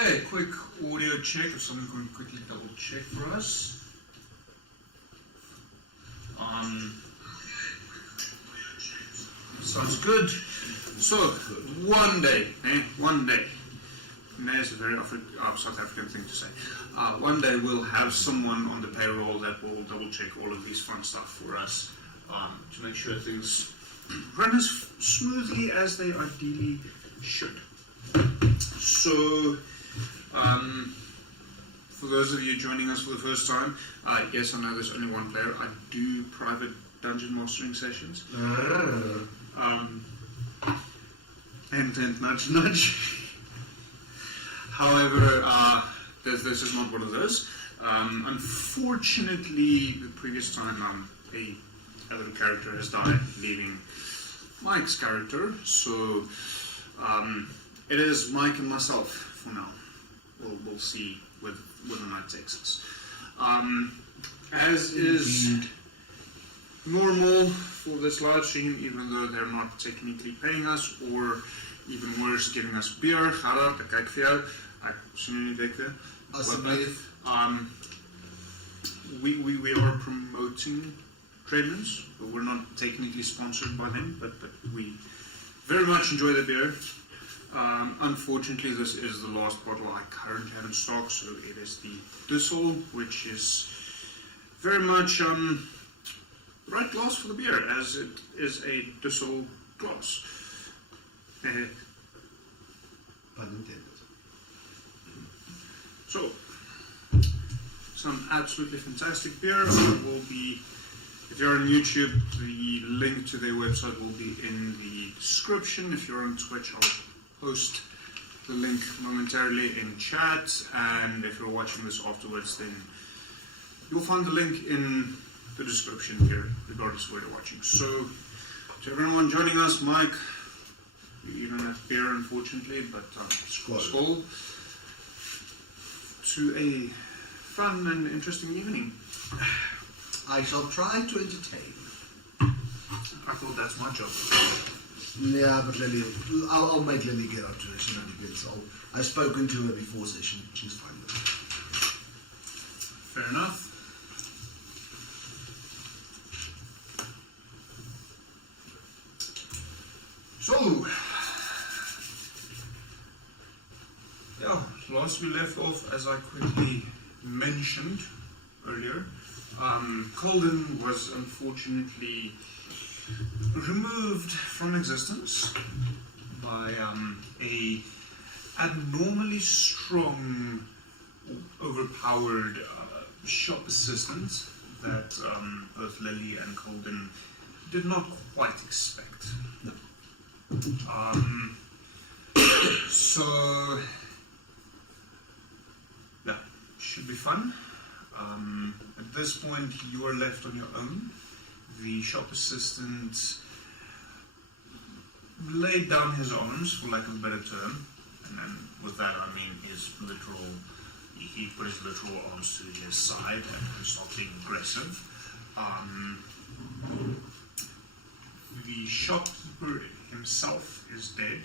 Okay, quick audio check. If someone can quickly double check for us. Sounds good. So, one day. And there's a very South African thing to say. One day we'll have someone on the payroll that will double check all of these fun stuff for us to make sure things run as smoothly as they ideally should. So, for those of you joining us for the first time, yes, I know there's only one player. I do private dungeon mastering sessions. And nudge, nudge. However, this is not one of those. Unfortunately, the previous time a little character has died, leaving Mike's character. So it is Mike and myself for now. We'll see where the night takes us. As is normal for this live stream, even though they're not technically paying us, or even worse, giving us beer. Gerard, ek kyk vir jou. Ek sien nie dit weer. Asseblief. We are promoting Tradelands, but we're not technically sponsored by them, but we very much enjoy the beer. Unfortunately, this is the last bottle I currently have in stock, so it is the Dussel, which is very much the right glass for the beer, as it is a Dussel glass. Pun intended. So, some absolutely fantastic beer. Will be, if you're on YouTube, the link to their website will be in the description. If you're on Twitch, I'll post the link momentarily in chat, and if you're watching this afterwards, then you'll find the link in the description here, regardless of where you're watching. So, to everyone joining us, Mike, you don't have beer, unfortunately, but skål to a fun and interesting evening. I shall try to entertain. I thought that's my job. Yeah, but Lilly, I'll make Lilly get up to it. She's only good, so I've spoken to her before session. She's fine with it. Fair enough. So, yeah, last we left off, as I quickly mentioned earlier, Golden was unfortunately removed from existence by a abnormally strong, overpowered shop assistant that both Lilly and Golden did not quite expect. No. So yeah, should be fun. At this point, you are left on your own. The shop assistant laid down his arms, for lack of a better term, and then with that I mean his literal. He put his literal arms to his side and started being aggressive. The shopkeeper himself is dead,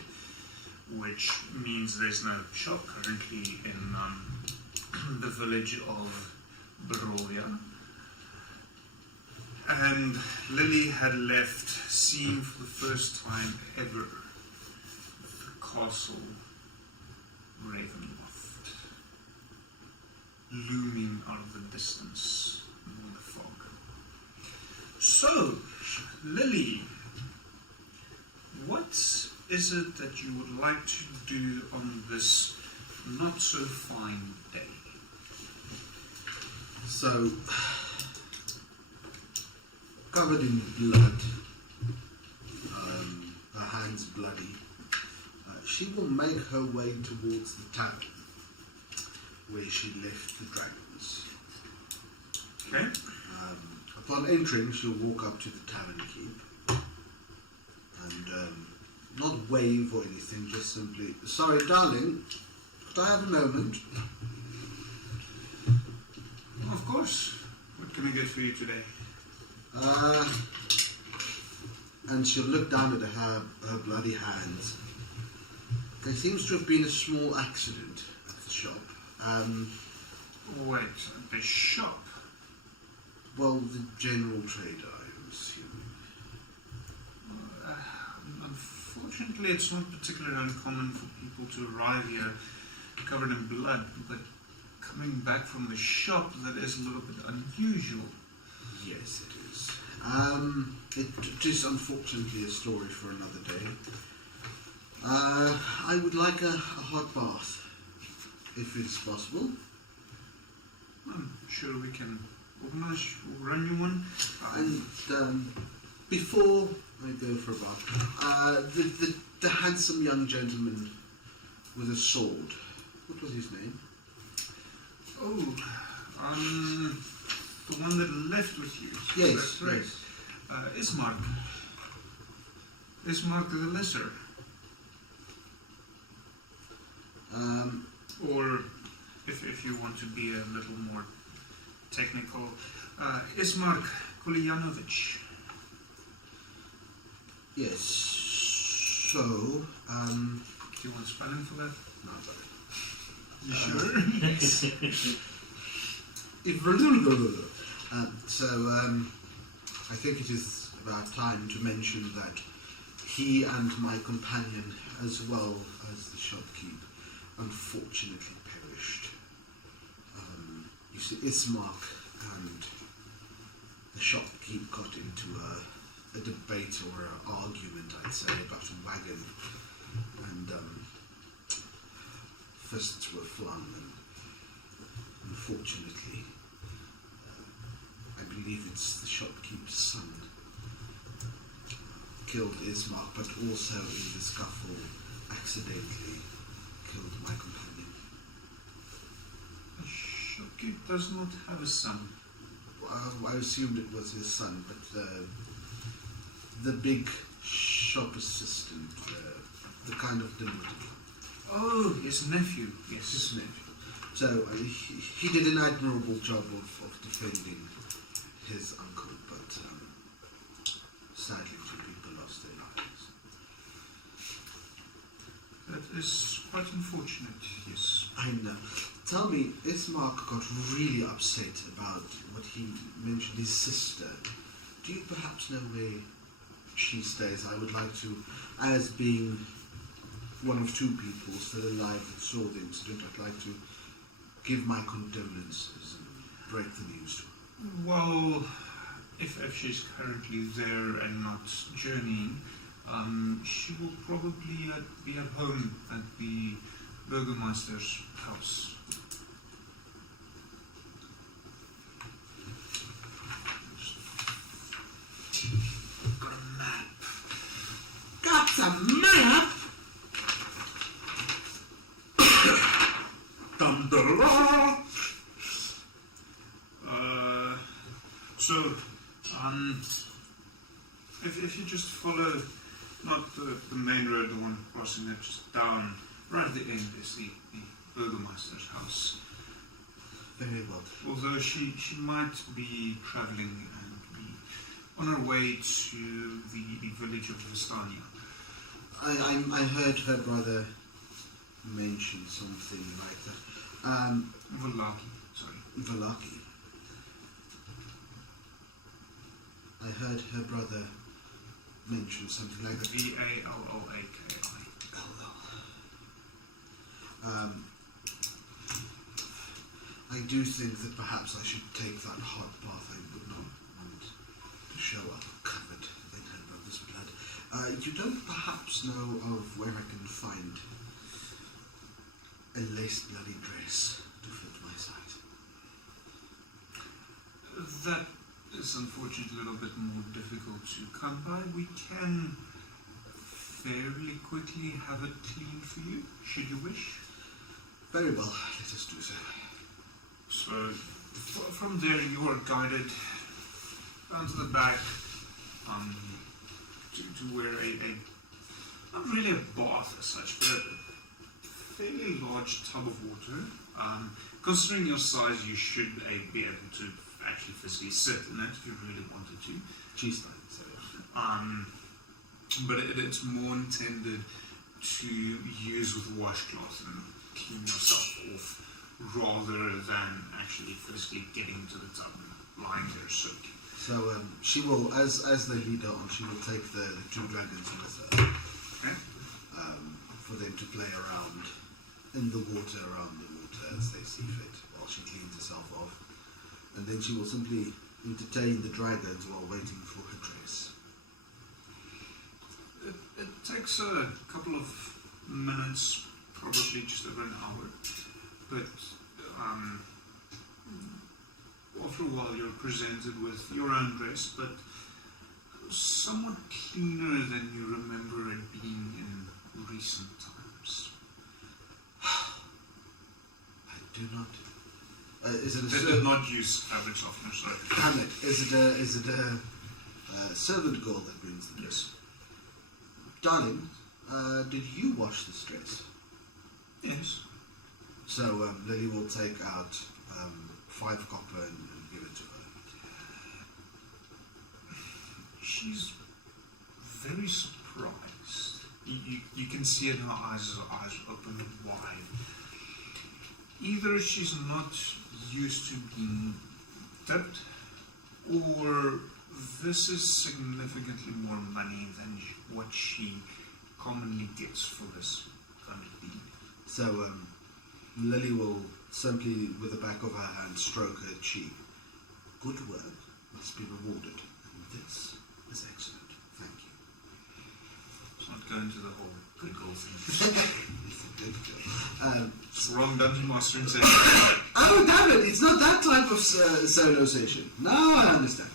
which means there's no shop currently in the village of Barovia. And Lilly had left, seeing for the first time ever the castle Ravenloft looming out of the distance in the fog. So, Lilly, what is it that you would like to do on this not so fine day? So, covered in blood, her hands bloody, she will make her way towards the tavern where she left the dragons. Okay. Upon entering, she'll walk up to the tavern keep and not wave or anything, just simply, "Sorry, darling, could I have a moment?" Of course. What can I get for you today? And she'll look down at her bloody hands. There seems to have been a small accident at the shop. Wait, the shop? Well, the general trader, I'm assuming. Unfortunately, it's not particularly uncommon for people to arrive here covered in blood, but coming back from the shop, that is a little bit unusual. Yes, it is. It is unfortunately a story for another day. I would like a hot bath, if it's possible. I'm sure we can organize or run you one. And before I go for a bath, the handsome young gentleman with a sword, what was his name? Oh, the one that left with you. Yes, That's right. yes. Ismark. Ismark the Lesser. Or, if you want to be a little more technical, Ismark Kulijanovich. Yes. So, Do you want spelling for that? no, but You sure? I think it is about time to mention that he and my companion, as well as the shopkeep, unfortunately perished. You see, Ismark and the shopkeep got into a debate or an argument, I'd say, about a wagon, and fists were flung, and unfortunately, I believe it's the shopkeeper's son killed Ismark, but also in the scuffle accidentally killed my companion. The shopkeep does not have a son. I assumed it was his son, but the big shop assistant, the kind of diminutive. Oh, his nephew. Yes. His nephew. So he did an admirable job of defending his uncle, but sadly 2 people lost their lives. That is quite unfortunate, yes. I know. Tell me, Ismark got really upset about what he mentioned, his sister. Do you perhaps know where she stays? I would like to, as being one of 2 people still alive that saw the incident, I'd like to give my condolences and break the news to her. Well, if she's currently there and not journeying, she will probably be at home at the Burgermeister's house. Got a map. Got a map? So, if you just follow, not the main road, the one crossing it, just down, right at the end is the Burgermeister's house. Very well. Although she might be travelling and be on her way to the village of Vistania. I heard her brother mention something like that. Vallaki, sorry. Vallaki. I heard her brother mention something like that. Vallaki. I do think that perhaps I should take that hot bath. I would not want to show up covered in her brother's blood. You don't perhaps know of where I can find a less bloody dress to fit my size? That is unfortunately a little bit more difficult to come by. We can fairly quickly have it cleaned for you, should you wish. Very well, let us do so. So, from there you are guided down to the back to where not really a bath as such, but a fairly large tub of water. Considering your size, you should be able to actually physically sit in it if you really wanted to. Cheese time, so. But it's more intended to use with washcloth and clean yourself off rather than actually physically getting to the tub and lying there soaking. So she will, as they lead on, she will take the two dragons with her, Okay. for them to play around in the water, around the water as they see fit, while she cleans herself off. And then she will simply entertain the dragons while waiting for her dress. It takes a couple of minutes, probably just over an hour, but after a while you're presented with your own dress, but somewhat cleaner than you remember it being in recent times. I do not. Is it a They did not use fabric softener, sorry. Hamlet, is it a servant girl that brings the dress? Darling, did you wash this dress? Yes. So Lily will take out 5 copper and give it to her. She's very surprised. You can see it in her eyes as her eyes open wide. Either she's not used to being tipped, or this is significantly more money than what she commonly gets for this kind of thing. So Lily will simply, with the back of her hand, stroke her cheek. Good work must be rewarded, and this is excellent. Thank you. Let's not go into the whole good girl thing. Good girl. Wrong dungeon master and said, Oh, damn it! It's not that type of solo session. No, I understand.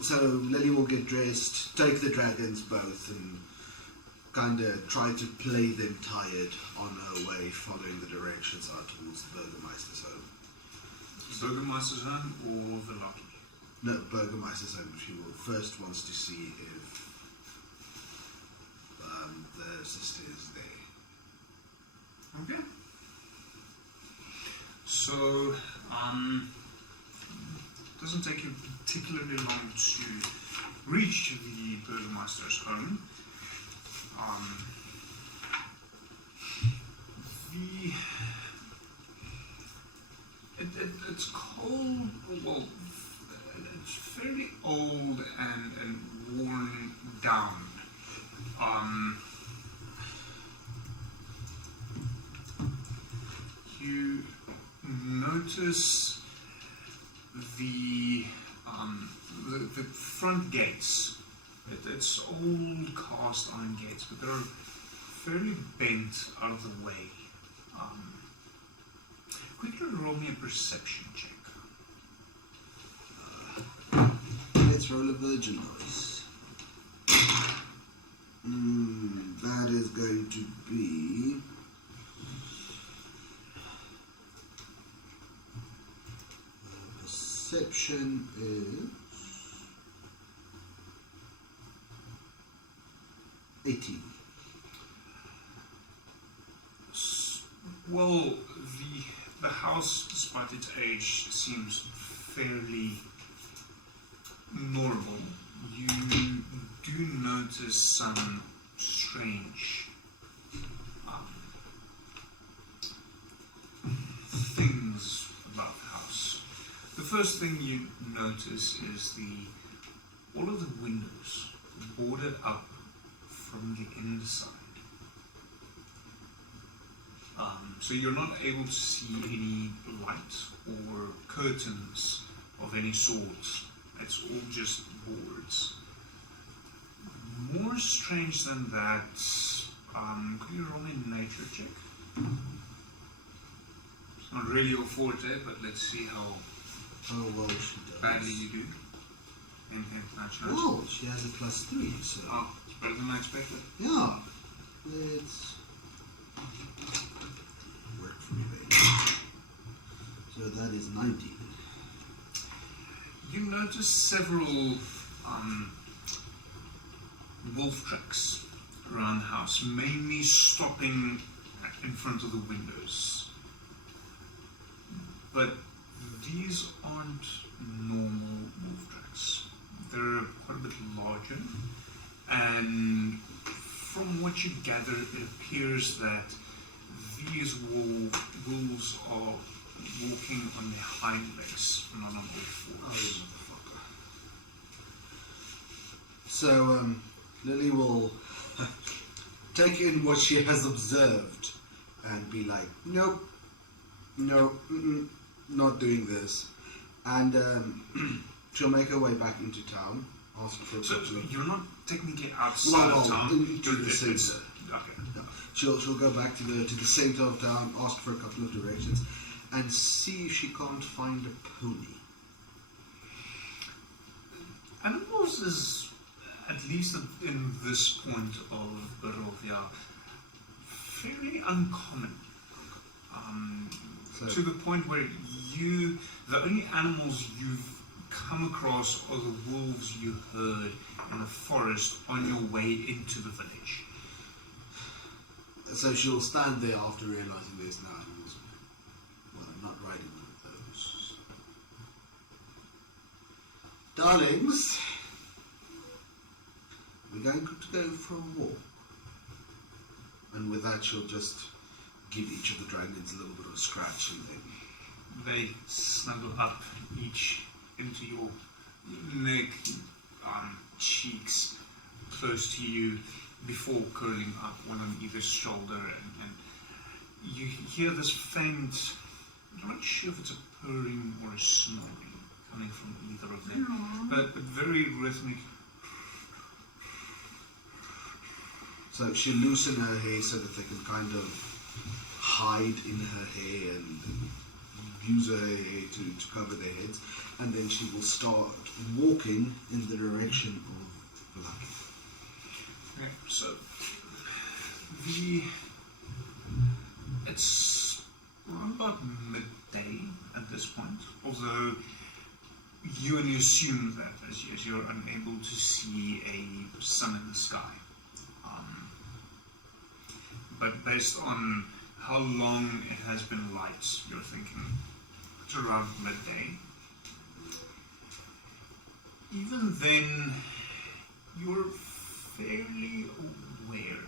So Lily will get dressed, take the dragons both, and kind of try to play them tired on her way, following the directions out towards the Burgermeister's home. Burgermeister's home or the Lucky? No, Burgermeister's home. She will first wants to see if the sister is there. Okay. So, it doesn't take you particularly long to reach the Burgermeister's home. It's cold, well, it's fairly old and worn down. You notice the front gates. It's old cast iron gates, but they're fairly bent out of the way. Quickly roll me a perception check. Let's roll a virgin noise. That is going to be perception is 18. Well, the house, despite its age, seems fairly normal. You do notice some strange things about the house. The first thing you notice is all of the windows boarded up from the inside. So you're not able to see any light or curtains of any sort. It's all just boards. More strange than that, could you roll me a nature check? It's not really your forte, but let's see how well she does. badly you do. In natural. Oh, she has a +3, so. Oh, it's better than I expected. Yeah. Let's work for me, baby. So that is 19. You notice several wolf tracks around the house, mainly stopping in front of the windows. But these aren't normal wolf tracks. They're quite a bit larger, and from what you gather, it appears that these wolves are walking on their hind legs, not on all fours. motherfucker. So, Lily will take in what she has observed and be like, nope, no, not doing this. And she'll make her way back into town, ask for a So couple of... you're not technically outside of town? Into the centre. Okay. No. She'll go back to the centre of town, ask for a couple of directions, and see if she can't find a pony. Animals is, at least in this point of Barovia, fairly uncommon. To the point where the only animals you've come across are the wolves you heard in the forest on your way into the village. So she'll stand there after realizing there's no animals. Well, I'm not riding one of those. Darlings, we're going to go for a walk. And with that, she'll just give each of the dragons a little bit of a scratch, and then they snuggle up each into your neck, cheeks, close to you, before curling up one on either shoulder, and you hear this faint, I'm not sure if it's a purring or a snoring coming from either of them, but very rhythmic. so she'll loosen her hair so that they can kind of hide in her hair and use her hair to cover their heads, and then she will start walking in the direction of Lilly. Okay, so it's around about midday at this point, although you only assume that as you're unable to see a sun in the sky. But based on how long it has been light, you're thinking it's around midday. Even then, you're fairly aware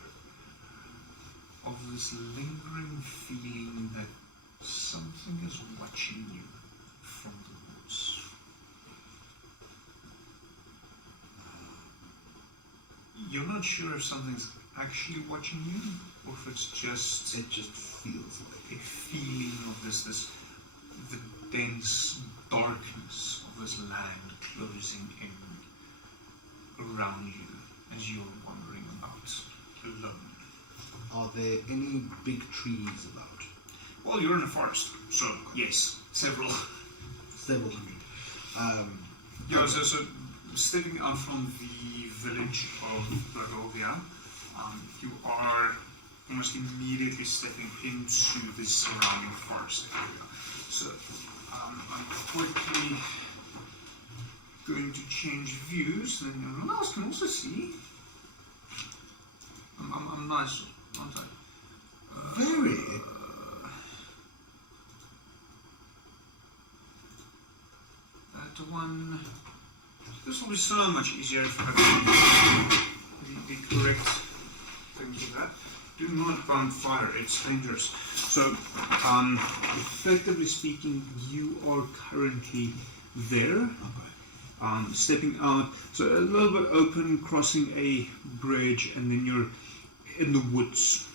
of this lingering feeling that something is watching you from the woods. You're not sure if something's actually watching you, or if it's just... It just feels like a feeling of the dense darkness of this land closing in around you as you're wandering about alone. Are there any big trees about? Well, you're in a forest, so yes, several. Several hundred. So stepping out from the village of Barovia, you are almost immediately stepping into the surrounding forest area. So I'm quickly going to change views, and everyone else can also see. I'm nice, aren't I? Very. That one. This will be so much easier if I have the correct thing for that. Do not go on fire, it's dangerous. So, effectively speaking, you are currently there. Okay. Stepping out, so a little bit open, crossing a bridge, and then you're in the woods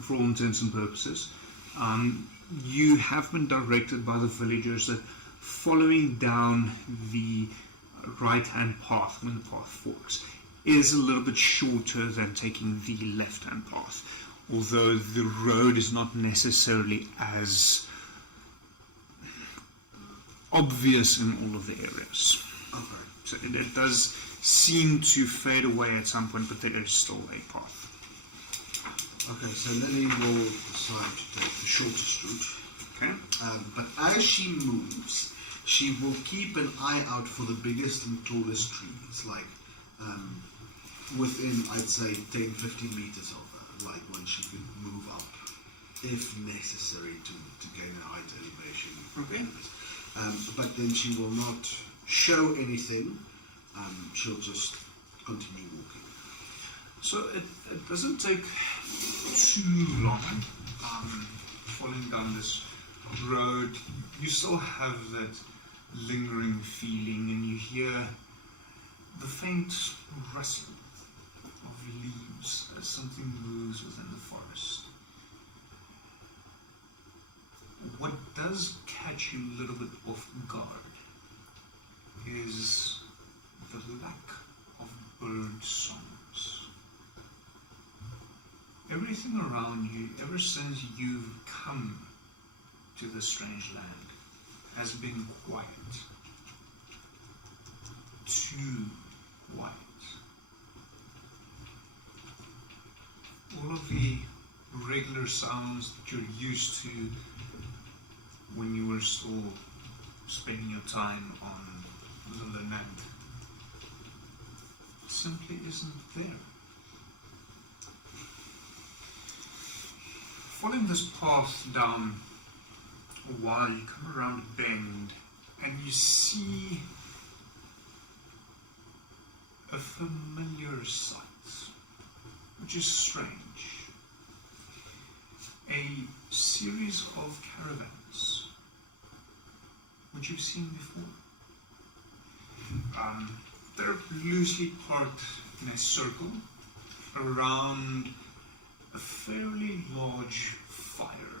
for all intents and purposes. You have been directed by the villagers that following down the right-hand path when the path forks is a little bit shorter than taking the left-hand path, although the road is not necessarily as obvious in all of the areas. Okay. So it does seem to fade away at some point, but there is still a path. Okay, so Lily will decide to take the shortest route. Okay. But as she moves, she will keep an eye out for the biggest and tallest trees, like within, I'd say, 10-15 meters of her, like when she could move up, if necessary, to gain a height elevation. Okay. But then she will not show anything, she'll just continue walking. So it doesn't take too long falling down this road, you still have that lingering feeling, and you hear the faint rustle of leaves as something moves within the forest. What does catch you a little bit off guard is the lack of bird songs. Everything around you, ever since you've come to this strange land, has been quiet. Too quiet. All of the regular sounds that you're used to when you were still spending your time on Lilly simply isn't there. Following this path down a while, you come around a bend and you see a familiar sight, which is strange. A series of caravans, which you've seen before. They're loosely parked in a circle around a fairly large fire,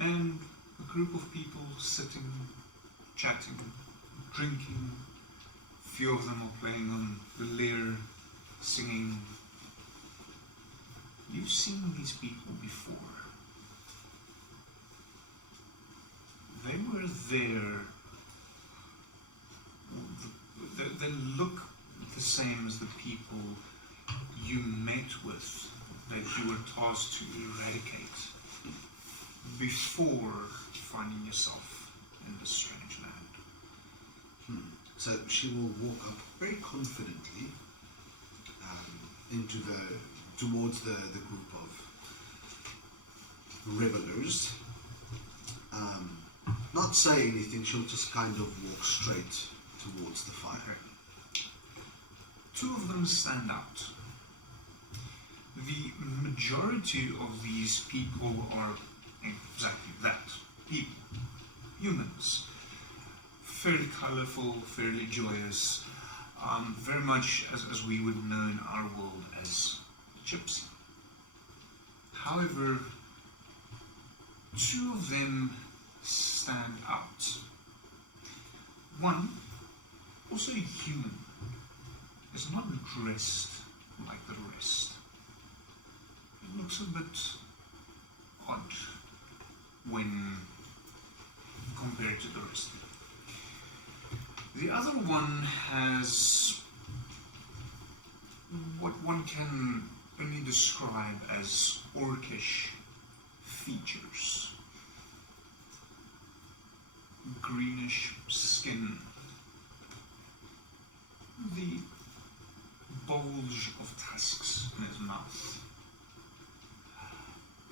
and a group of people sitting, chatting, drinking. A few of them are playing on the lyre, singing. You've seen these people before. They were there. They look the same as the people you met with, that you were tasked to eradicate before finding yourself in this strange land. So she will walk up very confidently towards the group of revelers. Not say anything, she'll just kind of walk straight towards the fire. Okay. Two of them stand out. The majority of these people are exactly that. People. Humans. Fairly colourful, fairly joyous. Very much as we would know in our world as gypsy. However, two of them stand out. One, also human, is not dressed like the rest. It looks a bit odd when compared to the rest. The other one has what one can only describe as orcish features. Greenish skin, the bulge of tusks in his mouth.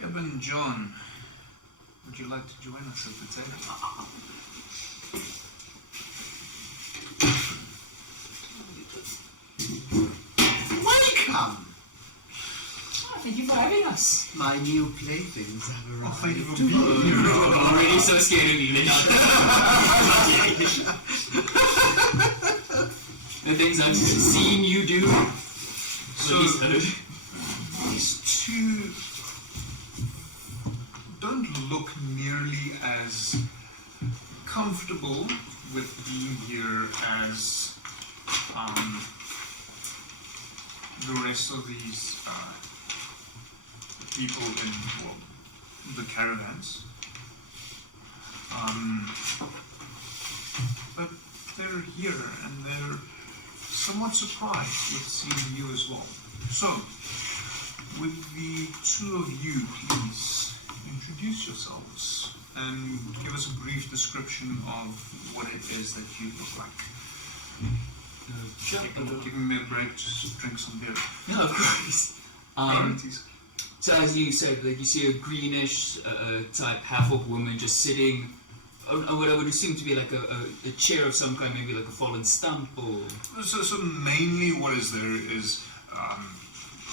Eben John, would you like to join us at the table? Welcome! Thank you for having us. My new playthings have arrived. Thank you for being here. I'm already so scared of you. The things I've seen you do. So, these two don't look nearly as comfortable with being here as the rest of these people in the caravans. But they're here and they're somewhat surprised with seeing you as well. So, would the two of you please introduce yourselves and give us a brief description of what it is that you look like? Give me a break, just drink some beer. No, of course. Priorities. So as you said, like you see a greenish type half-orc woman just sitting on what I would assume to be like a chair of some kind, maybe like a fallen stump or... So mainly what is there is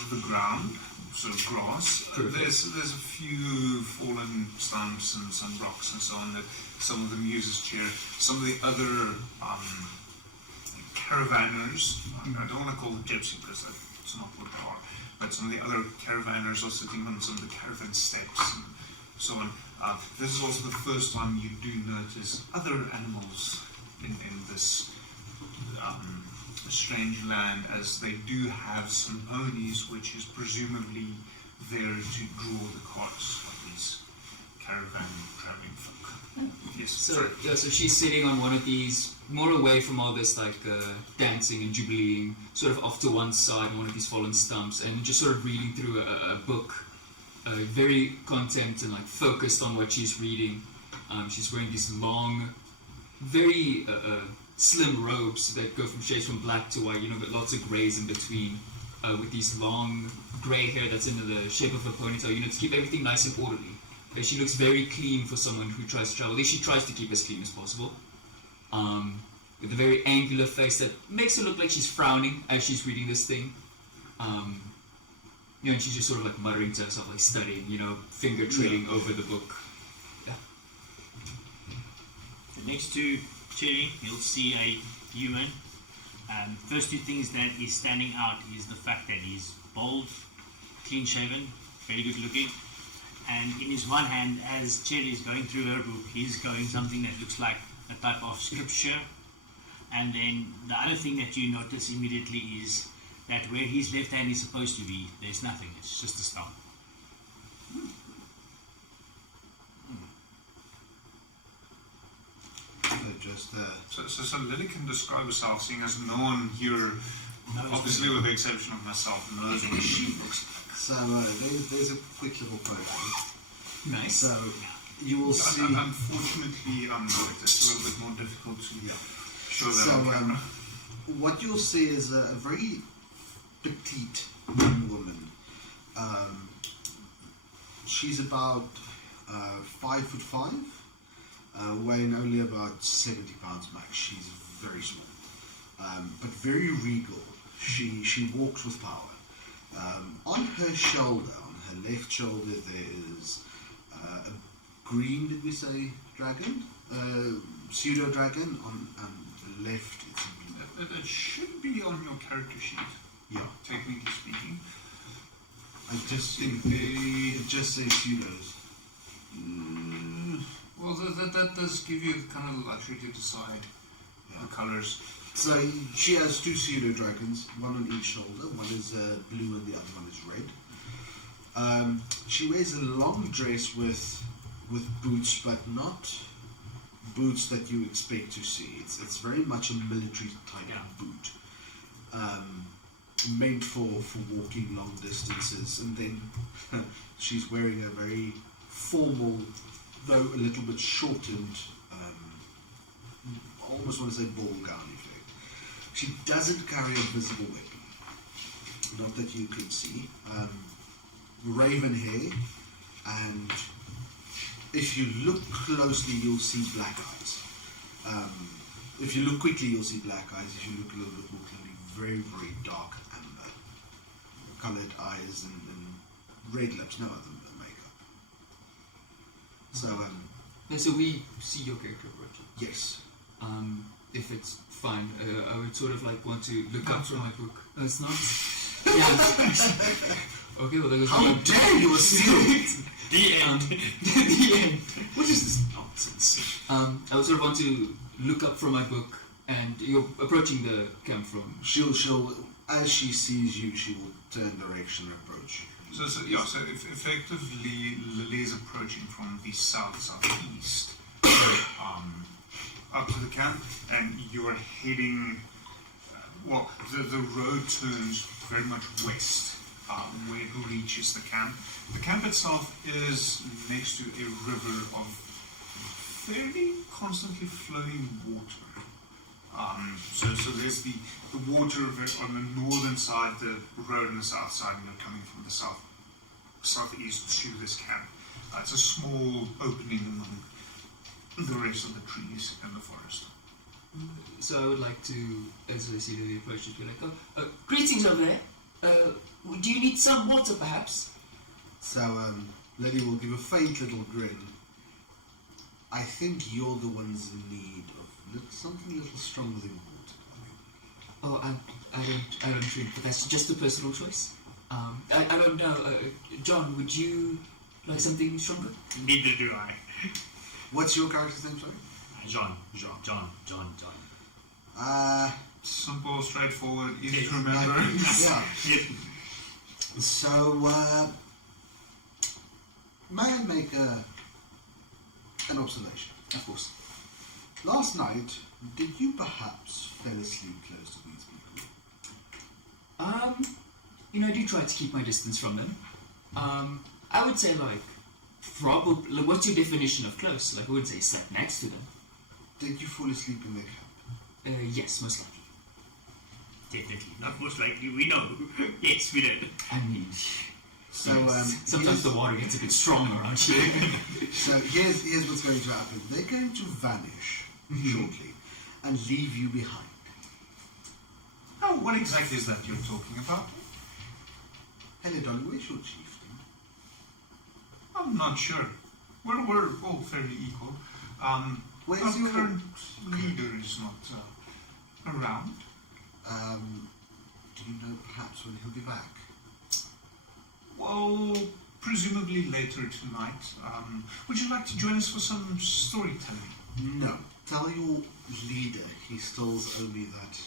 the ground, so grass. There's a few fallen stumps and some rocks and so on that some of them use as chair. Some of the other caravanners, I don't want to call them gypsy because that's not what they are, but some of the other caravanners are sitting on some of the caravan steps and so on. This is also the first time you do notice other animals in this strange land, as they do have some ponies, which is presumably there to draw the carts of these caravan traveling folk. Yes. So she's sitting on one of these, more away from all this like dancing and jubileeing, sort of off to one side on one of these fallen stumps, and just sort of reading through a book, very content and like focused on what she's reading. She's wearing these long, very slim robes that go from shades from black to white, but lots of greys in between, with these long grey hair that's in the shape of a ponytail, to keep everything nice and orderly. She looks very clean for someone who tries to travel. At least she tries to keep as clean as possible. With a very angular face that makes her look like she's frowning as she's reading this thing. And she's just sort of like muttering to herself, like studying, finger trailing over the book. Yeah. Next to Cherry, you'll see a human. First two things that is standing out is the fact that he's bald, clean shaven, very good looking. And in his one hand, as Cherry is going through her book, he's going something that looks like a type of scripture. And then the other thing that you notice immediately is that where his left hand is supposed to be, there's nothing, it's just a stump. So Lilly can describe herself, seeing as no one here, obviously with the exception of myself, knows what she looks like. So there's a quick little photo. Nice. So you will see. Unfortunately, it's a little bit more difficult to show that. So on camera. what you'll see is a very petite young woman. She's about 5'5", weighing only about 70 pounds max. She's very small, but very regal. She walks with power. On her shoulder, on her left shoulder, there is a green, did we say, dragon? Pseudo dragon. On the left, it's a blue. It should be on your character sheet. Yeah. Technically speaking. I just think it just says pseudos. Well, that does give you kind of the luxury to decide the colours. So she has two pseudo dragons, one on each shoulder. One is blue and the other one is red. She wears a long dress with boots, but not boots that you expect to see. It's very much a military type of boot, meant for walking long distances. And then she's wearing a very formal, though a little bit shortened, almost want to say ball gown effect. She doesn't carry a visible weapon, not that you can see. Raven hair, and if you look closely, you'll see black eyes. If you look quickly, you'll see black eyes. If you look a little bit more clearly, very, very dark amber colored eyes and red lips. None of them are makeup. So, and so we see your character approaching. yes. If it's fine, I would sort of like want to look up from my book. Oh, it's not? Yeah. Okay, well, there goes How dare you steal The end. the end. What is this nonsense? I would sort of want to look up from my book, and you're approaching the camp from. She'll, as she sees you, she will turn direction and approach you. So effectively, Lilly is approaching from the southeast, up to the camp, and you're heading. The road turns very much west, where it reaches the camp. The camp itself is next to a river of fairly constantly flowing water. So there's the water on the northern side, the road on the south side, and you're coming from the southeast to this camp. It's a small opening among the rest of the trees and the forest. So I would like to, as I see the approach, be like, greetings over there. Do you need some water, perhaps? So, Lily will give a faint little grin. I think you're the ones in need of something a little stronger than water, darling. Oh, I don't drink, but that's just a personal choice. I don't know. John, would you like something stronger? Neither do I. What's your character's name, sorry? John. Simple, straightforward, easy to Yeah. remember. Yep. So, may I make an observation? Of course. Last night, did you perhaps fell asleep close to these people? I do try to keep my distance from them. I would say, probably, what's your definition of close? I wouldn't say sat next to them. Did you fall asleep in their camp? Yes, most likely. Definitely. Not most likely, we know. Yes, we did. I mean, So, sometimes the water gets a bit strong around here. So here's what's going to happen. They're going to vanish shortly and leave you behind. Oh, what exactly is that you're talking about? Hello, Dolly, where's your chieftain? I'm not sure. We're all fairly equal. Where's our your current leader is not around. Do you know perhaps when he'll be back? Well, presumably later tonight. Would you like to join us for some storytelling? No. Tell your leader he stills only that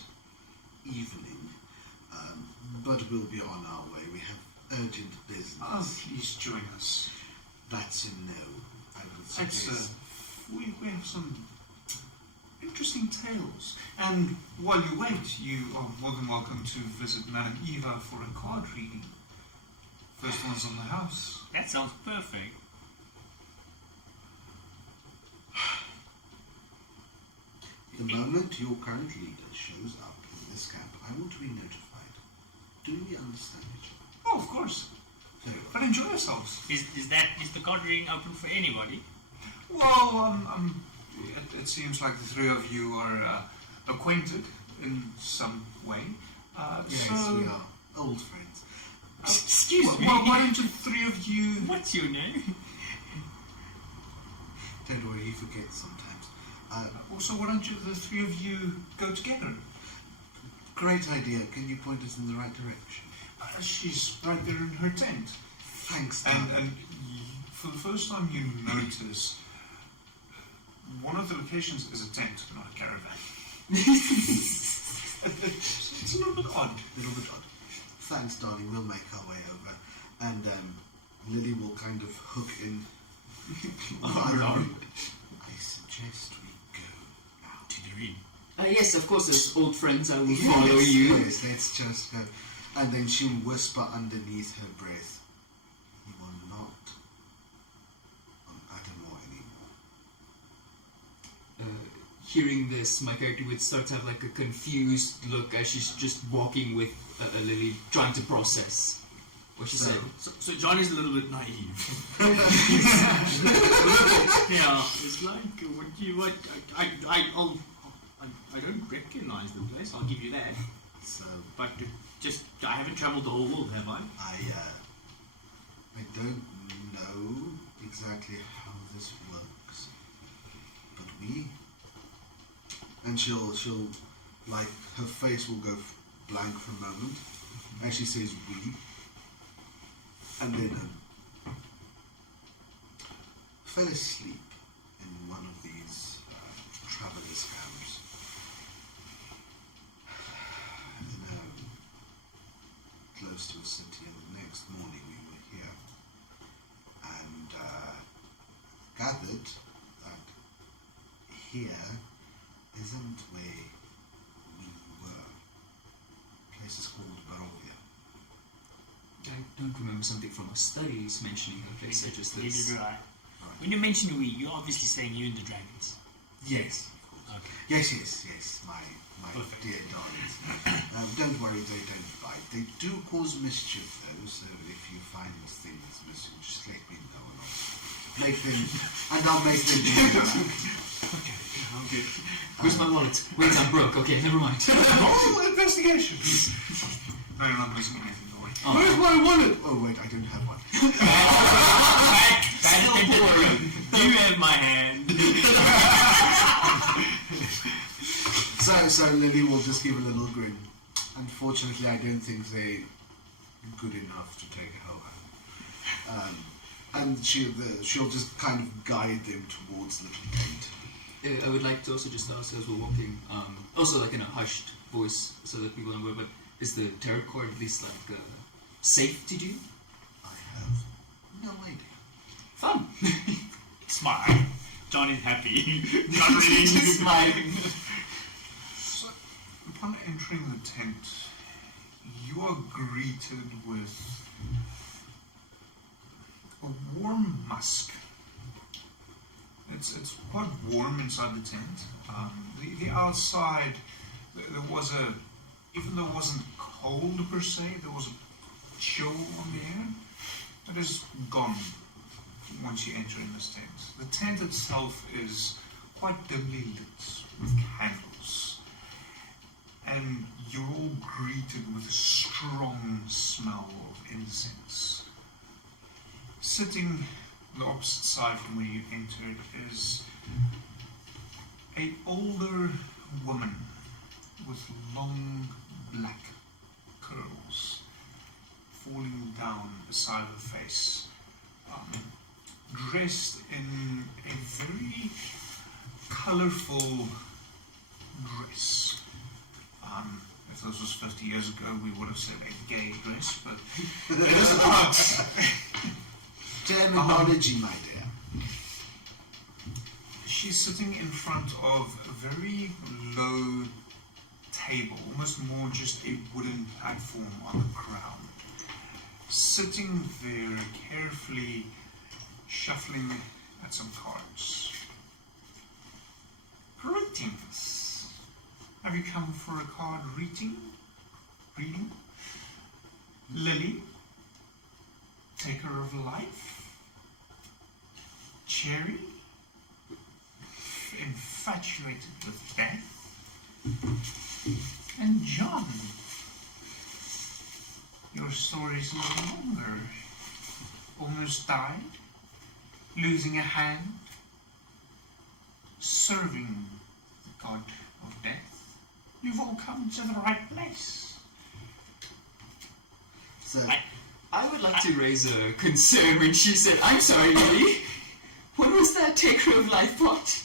evening. But we'll be on our way. We have urgent business. Oh, please join us. That's a no, I would It's, suggest. we have some interesting tales. And while you wait, you are more than welcome to visit Madame Eva for a card reading. First one's on the house. That sounds perfect. The moment your current leader shows up in this camp, I want to be notified. Do we understand each other? Oh, of course. Very well. But enjoy yourselves. Is the card reading open for anybody? Well, it seems like the three of you are acquainted in some way. Yes, so, we are old friends. Excuse me. Why don't the three of you... What's your name? Don't worry, he forgets sometimes. Also, why don't the three of you go together? Great idea. Can you point us in the right direction? She's right there in her tent. Thanks, And darling. for the first time you notice, one of the locations is a tent, not a caravan. It's a little bit odd. Little bit odd. Thanks, darling. We'll make our way over. And Lily will kind of hook in. I suggest we go now. To the read. Yes, of course, as old friends, I will follow you. Yes, let's just go. And then she'll whisper underneath her breath, "You are not on Adamor anymore." Hearing this, my character would start to have a confused look as she's just walking with Lily, trying to process what she said. So John is a little bit naive. Yeah, it's like I don't recognize the place. I'll give you that. So But I haven't travelled the whole world, have I? I don't know exactly how this works, but and she'll her face will go blank for a moment, and she says we, and then fell asleep in one of these travelers' camps. Close to a city, and the next morning we were here and gathered that here isn't where we were. The place is called Barovia. I don't remember something from my studies mentioning the place. I just Neither do I. When you mention we, you're obviously saying you and the dragons. Yes, of course. Okay. Yes, my dear darlings. Don't worry, they don't bite. They do cause mischief though, so if you find things missing, just let me know and I'll make them do Okay. Where's my wallet? Wait, I'm broke. Okay, never mind. Roll investigation. No, you're not missing anything, don't worry. Where's my wallet? Oh wait, I don't have one. You have my hand. So Lily will just give a little grin. Unfortunately, I don't think they're good enough to take her home. And she'll just kind of guide them towards the gate. I would like to also just ask as we're walking, also like in a hushed voice, so that people know. But is the tarot card at least like safe to do? I have no idea. Fun. Smile. John is happy. Not really smiling. So, upon entering the tent, you are greeted with a warm musk. It's quite warm inside the tent. The outside, there was even though it wasn't cold per se, there was a chill on the air that is gone once you enter in this tent. The tent itself is quite dimly lit with candles, and you're all greeted with a strong smell of incense. Sitting on the opposite side from where you entered is an older woman with long black curls falling down beside her face, dressed in a very colourful dress. If this was 50 years ago, we would have said a gay dress, but it is not. Terminology, my dear. She's sitting in front of a very low table, almost more just a wooden platform on the ground. Sitting there, carefully shuffling at some cards. Greetings. Have you come for a card reading? Lily, taker of life. Cherry, infatuated with death. And John, your story's no longer. Almost died, losing a hand, serving the god of death. You've all come to the right place. So, I would like to raise a concern when she said, "I'm sorry, Lily. What was that taker of life part?"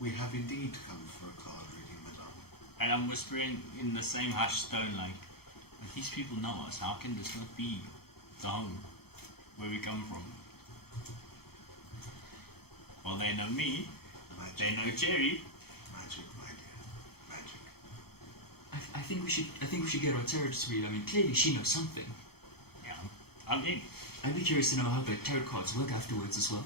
we have indeed come for a card reading, madame. And I'm whispering in the same hushed tone, like, if these people know us, how can this not be the home where we come from? Well, they know me. Magic. They know Jerry. Magic, my dear. Magic. I think we should get her on tarot to read. I mean, clearly she knows something. Yeah, I'm in. I'd be curious to know how the tarot cards work afterwards as well.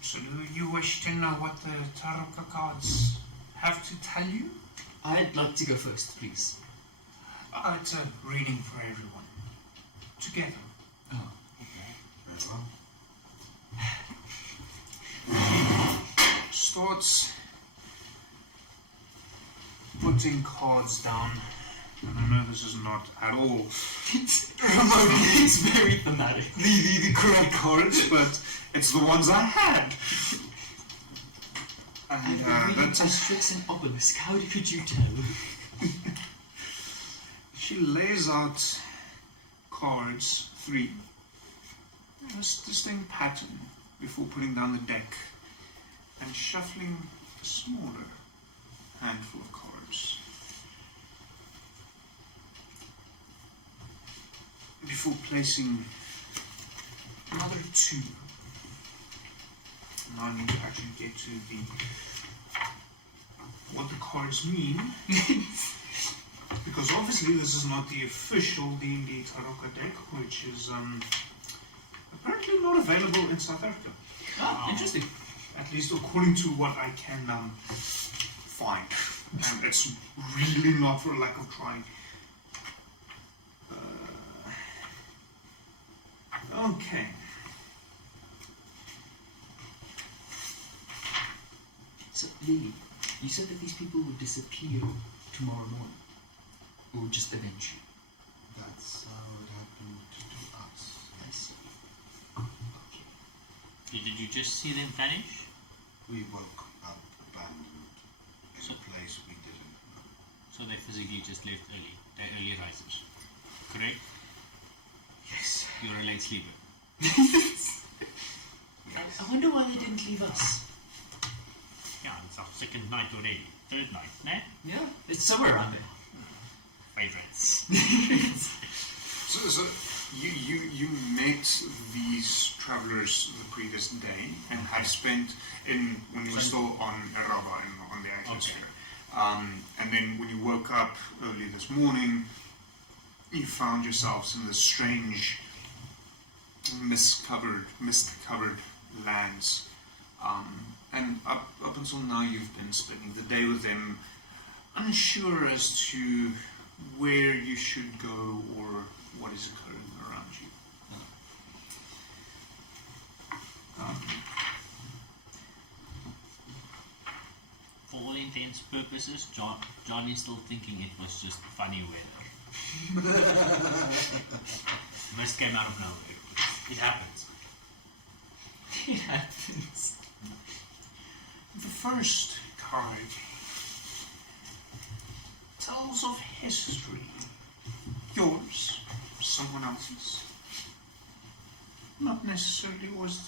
So do you wish to know what the tarot cards have to tell you? I'd like to go first, please. It's a reading for everyone. Together. Oh. Very well. Starts putting cards down. And I know this is not at all It's very thematic. the correct cards, but it's the ones I had. I've And been reading that's Asterix and Obelisk. How could you tell? she lays out cards, 3, in a distinct pattern before putting down the deck and shuffling a smaller handful of cards. Before placing another 2. Now I need to actually get to what the cards mean. Because obviously this is not the official D&D Tarot deck, which is apparently not available in South Africa. Oh, interesting. At least according to what I can find. And it's really not for a lack of trying. Okay. So, Lily, you said that these people would disappear tomorrow morning. Or just avenge you? That's how it happened to us. I see. Okay. Did you just see them vanish? We woke up abandoned in a place we didn't know. So they physically just left early. They're early risers. Correct? Yes. You're a late sleeper. I wonder why they didn't leave us. Yeah, it's our second night already. Third night, nah? Yeah, it's somewhere around there. Favorites. So you met these travelers the previous day and had spent when you were still on Eraba on the atmosphere. And then when you woke up early this morning, you found yourselves in this strange mist-covered lands. And up until now you've been spending the day with them, unsure as to where you should go or what is occurring around you. For all intents and purposes, John is still thinking it was just funny weather. Mist came out of nowhere. It happens. It happens. The first card tells of history. Yours, someone else's. Not necessarily always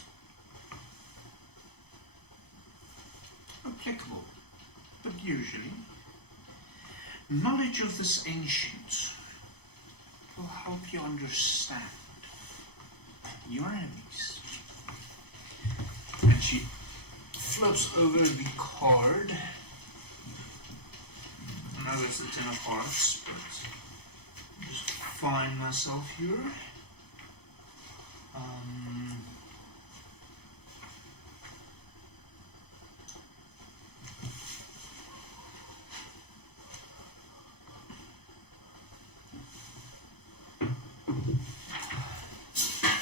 applicable, but usually. Knowledge of this ancient will help you understand your enemies. And she flips over the card. I know it's the Ten of Hearts, but I'll just find myself here.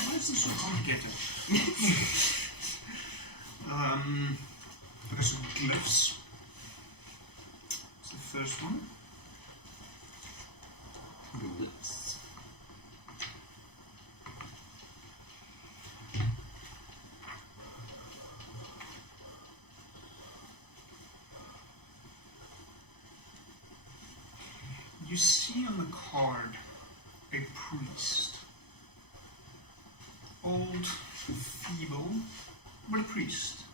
Why is this so complicated? There's some glyphs. It's the first one. Bullets. You see on the card a priest. Old, feeble, but a priest.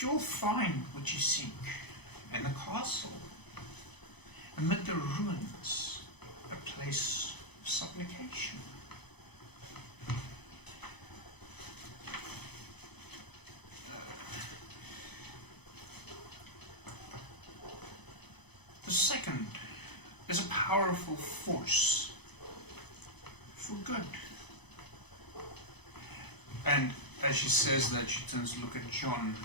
You'll find what you seek in the castle, amid the ruins, a place of supplication. The second is a powerful force for good. And as she says that, she turns to look at John.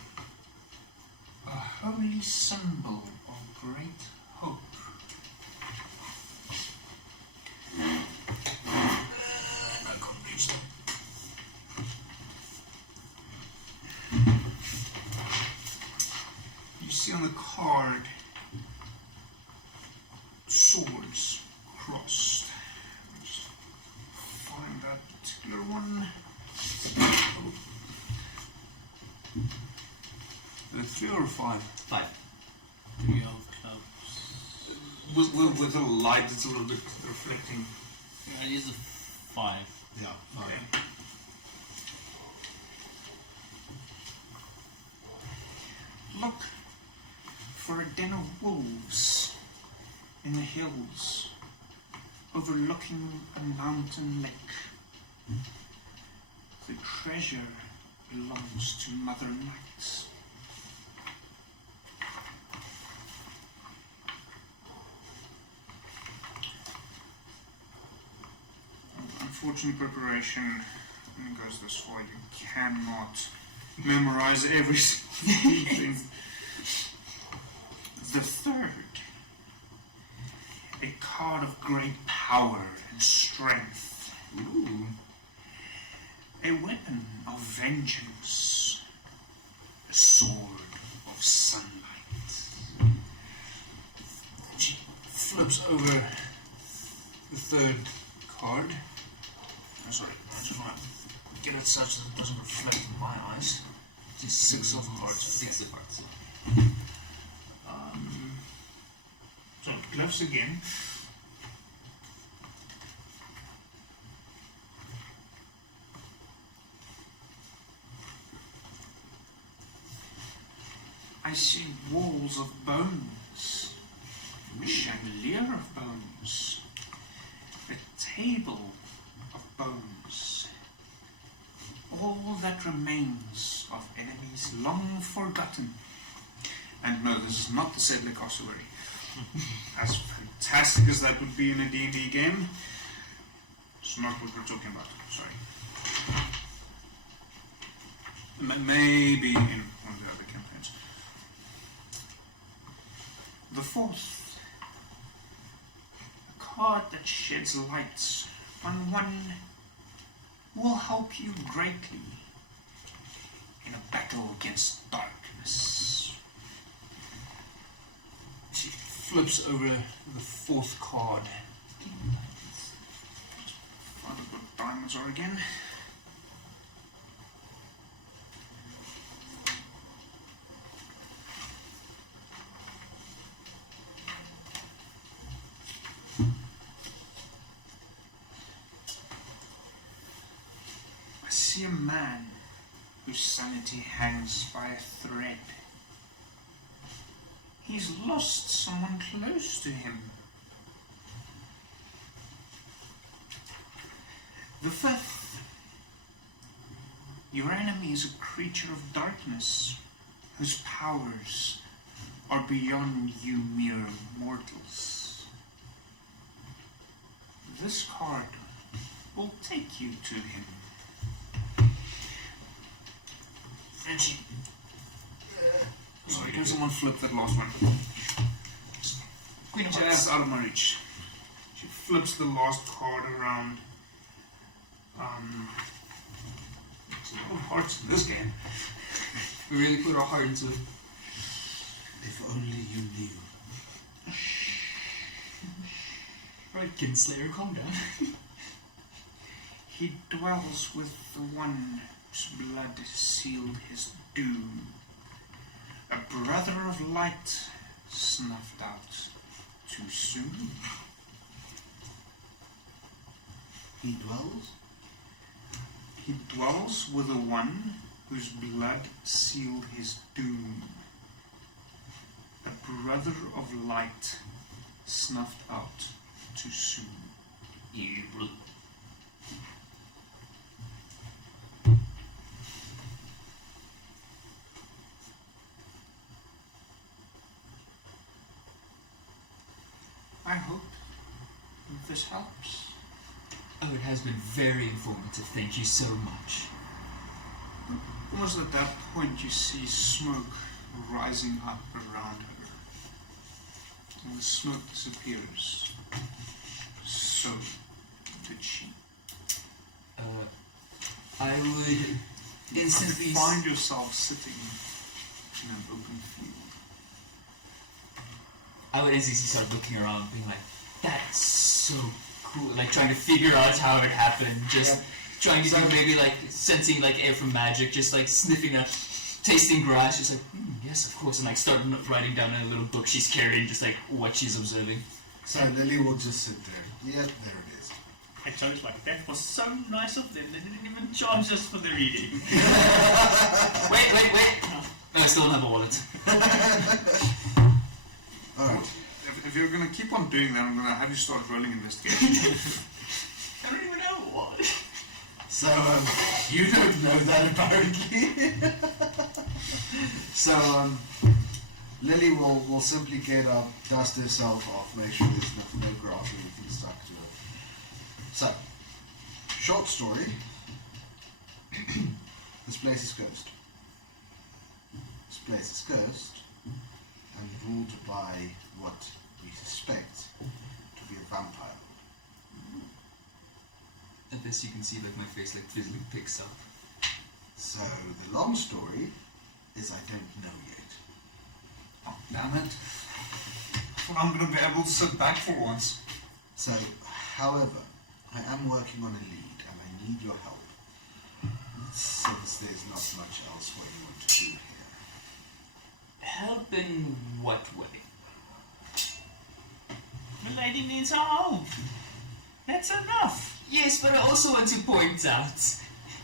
A holy symbol of great hope. I couldn't reach them. You see on the card swords crossed. Let's find that particular one. Oh. 3 or 5? 5. 3 of clubs. With the light, it's a little bit reflecting. Yeah, it is a 5. Yeah, Okay. Look for a den of wolves in the hills, overlooking a mountain lake. The treasure belongs to Mother Night. Unfortunately, preparation goes this far. You cannot memorize every single thing. The third, a card of great power and strength. Ooh. A weapon of vengeance. A sword of sunlight. flips over the third card. Oh, sorry, I just want to get it such that it doesn't reflect in my eyes. It's 6 of hearts. 6 of hearts. So gloves again. I see walls of bones, a chandelier of bones, a table of bones, all that remains of enemies long forgotten. And no, this is not the Sedlick Ossuary. As fantastic as that would be in a D&D game, it's not what we're talking about. Sorry. Maybe in one of the other campaigns. The fourth, a card that sheds light on one will help you greatly in a battle against darkness. She flips over the fourth card. Find out what diamonds are again. I see a man whose sanity hangs by a thread. He's lost someone close to him. The fifth, your enemy is a creature of darkness whose powers are beyond you mere mortals. This card will take you to him. Frenchie. Sorry, can someone flip that last one? Queen of Just Hearts. out of my reach. She flips the last card around. There's no hearts in this game. We really put our heart into it. If only you knew. Right, Kinslayer, calm down. He dwells with the one whose blood sealed his doom. A brother of light snuffed out too soon. He dwells? He dwells with the one whose blood sealed his doom. A brother of light snuffed out too soon. Evil. I hope this helps. Oh, it has been very informative. Thank you so much. Almost at that point you see smoke rising up around her. And the smoke disappears. So did she. I would instantly You find yourself sitting in an open field. I would instantly start looking around, being like, "That's so cool!" Like trying to figure out how it happened. Just trying to do maybe like sensing like air from magic, just like sniffing up, tasting grass, just like yes, of course, and like start writing down in a little book she's carrying, just like what she's observing. So Lily will just sit there. Yep, there it is. I chose like that was so nice of them. They didn't even charge us for the reading. Wait! No, I still don't have a wallet. Alright. If you're going to keep on doing that, I'm going to have you start rolling investigation. I don't even know what. So, you don't know that apparently. So, Lily will simply get up, dust herself off, make sure there's no grass or anything stuck to her. So, short story. This place is cursed. This place is cursed and ruled by what we suspect to be a vampire. At this you can see like my face like physically picks up. So, the long story is I don't know yet. Oh, damn it. Well, I'm going to be able to sit back for once. So, however, I am working on a lead and I need your help. Since there's not much else for anyone to do here. Help in what way? The lady needs our help. That's enough. Yes, but I also want to point out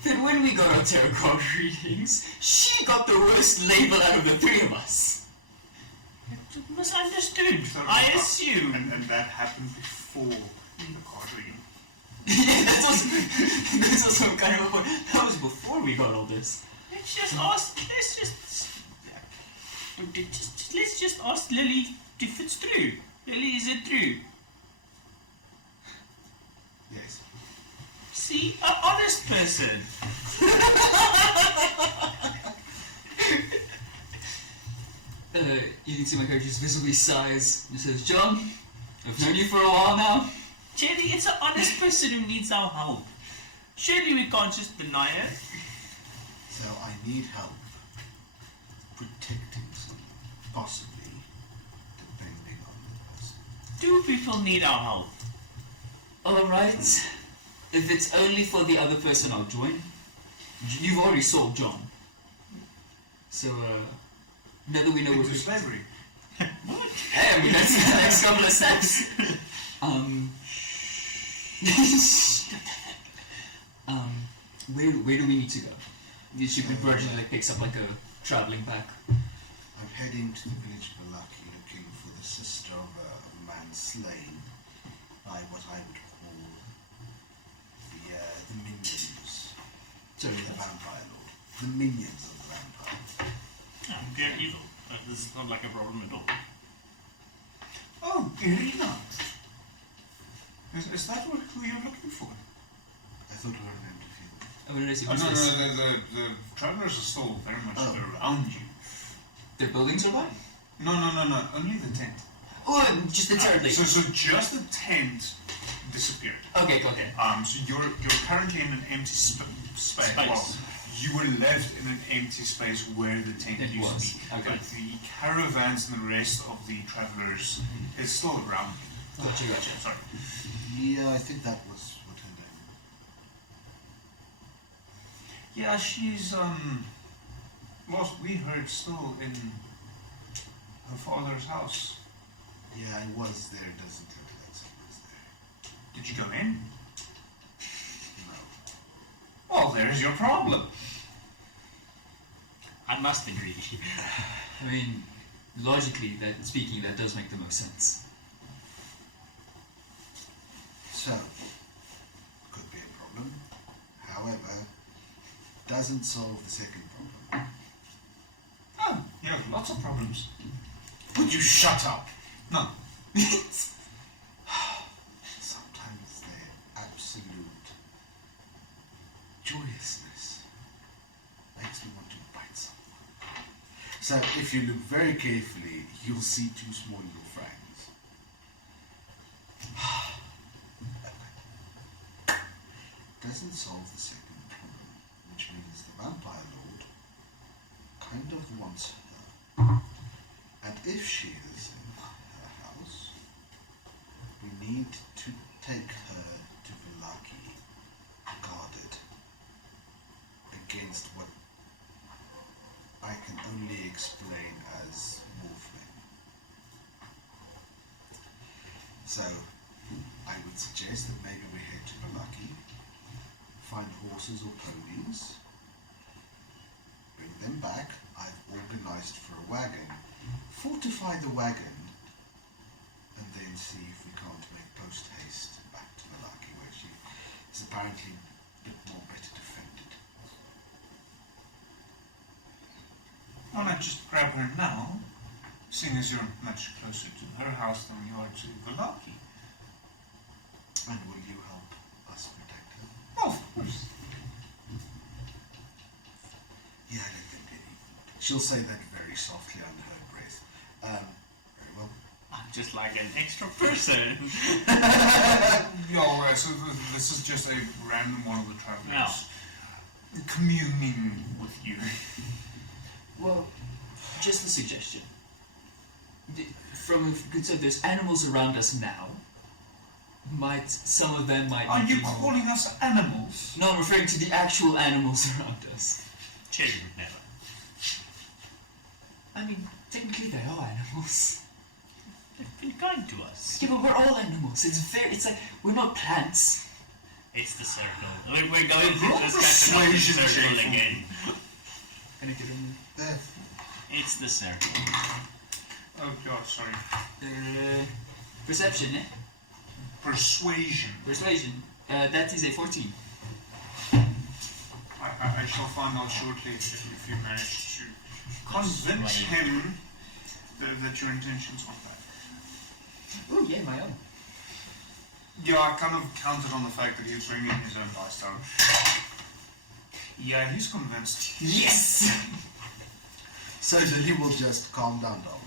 that when we got our tarot card readings, she got the worst label out of the three of us. Misunderstood. So I assume. And that happened before the card reading. Yeah, that's also kind of a point. That was before we got all this. Let's just ask. Let's just ask Lilly if it's true. Lilly, is it true? Yes. See, an honest person. You can see my character just visibly sighs and says, John, I've known you for a while now. Jerry, it's an honest person who needs our help. Surely we can't just deny it. So I need help protecting someone, possibly depending on the person. Do people need our help? Alright. If it's only for the other person, I'll join. You've already solved John. So, now that we know Into what slavery. Hey, I mean, that's the next couple of steps. Where do we need to go? She begrudgingly picks up like a traveling pack. I'm heading to the village of Balaki looking for the sister of a man slain by what I would call the minions. Sorry, The vampire lord. The minions of the vampire. They're evil. This is not like a problem at all. Oh, Irina. Is that who you're looking for? I thought we were an empty field. I'm gonna see Oh, what's no, this. the travelers are still very much Oh. around you. Their buildings are by? No, only the tent. Oh, and just the third lady. So just the tent disappeared. Okay. So you're currently in an empty space. Well, you were left in an empty space where the tent It used was. to be. Okay. But the caravans and the rest of the travelers is still around you. Gotcha. Sorry. Yeah, I think that was what her name was. Yeah, she's last we heard still in her father's house. Yeah, I was there. It doesn't look like someone's there. Did you go in? No. Well, there's your problem. I must agree. I mean, logically, that does make the most sense. So, could be a problem. However, doesn't solve the second problem. Oh, you have lots of problems. Would you shut up? No. Sometimes their absolute joyousness makes me want to bite someone. So, if you look very carefully, you'll see two small little fangs. Doesn't solve the second problem, which means the vampire lord kind of wants her. And if she is in her house, we need to take her to Villaki, guarded against what I can only explain as wolfmen. So, I would suggest that maybe we head to Villaki, find horses or ponies, bring them back. I've organized for a wagon, fortify the wagon, and then see if we can't make post haste back to Villaki, where she is apparently a bit more better defended. Why not just grab her now, seeing as you're much closer to her house than you are to Villaki? And will you help us protect her? Oh, of course. Yeah, let them get even. She'll say that very softly under her breath. Very well. I'm just like an extra person. Yeah, so this is just a random one of the travelers communing with you. Well, just a suggestion. from a good side, there's animals around us now. Some of them might Are be you evil. calling us animals? No, I'm referring to the actual animals around us. Cherry would never. I mean, technically they are animals. They've been kind to us. Yeah, but we're all animals. It's like, we're not plants. It's the circle. We're going through Roll this persuasion circle check. again. Can I get on There. It's the circle. Oh god, sorry. perception, eh? Persuasion. Persuasion. That is a 14. I shall find out shortly if you manage to convince him that your intentions are bad. Oh, yeah, my own. Yeah, I kind of counted on the fact that he was ringing his own dice down. Yeah, he's convinced. Yes! So Lily will just calm down, darling.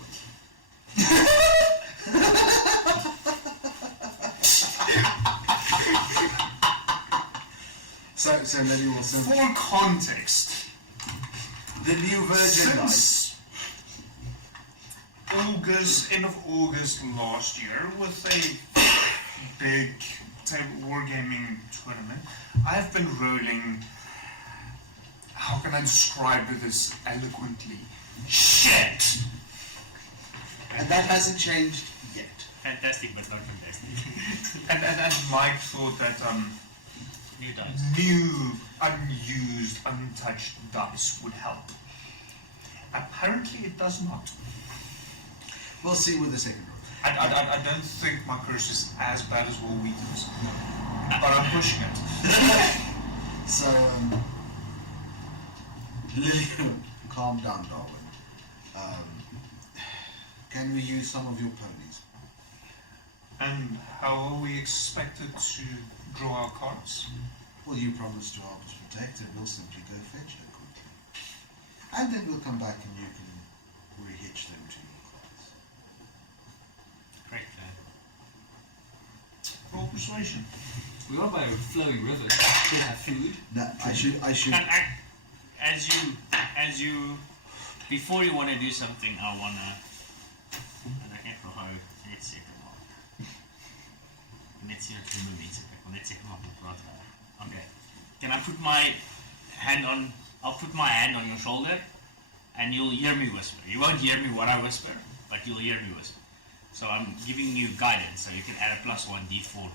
So Lily will simply... For context, The new version since end of August last year, with a big table wargaming tournament, I have been rolling, how can I describe this eloquently? Shit! And that hasn't changed yet. Fantastic, but not fantastic. And Mike thought that New dice. new, unused, untouched dice would help. Apparently it does not. We'll see with the second round. I don't think my curse is as bad as Will Wheaton's, but I'm pushing it. So, Lily, calm down, darling. Can we use some of your ponies? And how are we expected to draw our cards? Well, you promised to Arbiter Protect, and we'll simply go fetch her quickly. And then we'll come back and you can rehitch them to your cards. Great plan. Roll persuasion. We are by a flowing river. We have food. No, I should. And as you, before you want to do something, I want to. Let's see what movie it's Let's see Okay. Can I put my hand on? I'll put my hand on your shoulder, and you'll hear me whisper. You won't hear me what I whisper, but you'll hear me whisper. So I'm giving you guidance, so you can add a +1 d4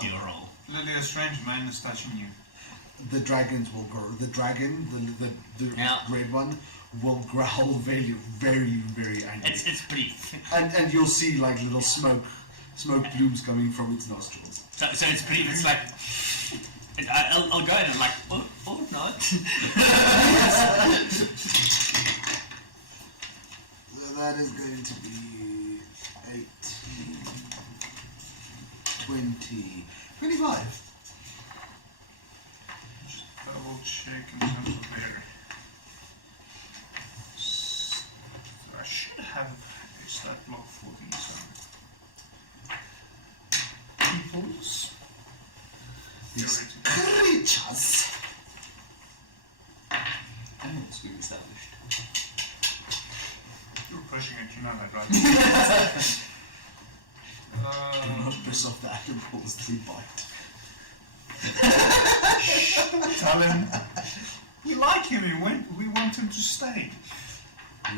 to your roll. Lily, a strange man is touching you. The dragons will grow. The dragon, the Yeah. red one, will growl very, very, very angry. It's pretty. And you'll see like little smoke plumes coming from its nostrils. So it's pretty. It's like. And I'll go ahead and like, or not. So that is going to be 18, 20, 25. Just double check in terms of their. I should have a stat block for these peoples. These Theoretically. creatures. Animals being established. You're pushing it, you know that, right? Do not piss off the animals, they bite. Tell him we like him. We want him to stay.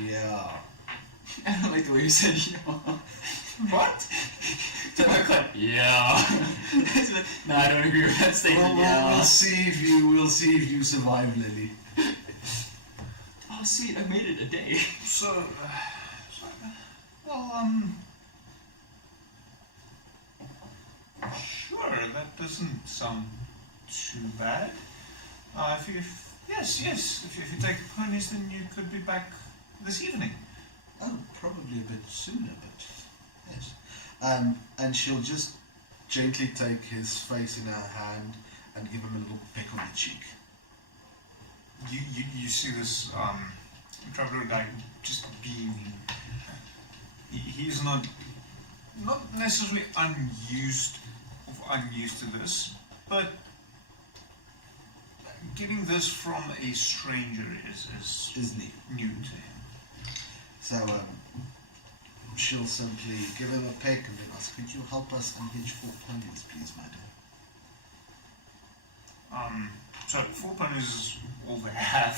Yeah. I don't like the way you said yeah. What? Yeah. No, I don't agree with that statement. We'll see if you survive, Lily. Oh, sweet, I made it a day. So, sure, that doesn't sound too bad. If you take the ponies, then you could be back this evening. Oh, probably a bit sooner, but yes. And she'll just gently take his face in her hand and give him a little peck on the cheek. You see this traveler guy just beaming. He's not necessarily unused to this, but getting this from a stranger is Isn't he? new to him. So, she'll simply give him a peck and then ask, could you help us unhitch 4 ponies, please, madam? So 4 ponies is all they have.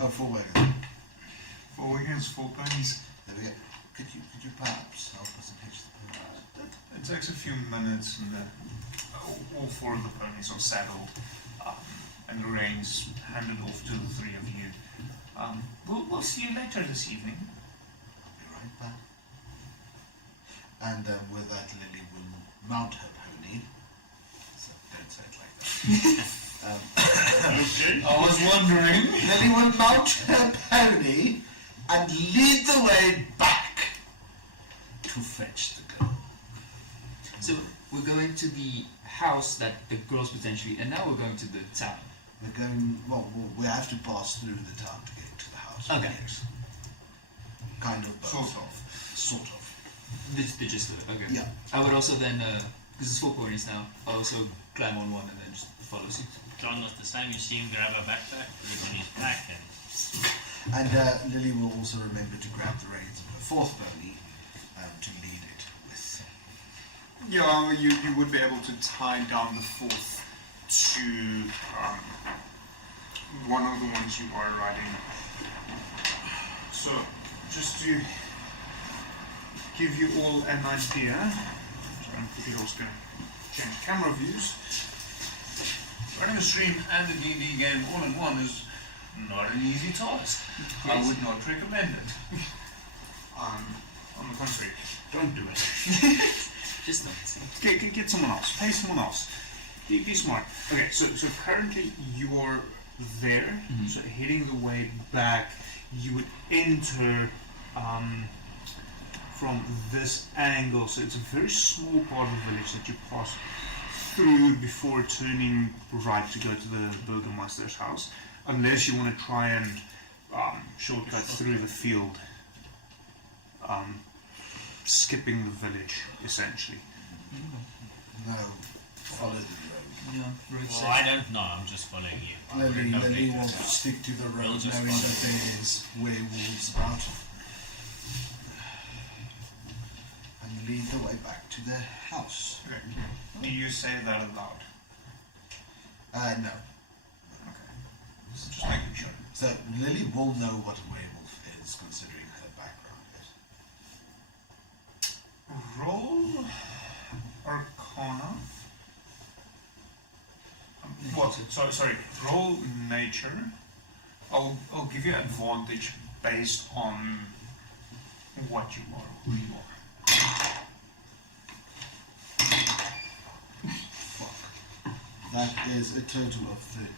Oh, 4 wagons. 4 wagons, 4 ponies. There we go. Could you perhaps help us unhitch the ponies? It takes a few minutes, and all 4 of the ponies are saddled, and the reins handed off to the 3 of you. We'll see you later this evening. I'll be right back. And with that, Lily will mount her pony. So don't say it like that. I was wondering. Lily will mount her pony and lead the way back to fetch the girl. So we're going to the house that the girl's potentially, and now we're going to the town. We're going, well, we have to pass through the town to get to the house. Okay. Yes. Kind of both. Sort of. The gist of it, okay. Yeah. I would also then, because it's 4 ponies now, I'll also climb on one and then just follow suit. John was the same. You see him grab a backpack, put it on his back, and And Lily will also remember to grab the reins of her 4th pony to lead it with. Yeah, you would be able to tie down the 4th to one of the ones you are riding. So, just to give you all an idea, so I'm quickly also going to change camera views. Running a stream and a D&D game all in one is not an easy task. I would not recommend it. On the contrary, don't do it. Just not. Get someone else. Pay someone else. Be smart. Okay, so currently you're there. Mm-hmm. So heading the way back, you would enter from this angle. So it's a very small part of the village that you pass through before turning right to go to the Burgomaster's house. Unless you want to try and shortcut through the field. Skipping the village, essentially. No, follow the road. Yeah, road well, I don't know. I'm just following you. I wouldn't know Lily later. will stick to the road, We'll just knowing follow. that there is werewolves about. And lead the way back to the house. Okay. Do you say that aloud? No. Okay. Just making sure. So Lily will know what a werewolf is, considering her background. Yes. Roll Arcana. What? Sorry. Roll Nature. I'll give you advantage based on what you are, who you are. Fuck. That is a total of 13.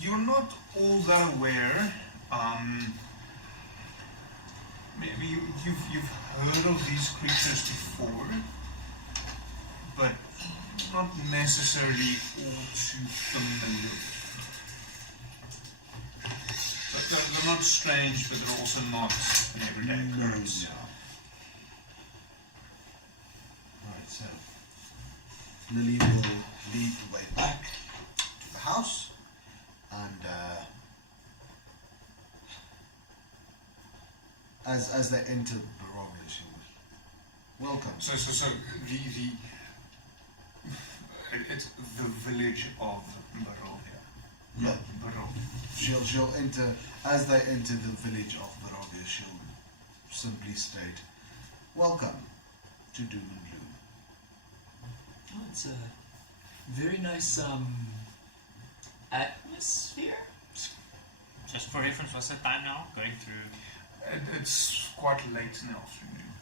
You're not all that aware. Maybe you've heard of these creatures before, but not necessarily all too familiar. But they're not strange, but they're also not an everyday occurrence. Right, so Lily will lead the way back to the house, and as they enter Barovia, she will welcome. So it's the village of Barovia. Yeah. Barovia. She'll enter, as they enter the village of Barovia, she'll simply state, "Welcome to Doom and Gloom." Oh, it's a very nice atmosphere. Just for reference, what's the time now? Going through It's quite late in the afternoon.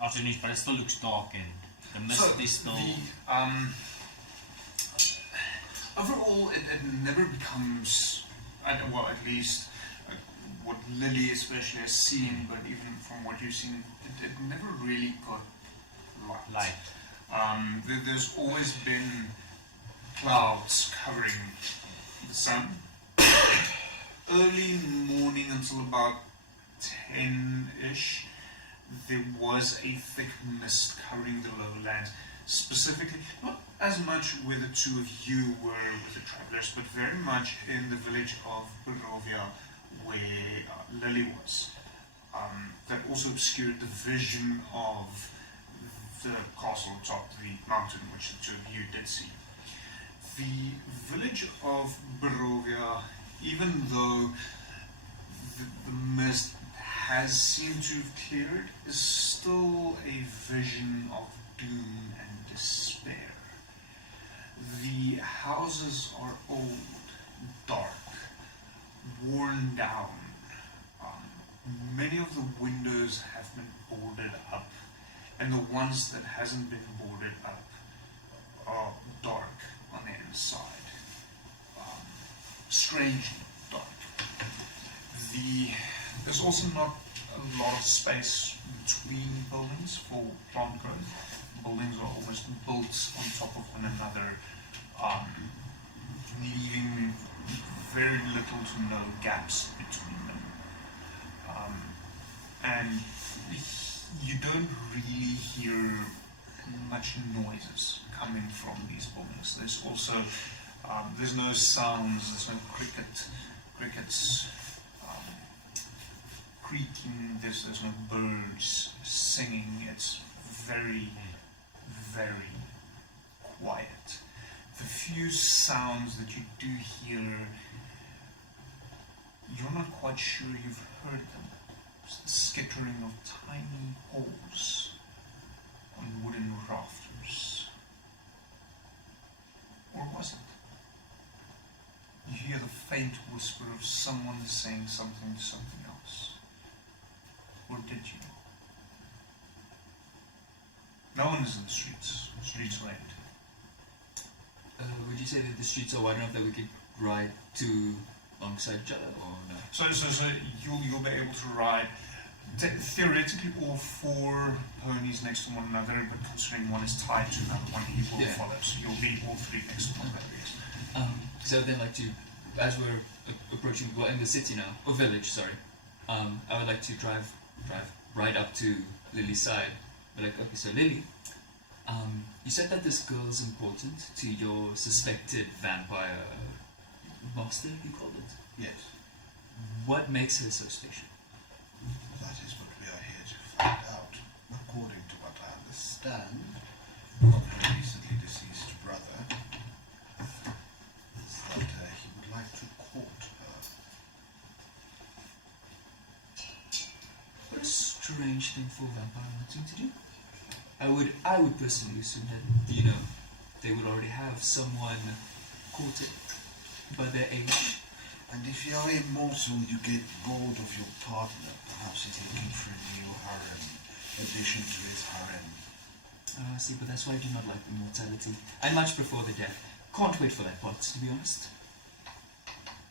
afternoon, but it still looks dark and the mist is still. Overall, it never becomes, well, at least what Lily especially has seen, but even from what you've seen, it never really got light. There's always been clouds covering the sun. Early morning until about 10-ish, there was a thick mist covering the lowlands. Specifically, not as much where the two of you were with the travelers, but very much in the village of Barovia. where Lilly was. That also obscured the vision of the castle atop the mountain, which the two of you did see. The village of Barovia, even though the mist has seemed to have cleared, is still a vision of doom and despair. The houses are old, dark, worn down. Many of the windows have been boarded up, and the ones that hasn't been boarded up are dark on the inside. Strangely dark. There's also not a lot of space between buildings for plant growth. Buildings are almost built on top of one another, leaving very little to no gaps between them. And you don't really hear much noises coming from these buildings. There's also there's no sounds, there's no crickets creaking, there's no birds singing. It's very, very quiet. The few sounds that you do hear, you're not quite sure you've heard them. It's the skittering of tiny oars on wooden rafters. Or was it? You hear the faint whisper of someone saying something to something else. Or did you? No one is in the streets. The streets are empty. Would you say that the streets are wide enough that we could ride to alongside each other, or no? So you'll be able to ride theoretically all four ponies next to one another, but considering one is tied to another one, he will follow. So you'll be all three next to one another. So then, like, to as we're approaching, well, in the city now, or village, sorry. I would like to drive right up to Lily's side. But like, okay, so Lily, you said that this girl is important to your suspected vampire master, you called it. Yes. What makes her so special? That is what we are here to find out. According to what I understand from her recently deceased brother, is that he would like to court her. What a strange thing for a vampire hunting to do. I would personally assume that, you know, they would already have someone courted by their age. And if you are immortal, you get bored of your partner. Perhaps he's looking for a new harem, addition to his harem. I see, but that's why I do not like immortality. I much prefer the death. Can't wait for that part, to be honest.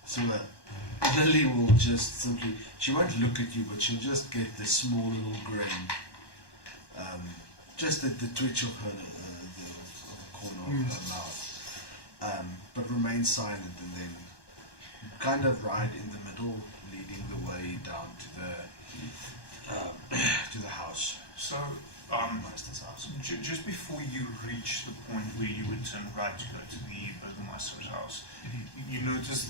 So Lily will just simply, she won't look at you, but she'll just get the small little grin. Just at the twitch of her, the corner of her mouth. But remain silent and then kind of ride in the middle, leading the way down to the house. So, Master's house. just before you reach the point where you would turn right to go to the Burgomaster's house, you notice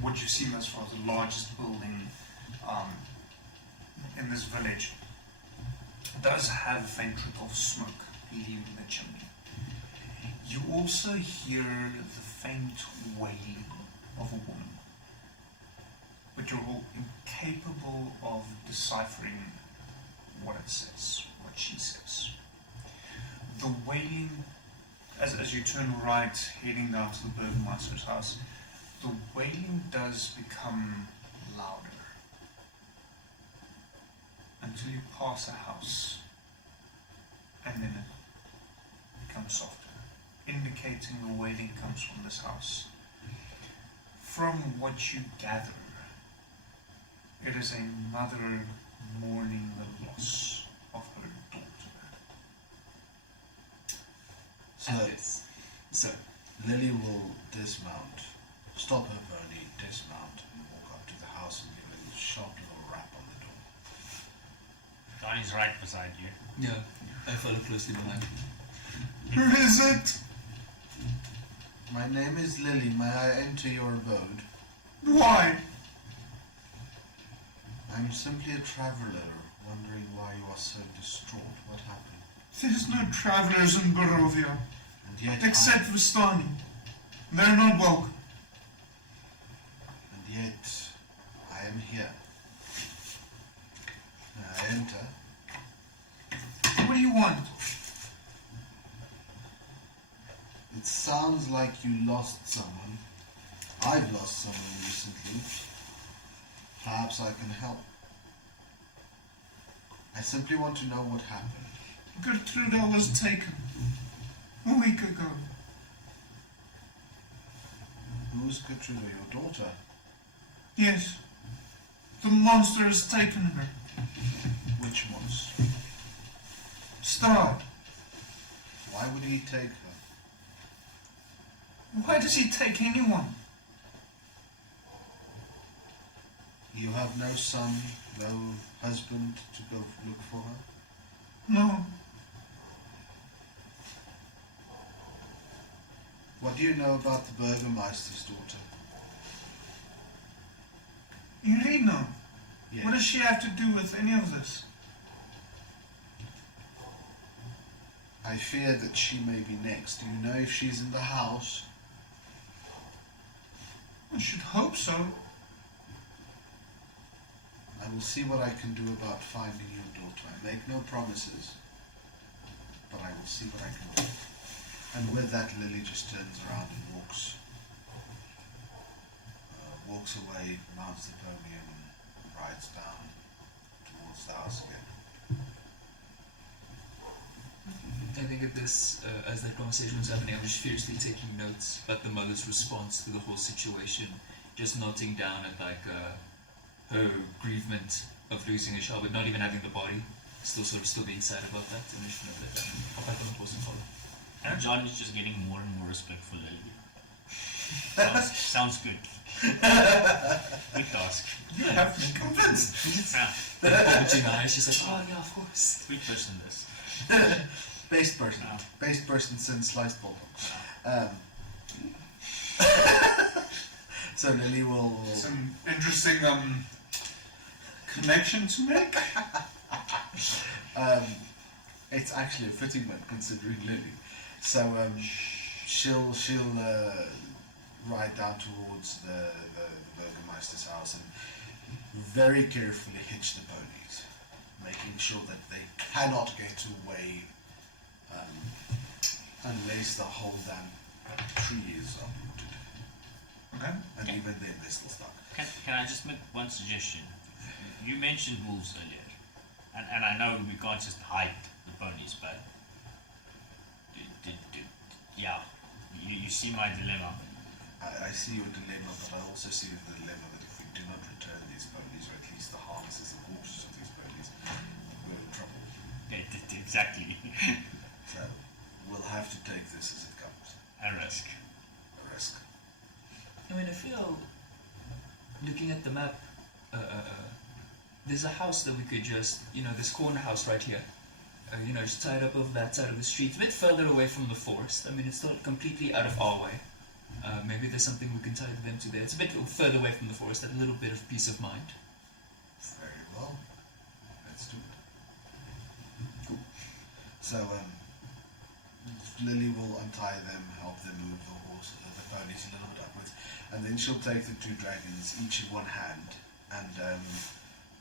what you've seen thus far, the largest building in this village does have a faint trickle of smoke leaving the chimney. You also hear the faint wailing of a woman, but you're all incapable of deciphering what it says, what she says. The wailing, as you turn right, heading down to the Burgomaster's house, the wailing does become louder until you pass a house, and then it becomes softer, indicating the wailing comes from this house. From what you gather, it is a mother mourning the loss of her daughter. So Lily will dismount, stop her pony, dismount, and walk up to the house and give a sharp little rap on the door. Donnie's right beside you. Yeah, I follow closely behind. Who is it? My name is Lily. May I enter your abode? Why? I'm simply a traveller, wondering why you are so distraught. What happened? There's no travellers in Barovia, And yet except Vistani. They're not welcome. And yet I am here. I enter. What do you want? It sounds like you lost someone. I've lost someone recently. Perhaps I can help. I simply want to know what happened. Gertruda was taken a week ago. Who's Gertruda, your daughter? Yes. The monster has taken her. Which monster? Strahd. Why would he take her? Why does he take anyone? You have no son, no husband to go look for her? No. What do you know about the Burgermeister's daughter? You need know. Yes. What does she have to do with any of this? I fear that she may be next. Do you know if she's in the house? I should hope so. I will see what I can do about finding your daughter. I make no promises, but I will see what I can do. And with that, Lily just turns around and walks away, mounts the pony, and rides down towards the house again. I think at this, as that conversation was happening, I was fiercely taking notes about the mother's response to the whole situation, just noting down at like her grievement of losing a child, but not even having the body. Still being sad about that, and I should know that. I'll back on the post and follow. And John is just getting more and more respect for Lily. Sounds good. Good task. You have me convinced. Yeah. But you know, she's like, oh yeah, of course. Sweet person this. Based person. Yeah. Based person since sliced bulldog. So Lily will... Some interesting connection to make. It's actually a fitting one considering Lily. So she'll ride down towards the Burgermeister's house and very carefully hitch the ponies, making sure that they cannot get away unless the whole damn tree is uprooted. Okay. And even then they're still stuck. Can I just make one suggestion? You mentioned wolves earlier, and I know we can't just hide the ponies, but yeah, you see my dilemma. I see your dilemma, but I also see the dilemma that if we do not return these ponies, or at least the harnesses and corpses of these ponies, we're in trouble. Exactly. So we'll have to take this as it comes. A risk. A risk. I mean, I feel, looking at the map, there's a house that we could just, this corner house right here, just tied up over that side of the street, a bit further away from the forest. I mean, it's not completely out of our way. Maybe there's something we can tie them to there. It's a bit further away from the forest, a little bit of peace of mind. Very well. Let's do it. Cool. So, Lily will untie them, help them move the ponies a little bit upwards, and then she'll take the two dragons, each in one hand, and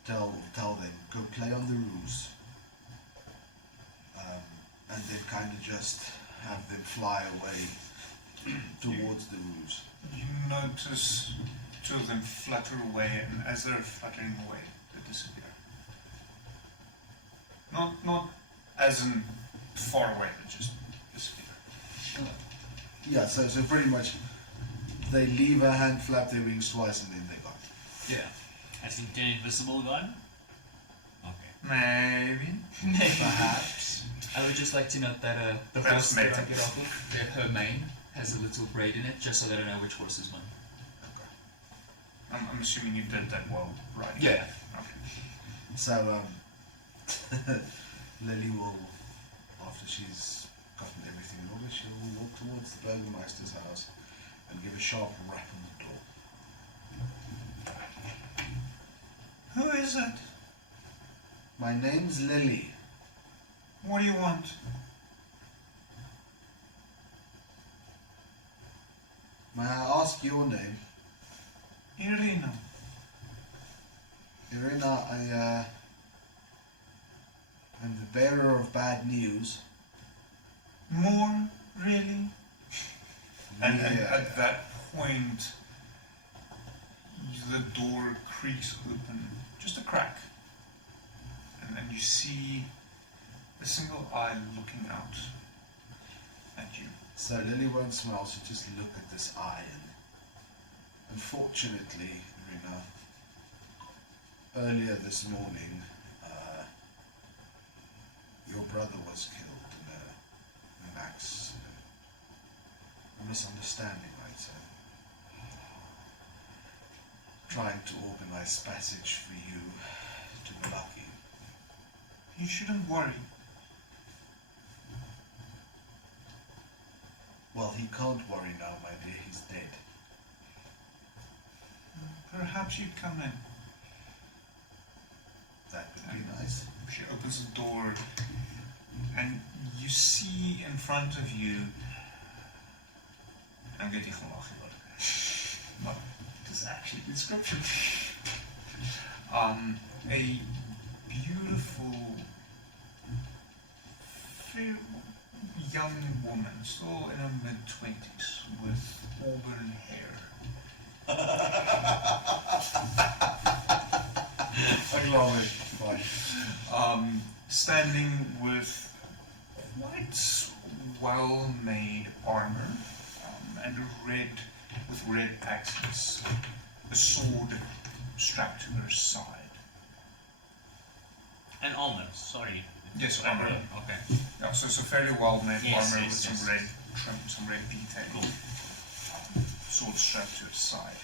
tell them, go play on the roofs, and then kind of just have them fly away towards the roofs. You notice two of them flutter away, and as they're fluttering away, they disappear. Not as in far away, but just disappear. Yeah, so pretty much they leave her hand, flap their wings twice, and then they're gone. Yeah. Has he turned invisible gone? Okay. Maybe. Perhaps. I would just like to note that the That's horse that I meta. get off of, that her mane has a little braid in it, just so that I know which horse is mine. Okay. I'm assuming you did that while riding. Yeah. Okay. So, Lily will, after she's gotten everything in order, she'll walk towards the Burgermeister's house and give a sharp rap on the door. Who is it? My name's Lilly. What do you want? May I ask your name? Irina. Irina, I'm the bearer of bad news. More, really? And Yeah. at that point, the door creaks open, just a crack. And then you see a single eye looking out at you. So Lily won't smile, she'll just look at this eye. And unfortunately, Irina, earlier this morning, your brother was killed in an accident. A misunderstanding, I'd say. Trying to organize passage for you to Lilly. You shouldn't worry. Well, he can't worry now, my dear, he's dead. Perhaps you'd come in. That would be nice. She opens the door, and you see in front of you. I'm getting no, it is actually the description. A beautiful, very young woman, still in her mid-20s, with auburn hair. I love it. Fine. Standing with quite well-made armor and with red accents, a sword strapped to her side. And armor, sorry. Yes, armor. Okay. Yeah, so fairly well-made Yes, armor yes, with yes. some red trim, some red detail. Cool. Sword strapped to her side.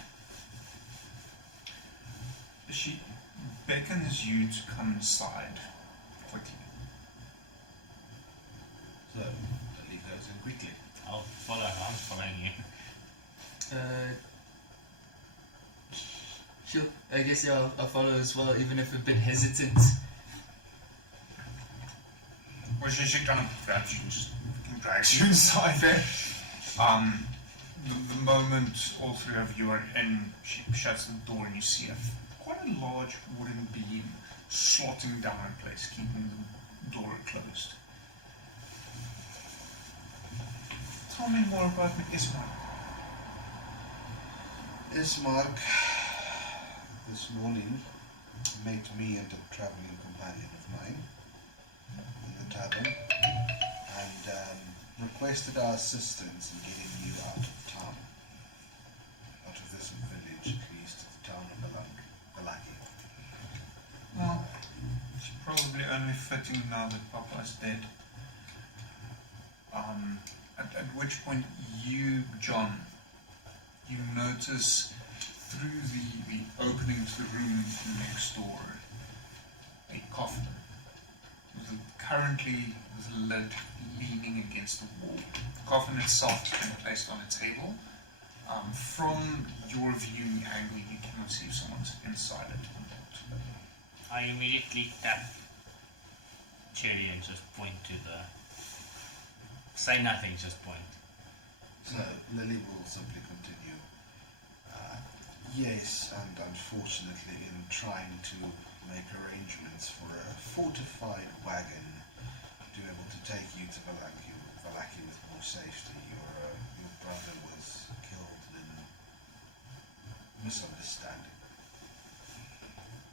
She beckons you to come inside quickly. So, Lily goes in quickly. I'll follow. I'm following you. Sure. I guess yeah, I'll follow as well, even if a bit hesitant. Well, she kind of grabs you and just drags you inside. The moment all three of you are in, she shuts the door and you see quite a large wooden beam slotting down in place, keeping the door closed. Tell me more about Ismark. Ismark, this morning, met me and a travelling companion of mine in the tavern and requested our assistance in getting you out of town. Out of this village, at least, to the town of Lilly. Well, it's probably only fitting now that Papa is dead. At which point you, John, you notice through the opening to the room next door a coffin currently with a lid leaning against the wall. The coffin itself has been placed on a table. From your viewing angle, you cannot see if someone's inside it or not. I immediately tap Cherry and just point to the. Say nothing, just point. So Lily will simply continue. Yes, and unfortunately in trying to make arrangements for a fortified wagon to be able to take you to Lilly with more safety, your brother was killed in misunderstanding.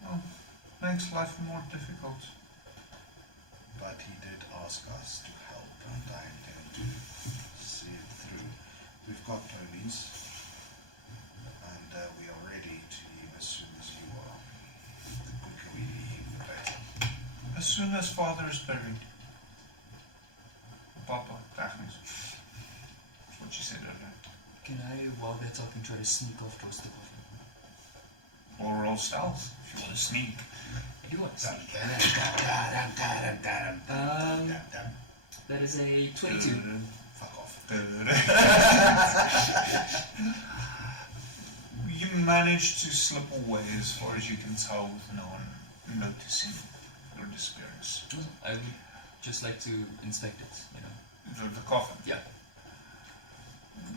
Well, makes life more difficult. But he did ask us to help, and I intend to see it through. We've got ponies, and we are ready to leave as soon as you are. The quicker we leave, the better. As soon as father is buried. Papa, Daphne's. That's what she said earlier. Can I, while they're talking, try to sneak off towards the coffin? Or roll stealth if you want to sneak. I do want to sneak. That is a 22. Fuck off. You managed to slip away as far as you can tell with no one noticing your disappearance. I would just like to inspect it, you know. The coffin? Yeah.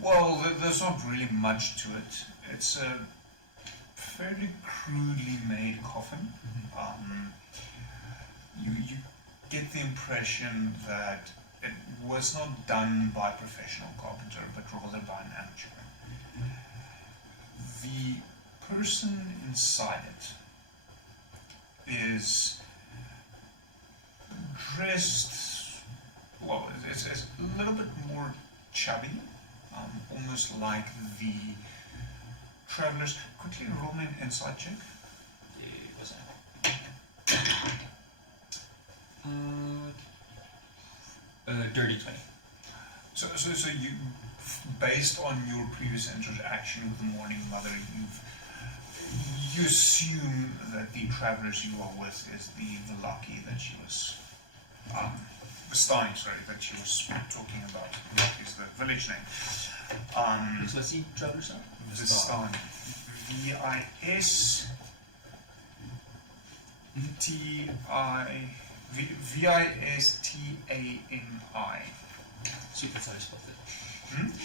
Well, there's not really much to it. It's a fairly crudely made coffin. You get the impression that it was not done by a professional carpenter, but rather by an amateur. The person inside it is dressed, well, it's a little bit more chubby, almost like the travelers. Quickly roll me an insight check. What's that? Dirty 20. So you, based on your previous interaction with the Morning Mother, you assume that the travelers you are with is the Lucky that she was, Vistani, sorry, that she was talking about. Lucky is the village name. So I see travelers now? Vistani. Vistani. Super sorry, spot it.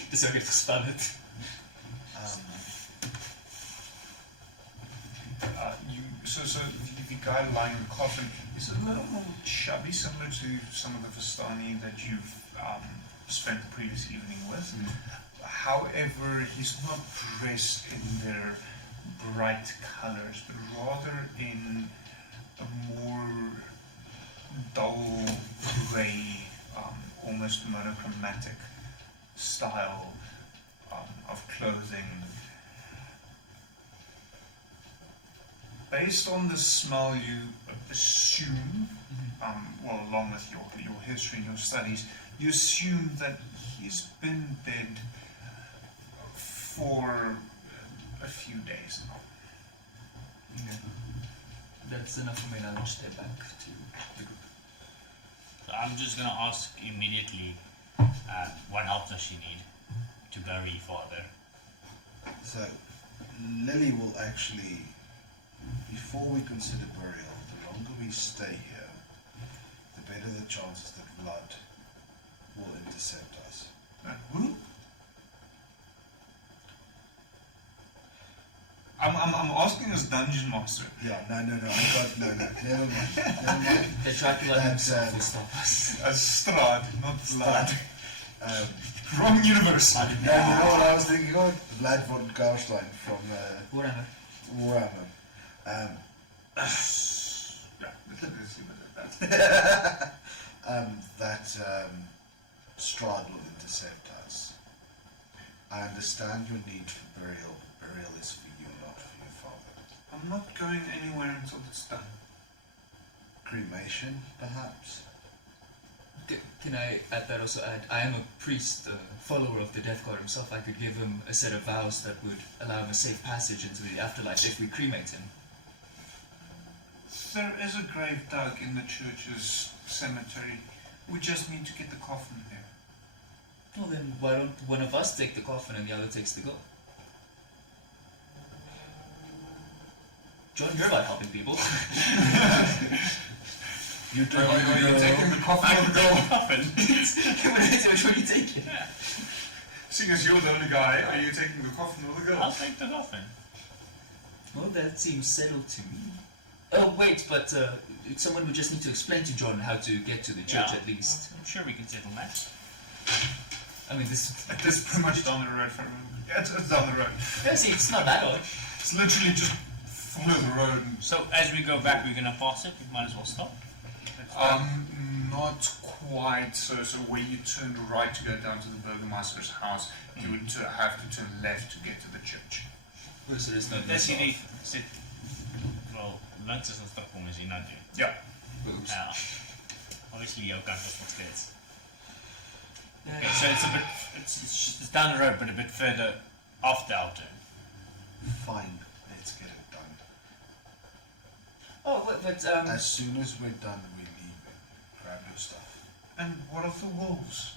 Just so I get to spell it. So the guy lying in the coffin is a little more chubby, similar to some of the Vistani that you've spent the previous evening with. However, he's not dressed in their bright colors, but rather in a more dull grey, almost monochromatic style of clothing. Based on the smell, you assume, well, along with your history and your studies, you assume that he's been dead for a few days now. Okay. That's enough for me now. I'll step back to the group. So I'm just going to ask immediately, what help does she need to bury father? So, Lilly will actually, before we consider burial, the longer we stay here, the better the chances that blood will intercept us. Who? I'm asking as dungeon master. Yeah, no, never mind. The Dracula That's, himself will stop us. As Strahd, not Vlad. Um, Wrong universe. no, you know what I was thinking of? Vlad von Garstein from Whatever. Warhammer. Yeah, let's leave it at that. That Strahd will intercept us. I understand your need for burial. Burial is for you, not for your father. I'm not going anywhere until it's done. Cremation, perhaps? Can I add that also add, I am a priest, follower of the Death God himself. I could give him a set of vows that would allow him a safe passage into the afterlife if we cremate him. There is a grave dug in the church's cemetery. We just need to get the coffin there. Well then, why don't one of us take the coffin and the other takes the goat? John, you're about helping people. You do. Are you taking the coffin or the gold? Coffin. Which one are you taking? Seeing as you're the only guy, are you taking the coffin or the I'll gold? take the coffin. Well, that seems settled to me. Oh, wait, but someone would just need to explain to John how to get to the church at least. I'm sure we can settle that. I mean, this... It's pretty much down the road from him. Yeah, it's down the road. Yeah, see, it's not that odd. It's literally just follow the road. So as we go back, we're going to pass it. We might as well stop. Not quite. So where you turned right to go down to the Burgomaster's house, you would have to turn left to get to the church. Well, so there's no... Dis hierdie sit wel links is ons terugkom as hiernatoe. Yeah. Oops. Ja. Obviously jou kant is nog steeds. Yeah. Okay, so it's a bit it's down the road but a bit further off the outer. Fine, let's get it done. Oh, but As soon as we're done, we leave it. Grab your stuff. And what of the wolves?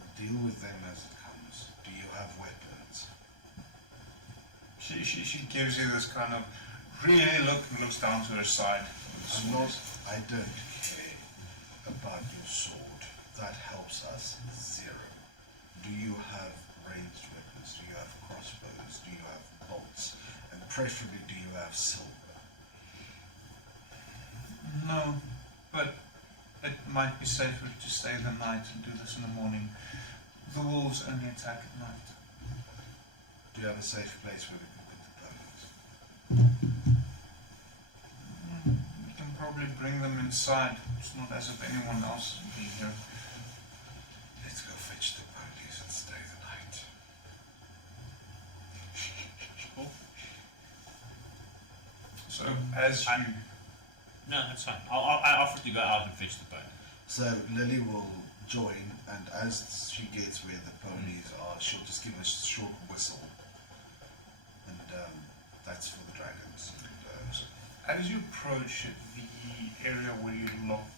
We'll deal with them as it comes. Do you have weapons? She gives you this kind of really look and looks down to her side. I don't care about your sword. That helps us zero. Do you have ranged weapons? Do you have crossbows? Do you have bolts? And preferably, do you have silver? No, but it might be safer to stay the night and do this in the morning. The wolves only attack at night. Do you have a safe place where we can put the ponies? You can probably bring them inside. It's not as if anyone else would be here. Let's go fetch the ponies and stay the night. Cool. So as you No, that's fine. I offer to go out and fetch the pony. So Lily will join, and as she gets where the ponies are, she'll just give a short whistle. And that's for the dragons. And, as you approach the area where you locked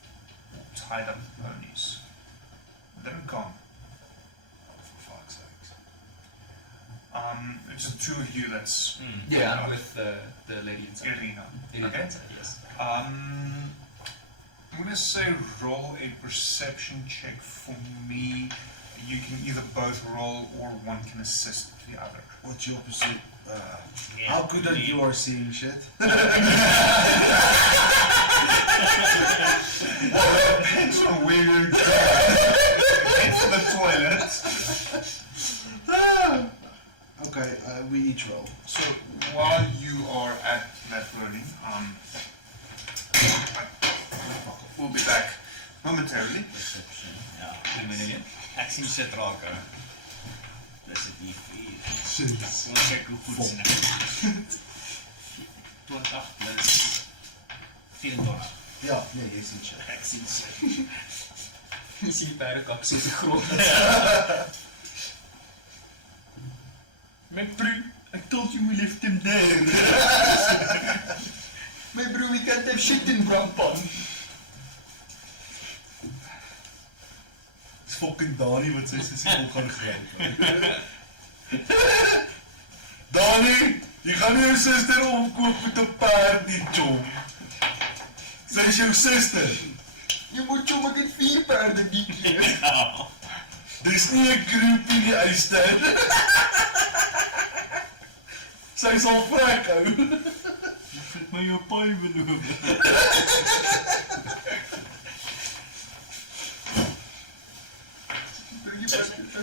or tied up the ponies, they're gone. oh, for fuck's sakes. It's the two of you that's Yeah, I'm with the lady inside. Irina. Irina Okay. inside, yes. I'm gonna say roll a perception check for me. You can either both roll or one can assist the other. What's your pursuit? Yeah. How good are you are seeing shit? Depends on where you're going. Head for the toilet. Okay, we each roll. So while you are at that learning, we'll be back momentarily. Ja. En my nie. Ek sien sit raak. Dis dit hier. Ons kyk hoe goed sien ek. 20 plus 24. Ja, nee, jy sien shit. Ek sien sit. Jy sien die perdekap so te grond. My broer, I told you we left him there. My broer, we can't have shit in Brampan. Dis fucking Dani wat sy sussie wil gaan gryp. Dani, jy gaan nie jou suster omkoop met 'n perd nie, chom. Sy is jou suster. Jy moet jou maar net 4 perde nie gee. Dis nie 'n groep in die uitstel. Sy sal vrek hou. Het my jou paai beloof.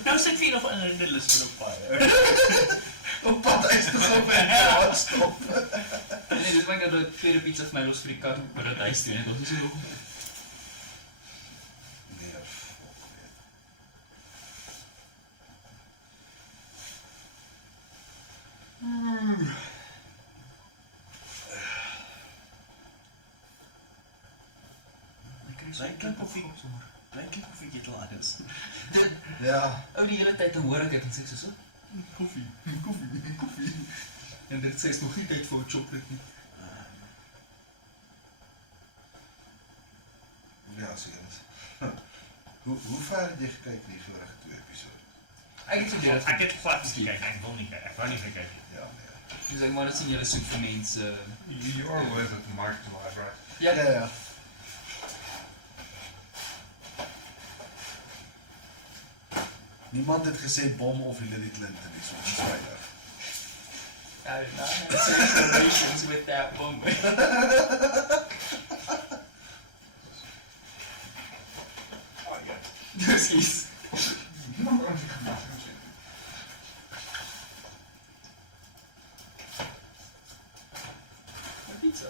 Nou sit vir of in die lys vir 'n paai. Op pad uit te gaan by 'n plaas stop. Nee, dis my dat tweede pizza vir my los vir die kar, maar dat hy steun het. Ons is nog. Nee, fuck. Drink of ek het al alles. Ja, Ou die hele tyd dan hoor ek dit en sê ek so. koffie. En dit sê is nog nie tyd vir 'n chocolate nie. Ja, seker is. Hoe ver het jy gekyk in die vorige 2 episode? Ek het gedink Ek het glad gekyk, ek wil nie kyk. Ek wou nie kyk nie. Ja. dis ek maar dit sien julle soek vir mense. You are aware that Mark alive, right? Ja. Niemand het gesê bom of Hillary Clinton is ons veilig. I don't know. Celebrations with that woman. Oh ja. Dis is. Pizza.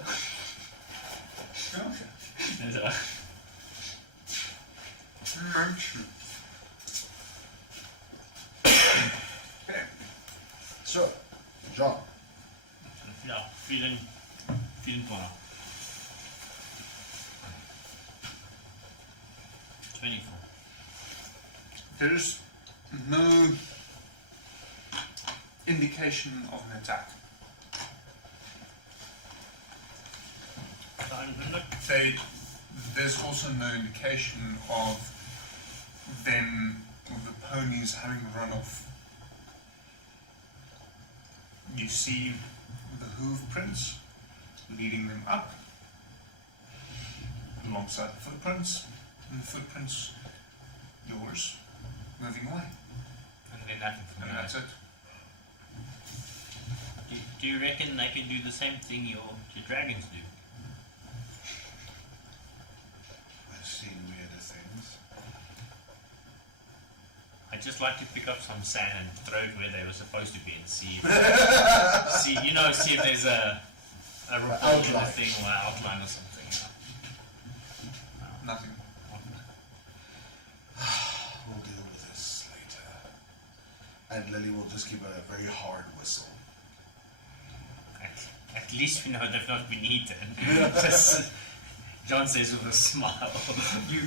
Dis reg. So, Jean. Ja, 24. 24. There's no indication of an attack. There's also no indication of them, of the ponies having run off. You see the hoof prints leading them up alongside the footprints, and the footprints yours moving away. And then nothing from And there. that's it. Do you reckon they can do the same thing your dragons do? I've seen weirder things. I'd just like to pick up some sand and throw it where they were supposed to be and see if, see if there's a report in the Outline. thing or an outline or something. Nothing. We'll deal with this later. And Lily will just give a very hard whistle. At least we know they've not been eaten. Just, John says with a smile. You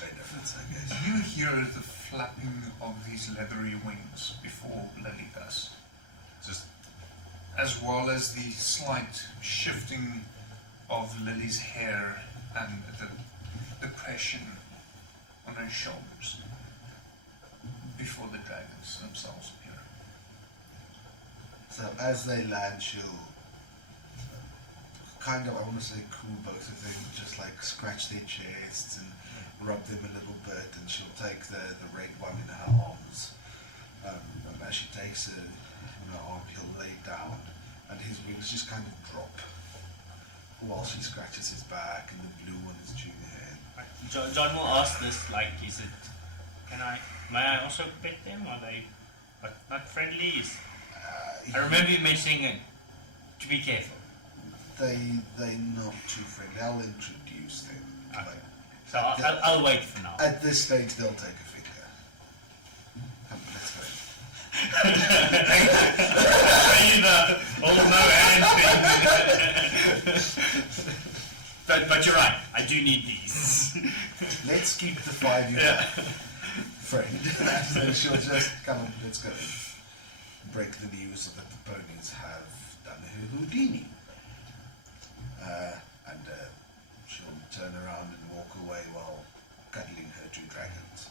Very different, I guess. you hear the flapping of these leathery wings before Lily does. Just as well as the slight shifting of Lily's hair and the depression on her shoulders before the dragons themselves appear. So as they land, she'll kind of, I want to say cool both of them, just like scratch their chests and rub them a little bit, and she'll take the red one in her arms. And as she takes it in her arm, he'll lay down, and his wings just kind of drop while she scratches his back and the blue on his junior head. John will ask this, like, is it, may I also pet them? Are they, but not friendly? I remember you mentioning it, to be careful. They're not too friendly. I'll introduce them. Okay. Like, So I'll wait for now. at this stage, they'll take a finger. Come, let's go. All no hand thing. But you're right, I do need these. Let's keep the 5-year friend. And then she'll just come on, let's go. Break the news that the ponies have done her Houdini. And she'll turn around and walk away while cuddling her 2 dragons.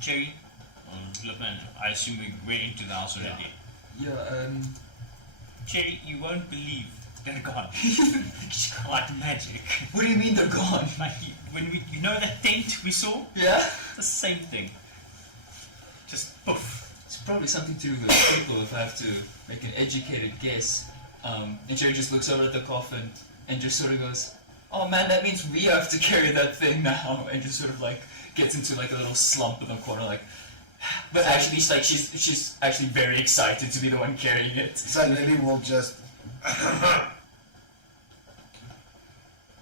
Jerry, Lippman, I assume we went into the house already. Yeah, Jerry, you won't believe they're gone. Like magic. what do you mean they're gone? Like you know that tent we saw? Yeah? The same thing. Just poof. It's probably something to do with those people, if I have to make an educated guess. And Jerry just looks over at the coffin and just sort of goes, "Oh man, that means we have to carry that thing now," and just sort of like gets into like a little slump in the corner, like. But actually, she's actually very excited to be the one carrying it. So Lily will just...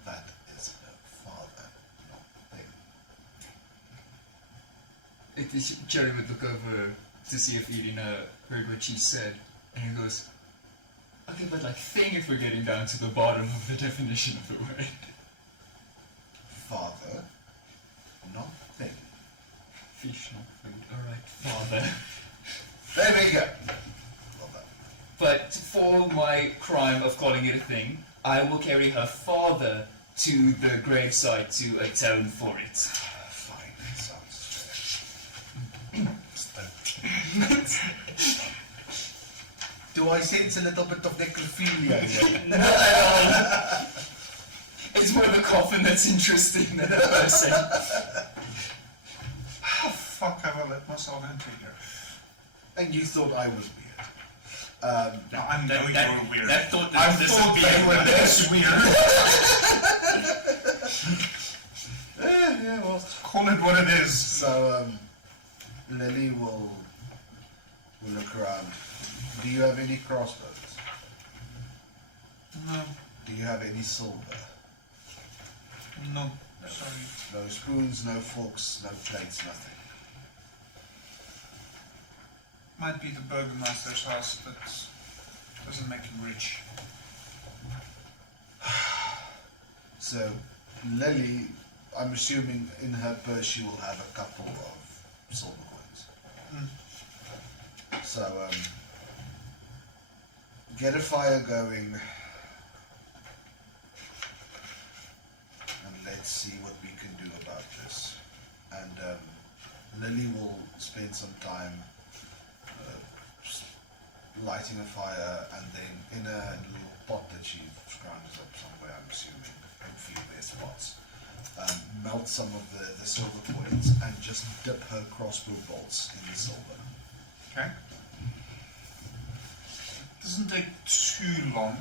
That is her father, not them. Jerry would look over to see if Irina heard what she said, and he goes, "Okay, but like thing if we're getting down to the bottom of the definition of the word." Father, not them. Fish, not food. Alright, father. There we go. Well done. But for my crime of calling it a thing, I will carry her father to the gravesite to atone for it. Fine, sounds fair. Do I sense a little bit of necrophilia here? It's more the coffin that's interesting than the person. How the fuck have I let myself into here? And you thought I was weird. No, I know you're weird. That thought I that thought they were this weird. Yeah, well, Call it what it is. so Lily will look around. Do you have any crossbows? No, Do you have any silver? no, No. sorry. No spoons, no forks, no plates, nothing. Might be the burgomaster's house that doesn't make him rich. So, Lily, I'm assuming in her purse she will have a couple of silver coins. So, get a fire going, and let's let's see what we can do about this. And Lily will spend some time just lighting a fire, and then in a little pot that she scrounges up somewhere, I'm assuming, and feel their spots. Melt some of the silver coins and just dip her crossbow bolts in the silver. Okay. It doesn't take too long.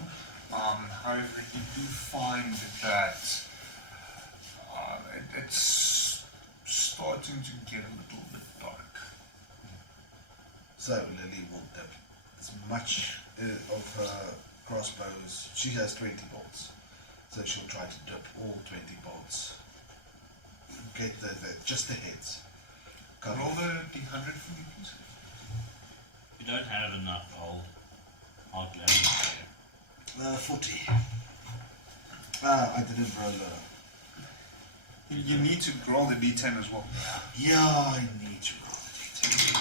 However, you do find that it's starting to get a little bit dark. So Lily will dip as much of her crossbows. She has 20 bolts, so she'll try to dip all 20 bolts. Get just the heads. Cover. Roll the D100 for me, please. If you don't have enough, I'll gladly 40. I didn't roll You need to roll the D10 as well. Yeah, I need to roll the D10.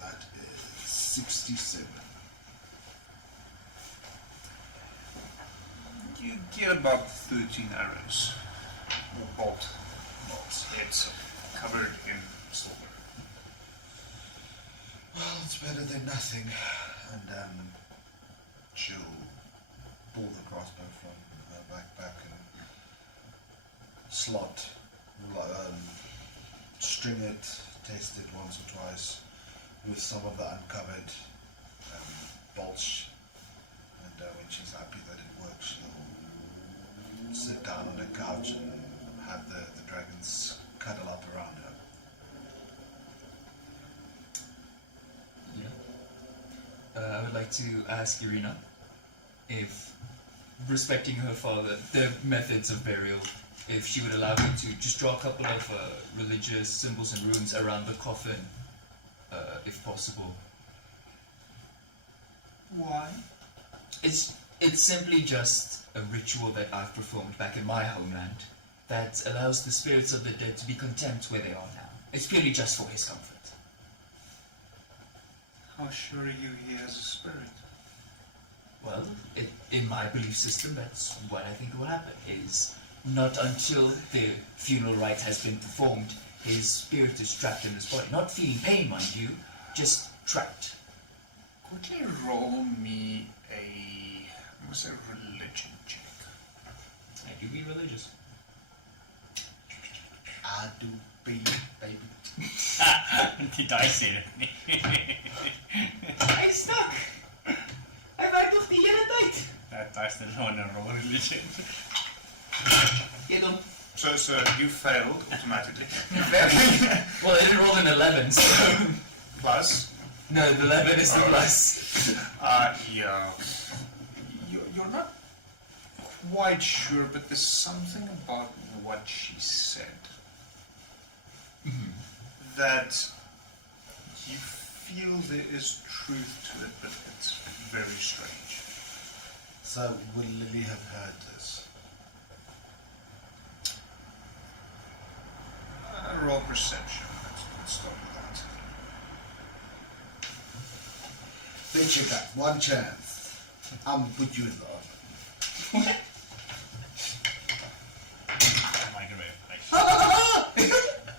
That is 67. You get about 13 arrows. Or bolts. It's covered in silver. Well, it's better than nothing. And she'll pull the crossbow from her backpack and slot, string it, test it once or twice with some of the uncovered bolts. And when she's happy that it works, she'll sit down on a couch and have the dragons cuddle up around her. I would like to ask Irina if, respecting her father, their methods of burial, if she would allow me to just draw a couple of religious symbols and runes around the coffin, if possible. Why? It's simply just a ritual that I've performed back in my homeland that allows the spirits of the dead to be content where they are now. It's purely just for his comfort. How sure are you he has a spirit? Well, in my belief system, that's what I think will happen, is not until the funeral rite has been performed, his spirit is trapped in his body. Not feeling pain, mind you, just trapped. Could you roll me I'm going to say religion check? I do be religious. I do be, baby. Die. Die said it. I'm stuck! I've had nog die hele tijd! That dice didn't want to roll religion. Get him. So you failed automatically. Well, I didn't roll an 11, so... Plus? No, the 11 is the plus. Yeah. You're not quite sure, but there's something about what she said that you feel there is truth to it, but it's very strange. So, will Lily have heard this? Roll perception. Let's start with that. Bitch, you got one chance. I'm gonna put you in the oven.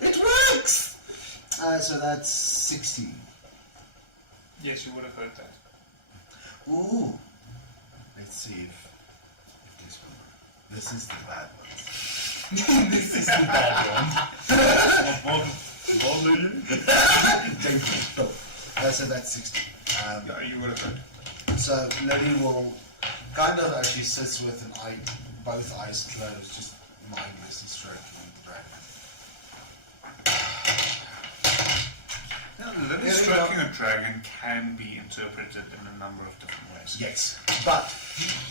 It works! So that's 16. Yes, you would have heard that. Ooh. Let's see if this one. This is the bad one. This is the bad one. So that's 16. Yeah, you would have heard. So Lily will kind of actually sits with both eyes closed, just mindlessly stroking the dragon. Now, Lily stroking a dragon can be interpreted in a number of different ways. Yes, but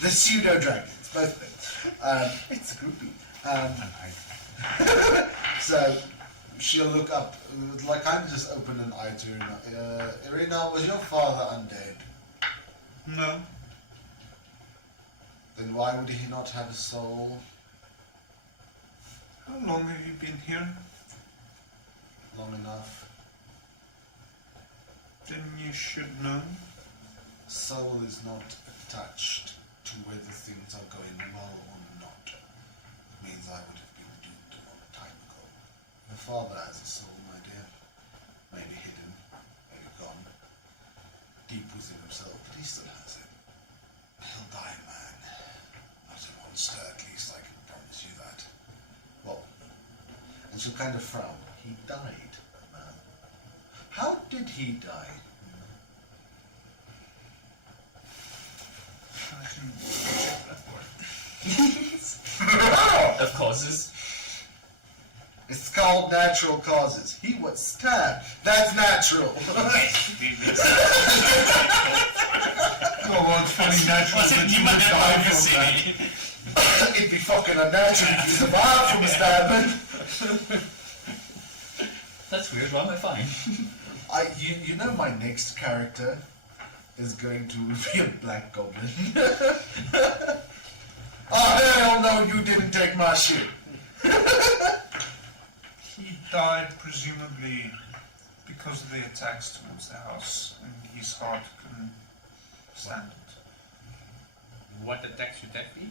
the pseudo dragons, both things. It's groupie. So she'll look up, like kind of just open an eye to Irina. Irina, was your father undead? No. Then why would he not have a soul? How long have you been here? Long enough. Then you should know. Soul is not attached to whether things are going well or not. means I would have been doomed a long time ago. Your father has a soul, my dear. Maybe hidden, maybe gone. Deep within himself, but he still has it. He'll die, man. Not a monster, at least I can promise you that. Well, and she'll kind of frown. He died, man. How did he die? I can check that word. Of causes. It's called natural causes. He was stabbed. That's natural. Oh, well, it's funny, natural. It'd be fucking unnatural if you survived from stabbing. That's weird. Why am I fine? You know my next character is going to be a black goblin. Oh hell no! You didn't take my shit. He died presumably because of the attacks towards the house, and his heart couldn't stand it. What attacks would that be?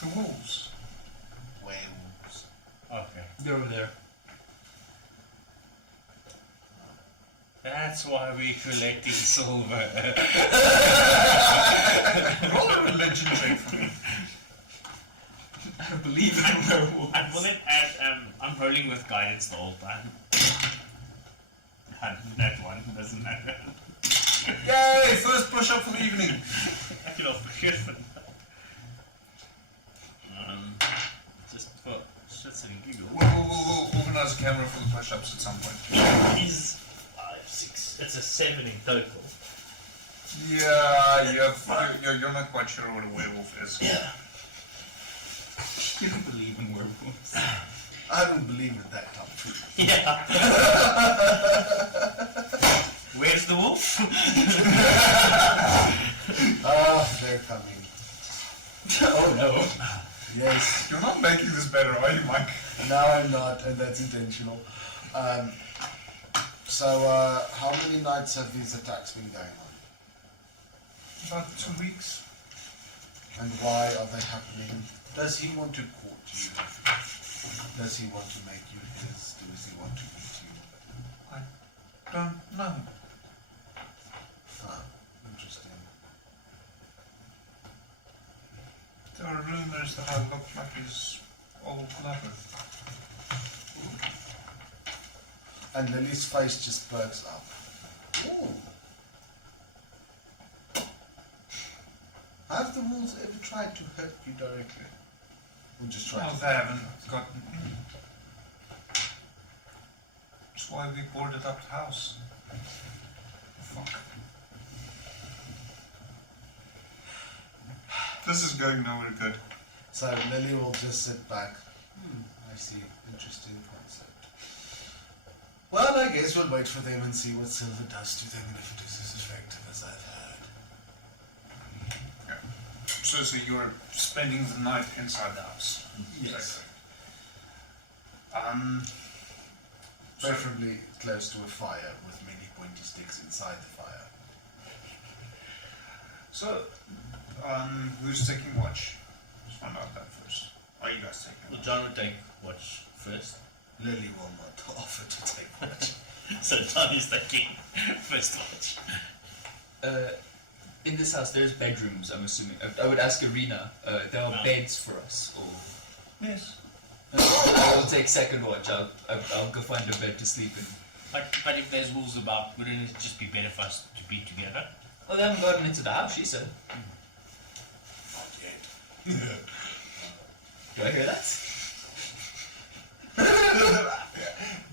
The wolves. Werewolves. Okay. They're over there. That's why we're collecting silver. Roll a religion check for me. I don't believe in werewolves. I'm willing at I'm rolling with guidance the whole time. That one doesn't matter. Yay! First push up for the evening. I can offer shit for that. Just for shits and giggles. We'll organize a camera for the push ups at some point. He's 5, 6. It's a 7 in total. Yeah, you're not quite sure what a werewolf is. Yeah. You don't believe in werewolves. I haven't believed it that time. Yeah. Where's the wolf? They're coming. Oh no. Yes. You're not making this better, are you, Mike? No, I'm not, and that's intentional. So, how many nights have these attacks been going on? About 2 weeks. And why are they happening? Does he want to court you? Does he want to make you his? Does he want to eat you? I don't know. Ah, interesting. There are rumors that I look like his old lover. And Lily's face just perks up. Ooh. Have the wolves ever tried to hurt you directly? Or just tried No, to... they haven't gotten in. That's why we boarded up the house. Fuck. This is going nowhere good. So Lily will just sit back. I see. Interesting concept. Well, I guess we'll wait for them and see what silver does to them and if it is as effective as I've heard. So you're spending the night inside the house? Yes. So, Preferably close to a fire with many pointy sticks inside the fire. so who's taking watch? Let's find out that first. Are you guys taking Well, watch? John would take watch first. Lily will not offer to take watch. So John is taking first watch. In this house, there's bedrooms. I'm assuming. I would ask Arena. There are No. beds for us, or Yes. I will take second watch. I'll go find a bed to sleep in. But if there's wolves about, wouldn't it just be better for us to be together? Well, they haven't gotten into the house. She said. Not yet. Do I hear that?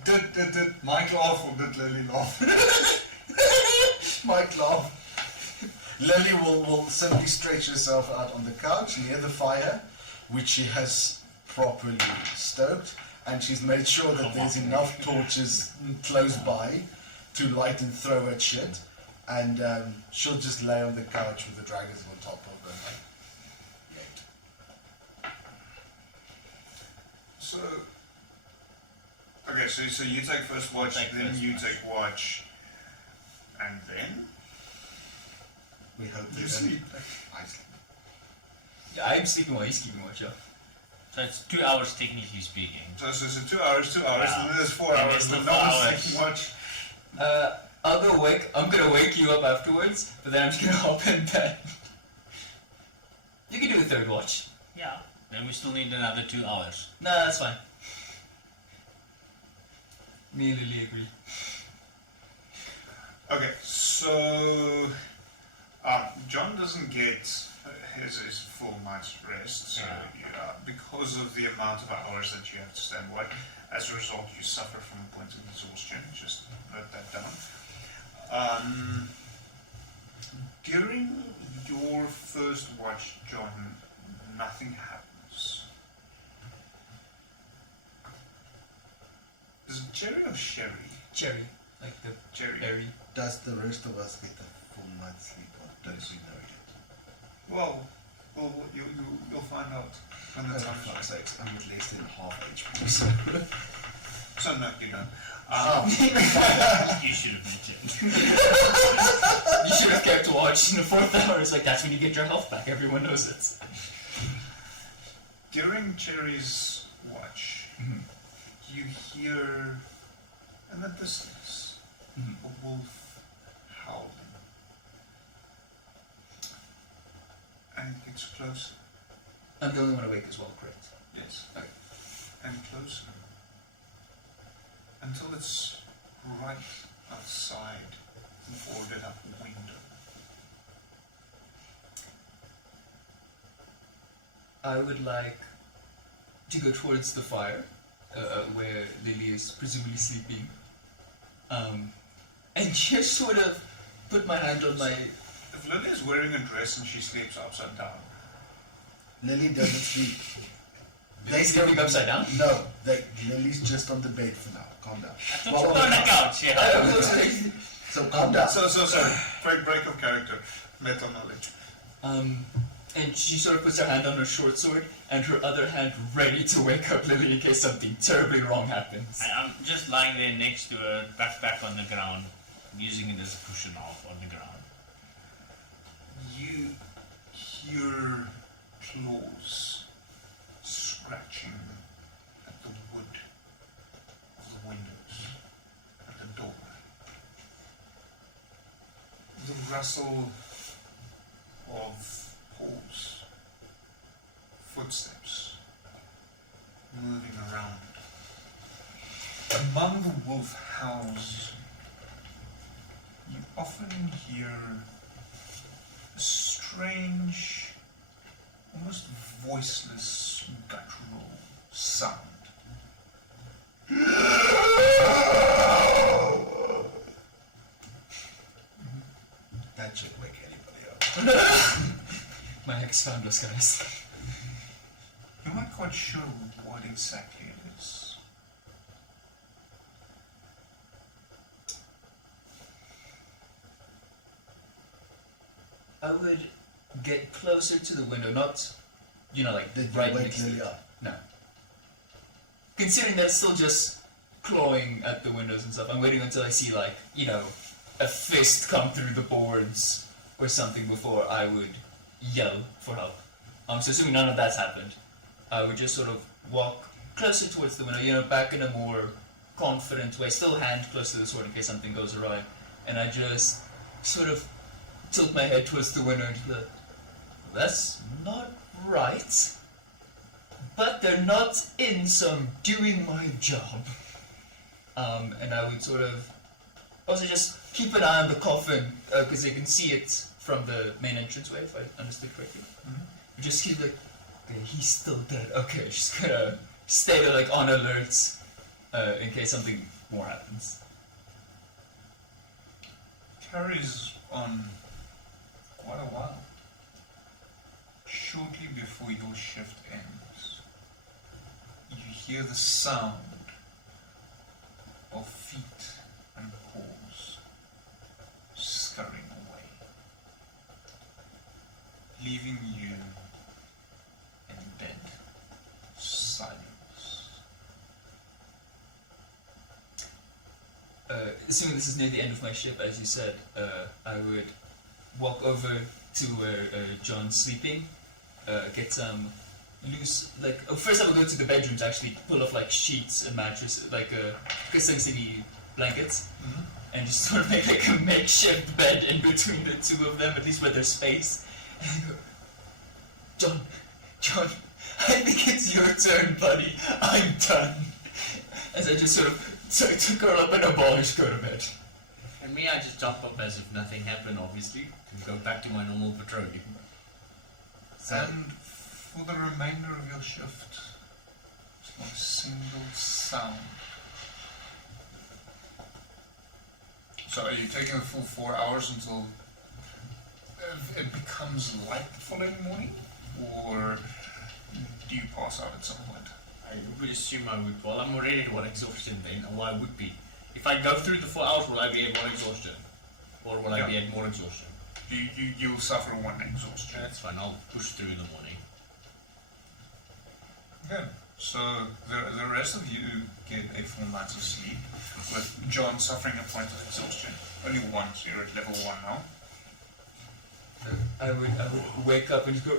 Did Mike laugh or did Lily laugh? Mike laugh. Lily will simply stretch herself out on the couch near the fire, which she has properly stoked, and she's made sure that there's enough torches close by to light and throw at shit, and she'll just lay on the couch with the dragons on top of her. Yet. So, okay, so you take first watch, Take then first you watch. take watch, and then We hope you they sleep. I sleep. Yeah, I'm sleeping while he's keeping watch. Yeah. So it's 2 hours technically speaking. So 2 hours, 2 hours, Yeah. and then there's 4 And hours. there's But the no 4 one's hours. taking watch. I'll go wake. I'm gonna wake you up afterwards, but then I'm just gonna hop in bed. You can do a third watch. Yeah. Then we still need another 2 hours. Nah, that's fine. Me and Lily agree. Okay, so John doesn't get his full night's rest, so because of the amount of hours that you have to stand awake, as a result you suffer from a point of exhaustion. Just note that down. During your first watch, John, nothing happens. Is it Jerry or Sherry? Cherry, like the Jerry. berry. Does the rest of us get a full night's sleep, or don't we know yet? Well, you'll find out when the Oh, time for fuck's is right. sakes, I'm at less than half HP, so... So no, you don't. You should have mentioned. You should have kept watch in the 4th hour. It's like that's when you get your health back. Everyone knows it. During Jerry's watch, you hear in the distance a wolf howling. And it gets closer. I'm the only one awake as well, correct? Yes. Okay. And closer. Until it's right outside the boarded up window. I would like to go towards the fire, where Lily is presumably sleeping, and just sort of put my hand on my... If Lily is wearing a dress and she sleeps upside down, Lily doesn't sleep. Sleeping upside down? No, Lily's just on the bed for now. Calm down. I thought you were on the couch, yeah. So calm down. So sorry. Break of character. Meta knowledge. And she sort of puts her hand on her short sword, and her other hand ready to wake up Lily in case something terribly wrong happens. And I'm just lying there next to her, back on the ground, using it as a cushion off on the ground. You hear claws scratching at the wood of the windows, at the door. The rustle of paws, footsteps moving around. Among the wolf howls, you often hear a strange, almost voiceless, guttural sound. That should wake anybody up. My ex found us, guys. You're not quite sure what exactly it is. I would get closer to the window, not, like Did you right wake next to Lily it. up? No. Considering that's still just clawing at the windows and stuff, I'm waiting until I see, a fist come through the boards or something before I would yell for help. So assuming none of that's happened, I would just sort of walk closer towards the window, back in a more confident way, still hand close to the sword in case something goes awry, and I just sort of tilt my head towards the window and be like, that's not right. But they're not in, so I'm doing my job. And I would sort of also just keep an eye on the coffin, because you can see it from the main entranceway, if I understood correctly. Just keep okay, he's still dead. Okay, just gonna stay there, on alert, in case something more happens. Carries on quite a while. Shortly before your shift ends, you hear the sound of feet and paws scurrying away, leaving you in dead silence. Assuming this is near the end of my shift, as you said, I would walk over to where John's sleeping, get some loose, like, first I would go to the bedrooms, actually pull off like sheets and mattresses, like city blankets, and just sort of make like a makeshift bed in between the two of them, at least where there's space. And I go, John, I think it's your turn, buddy. I'm done. As I just sort of to curl up in a ball and just go to bed. And me, I just jump up as if nothing happened, obviously, and go back to my normal patrolling. And for the remainder of your shift, it's not a single sound. So are you taking the full 4 hours until it becomes light the following morning? Or do you pass out at some point? I would assume I would. Well, I'm already at 1 exhaustion then, or I would be. If I go through the 4 hours, will I be at 1 exhaustion? Or will I be at more exhaustion? You'll suffer 1 exhaustion. That's fine, I'll push through the morning. Good. So the rest of you get a full night's of sleep, with John suffering a point of exhaustion. Only 1, so you're at level 1 now. I would wake up and just go,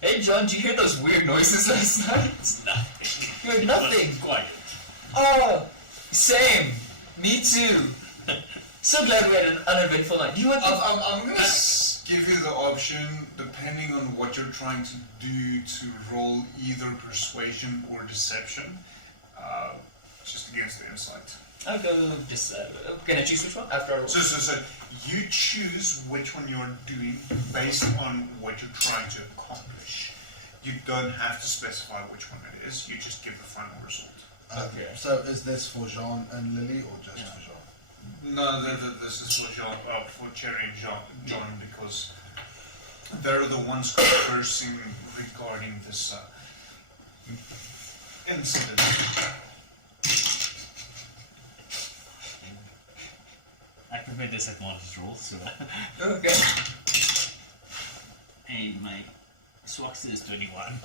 hey John, did you hear those weird noises last night? Nothing. You heard nothing? Quiet. Oh, same. Me too. So glad we had an uneventful night. You want to... I'm going to give you the option, depending on what you're trying to do, to roll either persuasion or deception, just against the insight. I'll go just... can I choose which one? After I roll? So you choose which one you're doing based on what you're trying to accomplish. You don't have to specify which one it is, you just give the final result. Okay. So is this for Jean and Lily, or just for Jean? No, this is for Jean, for Cherry and John, because they're the ones conversing regarding this incident. I prepared this at Monster's roll, so... Okay. And my Swaxter is 21.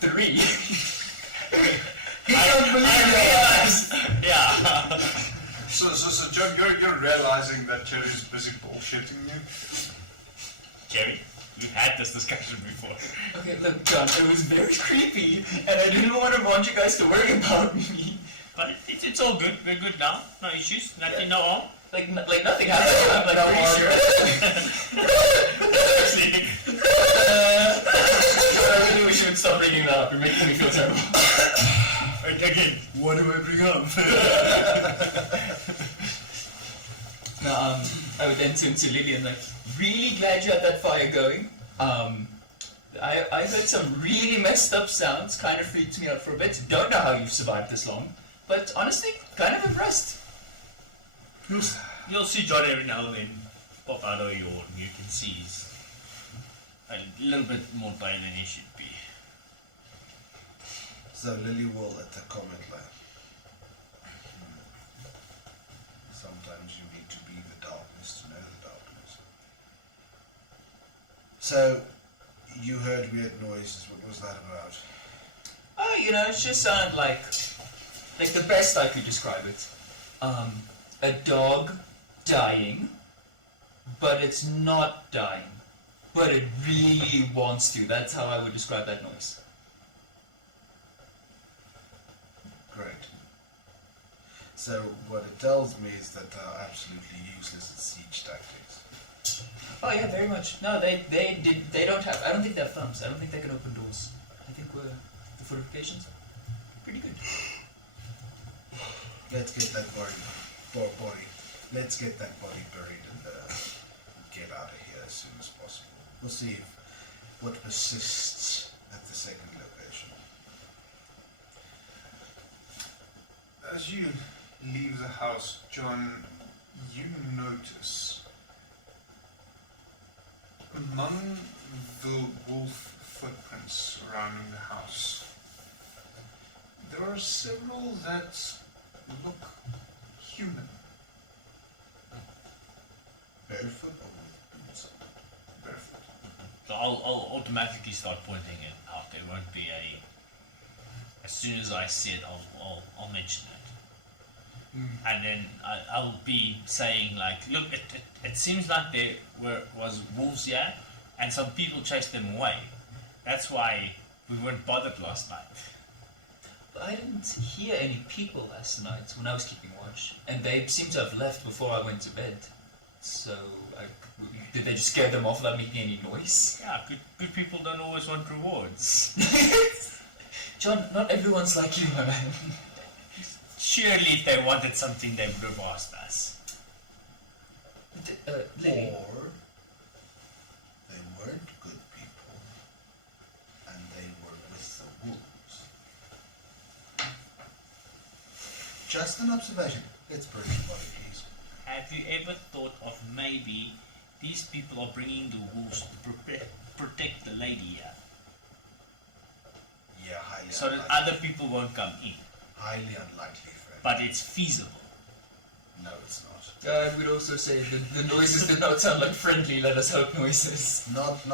3. Yeah. So John, you're realizing that Cherry's busy bullshitting you. Jerry, we've had this discussion before. Okay, look, John, it was very creepy, and I didn't want you guys to worry about me. But it's all good. We're good now. No issues. Nothing, no harm. Like nothing happened. I'm like pretty sure. I really wish you would stop bringing that up. You're making me feel terrible. Again, what do I bring up? Now, I would then turn to Lily and like, really glad you had that fire going. I heard some really messed up sounds, kind of freaked me out for a bit. Don't know how you've survived this long, but honestly, kind of impressed. You'll see John every now and then pop out of your you can see he's a little bit more tired than he should be. So Lily will at the comment line. Sometimes you need to be the darkness to know the darkness. So you heard weird noises. What was that about? Oh, it just sounded like the best I could describe it. A dog dying, but it's not dying, but it really wants to. That's how I would describe that noise. Great. So what it tells me is that they're absolutely useless at siege tactics. Oh yeah, very much. No, they don't have. I don't think they have thumbs. I don't think they can open doors. I think the fortifications pretty good. Let's get that body. Let's get that body buried and get out of here as soon as possible. We'll see what persists at the second location. As you leave the house, John, you notice among the wolf footprints surrounding the house, there are several that look human. Barefoot or with boots on? Barefoot. So I'll automatically start pointing it out. There won't be as soon as I see it, I'll mention it. And then I'll be saying like, look, it seems like there was wolves here, and some people chased them away. That's why we weren't bothered last night. I didn't hear any people last night when I was keeping watch, and they seemed to have left before I went to bed. So, did they just scare them off without making any noise? Yeah, good people don't always want rewards. John, not everyone's like you, my man. Surely if they wanted something, they would have asked us. Lily. Or they weren't good people, and they were with the wolves. Just an observation. Let's bring somebody, please. Have you ever thought of maybe these people are bringing the wolves to protect the lady here, Yeah, highly so that unlikely. other people won't come in? Highly unlikely, friend. But it's feasible. No, it's not. I would also say the noises did not sound like friendly, let us hope noises. Not in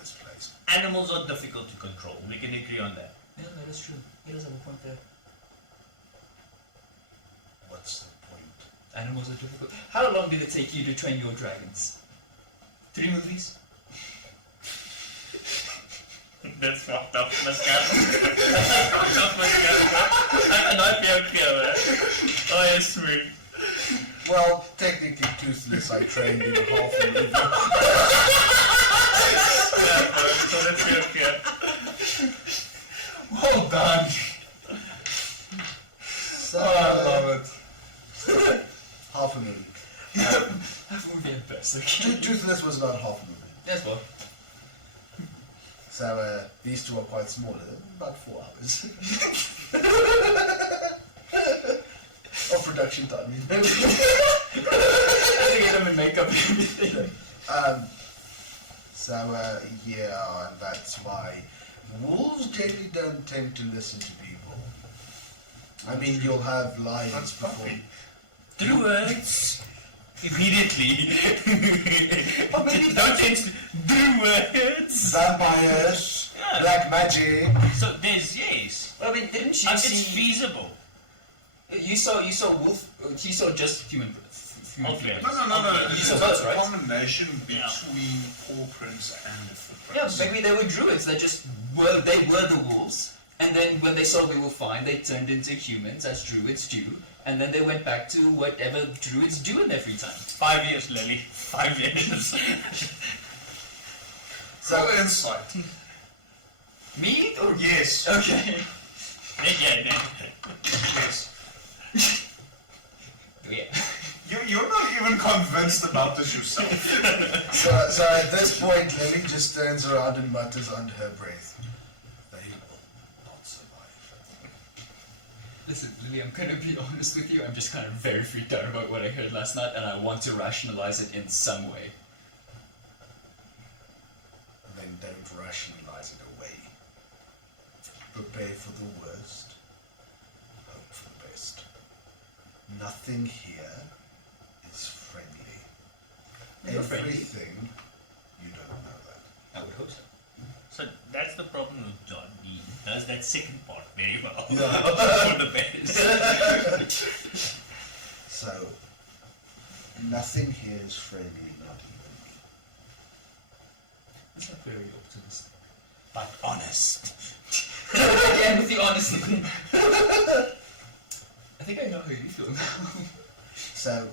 this place. Animals are difficult to control. We can agree on that. Yeah, that is true. He does have a point there. What's the point? Animals are difficult. How long did it take you to train your dragons? 3 movies? That's fucked up, And I feel killer. Oh, yes, sweet. Well, technically, Toothless I trained in half a movie. So let's feel Well done! So, I love it. half a movie. That movie at best, okay? Toothless was about half a movie. Yes, well. So these two are quite small, about 4 hours. Of production time, you know. To get them in makeup and everything. Yeah, and that's why wolves generally don't tend to listen to people. I mean, you'll have lions before. Druids! Immediately. Don't tend to druids! Vampires, Yeah. black magic. So there's, yes. Well, I mean, didn't you And see... it's feasible. You saw wolf... You saw just human... Obvious. No. These It's are both, a right? combination Yeah. between paw prints and the Yeah, footprints. maybe they were druids. They were the wolves. And then when they saw we were fine, they turned into humans, as druids do. And then they went back to whatever druids do in their free time. 5 years, Lily. 5 years. So insight. Me? Or Yes. Okay. Yeah. Yes. Yeah. You're not even convinced about this yourself. So at this point, Lily just turns around and mutters under her breath, "They will not survive." Listen, Lily, I'm gonna be honest with you. I'm just kind of very freaked out about what I heard last night, and I want to rationalize it in some way. Then don't rationalize it away. Prepare for the worst, hope for the best. Nothing here is friendly. You're friendly. Everything, you don't know that. I would hope so. So that's the problem with John. He does that second part very well. Yeah. For the best. So, nothing here is friendly, not even me. It's not very optimistic. But honest. Again with the honesty. I think I know how you feel now. So,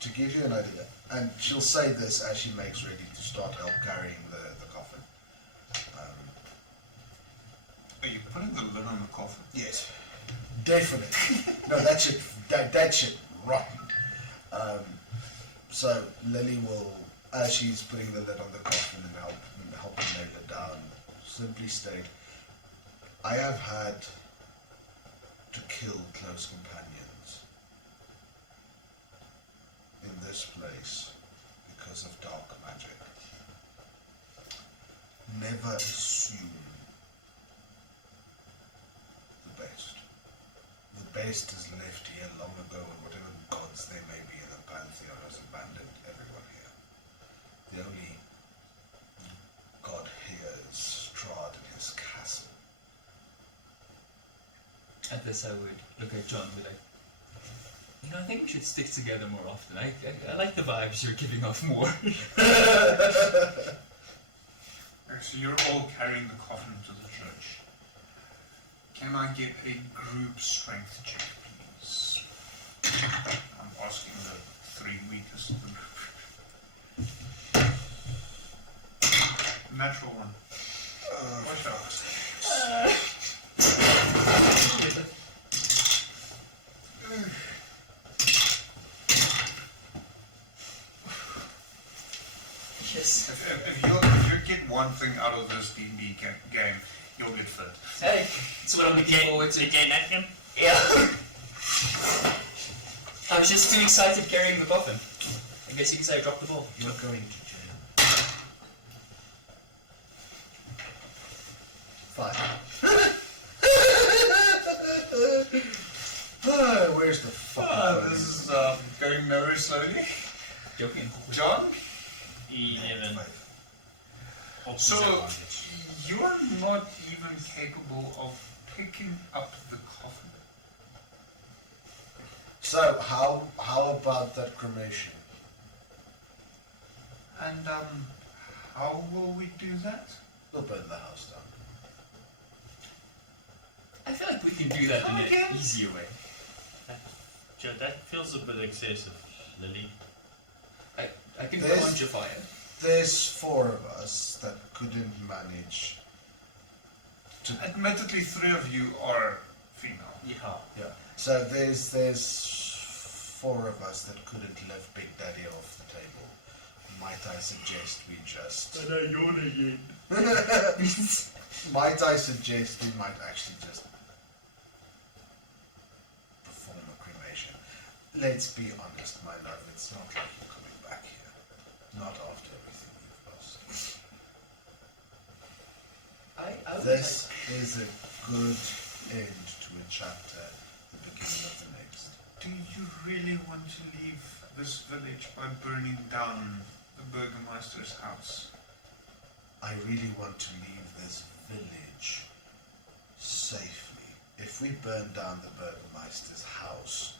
to give you an idea, and she'll say this as she makes ready to start help carrying the coffin. Are you putting the lid on the coffin? Yes, definitely. No, that shit rotten. So Lily will, as she's putting the lid on the coffin and helping nail it down, simply state, "I have had to kill close companions in this place because of dark magic. Never assume the best. The best is left here long ago, and whatever gods there may be in the pantheon has abandoned everyone here. The only god here is Strahd and his castle." At this, I would look at John and be like, I think we should stick together more often. I like the vibes you're giving off more. so you're all carrying the coffin to the church. Can I get a group strength check, please? I'm asking the 3 weakest of the group. Natural one. Watch out. Yes. If you get one thing out of this D&D game, you'll get fit. Hey, that's what I'm looking forward to. Again, Nathan? Yeah. I was just too excited carrying the coffin. I guess you could say I dropped the ball. You're going to jail. 5. Where's the fucking This is going very slowly. Joking. John, 11. so you are not even capable of picking up the coffin. So how about that cremation? And how will we do that? We'll burn the house down. I feel like we can do that in Okay. an easier way. Joe, that feels a bit excessive, Lily. I can There's- quantify it. There's 4 of us that couldn't manage to. Admittedly, 3 of you are female. Yeah. So there's 4 of us that couldn't lift Big Daddy off the table. Might I suggest we just? And I yawn again. Might I suggest we might actually just perform a cremation? Let's be honest, my love. It's not like you're coming back here. Not after everything you've lost. I would This is a good end to a chapter, the beginning of the next. Do you really want to leave this village by burning down the Burgermeister's house? I really want to leave this village safely. If we burn down the Burgermeister's house,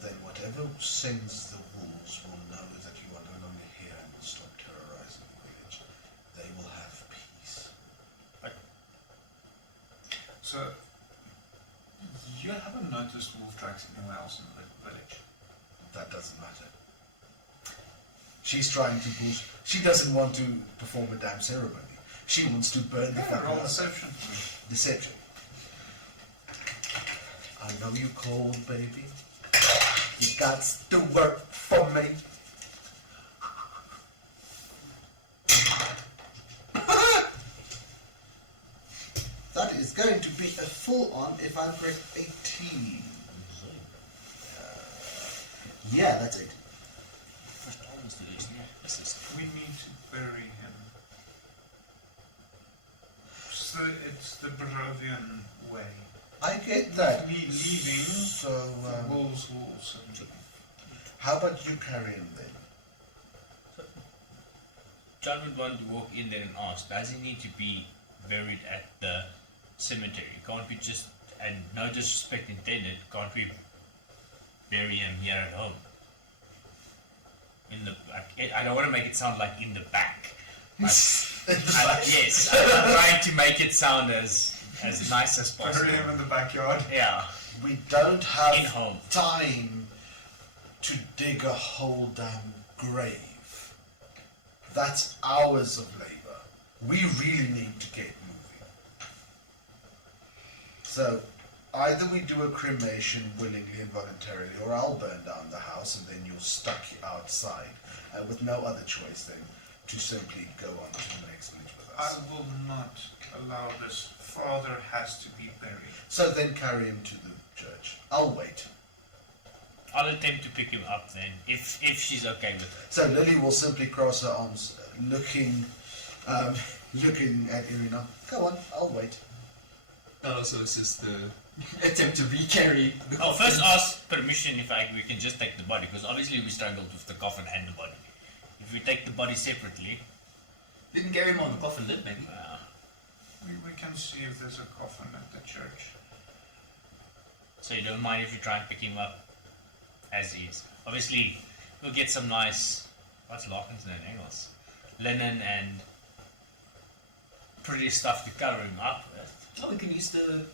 then whatever sends the wolves will know that you are no longer here and will stop terrorizing the village. They will have peace. So, you haven't noticed wolf tracks anywhere else in the village? That doesn't matter. She's trying to bullshit. She doesn't want to perform a damn ceremony. She wants to burn the fucking roll house. deception for me. Deception. I know you cold, baby. You got to work for me. That is going to be a full-on, if I'm correct, 18. Yeah, that's it. We need to bury him. So it's the Barovian way. I get that. Me leaving, So, the wolves will also leave. how about you carry him then? John would want to walk in there and ask, does he need to be buried at the cemetery? Can't we just, and no disrespect intended, can't we bury him here at home? In the back. I don't want to make it sound like in the back. Yes, I'm trying to make it sound as nice as possible. Bury him in the backyard. Yeah, We don't have in home. time to dig a whole damn grave. That's hours of labor. We really need to get moving. So, either we do a cremation willingly and voluntarily, or I'll burn down the house and then you're stuck outside with no other choice then to simply go on to the next village with I us. will not allow this. Father has to be buried. So then carry him to the church. I'll wait. I'll attempt to pick him up then, if she's okay with it. So Lily will simply cross her arms, looking at Irina. Go on, I'll wait. That also assists the attempt to re-carry the Oh, coffin. first ask permission if we can just take the body, because obviously we struggled with the coffin and the body. If we take the body separately, Didn't carry him on the coffin lid, maybe. We can see if there's a coffin at the church. so you don't mind if we try and pick him up as is. Obviously, we'll get some nice, what's Larkin's name in English? Linen and pretty stuff to cover him up with. Oh, we can use the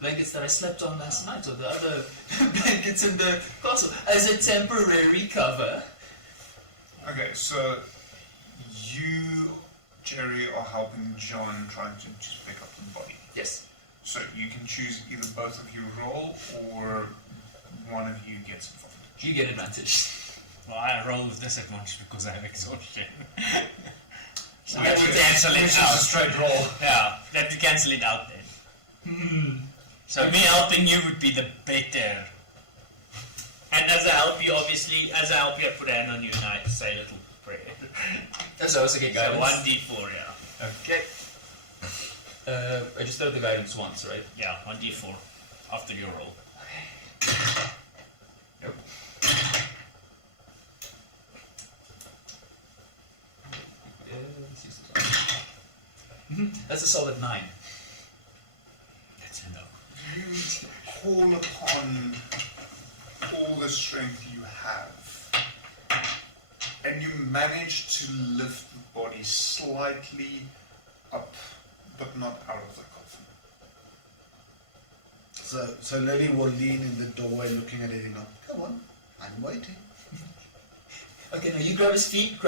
blankets that I slept on last night, or the other blankets in the castle, as a temporary cover. Okay, so you, Jerry, are helping John trying to just pick up the body. Yes. So you can choose either both of you roll, or one of you gets involved. You get advantage. Well, I roll with disadvantage because I have exhaustion. So We I have to have to cancel it This is a out. straight roll. Yeah, I have to cancel it out then. So me helping you would be the better. And as I help you, obviously, I put a hand on you and I say a little prayer. That's also get So guidance. 1d4, yeah. Okay. I just started the guidance once, right? Yeah, 1d4 after your roll. Nope. Let's use this one. That's a solid 9. That's a no. You call upon all the strength you have, and you manage to lift the body slightly up, but not out of the coffin. So Lily will lean in the doorway looking at it and go, come on, I'm waiting. Okay, now you grab his feet,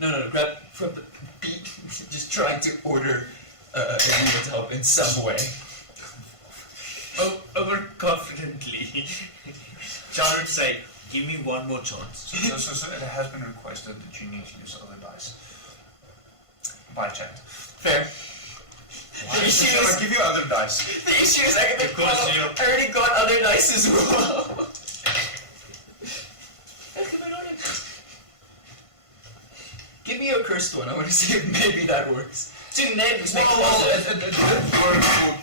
No, grab from the feet. Just trying to order Lily to help in some way. Overconfidently, John would say, give me one more chance. So it has been requested that you need to use other dice by chat. Fair. The issue is, I'll give you other dice. the issue is I already got other dice as well. Give me your cursed one. I want to see if maybe that works. Two names make For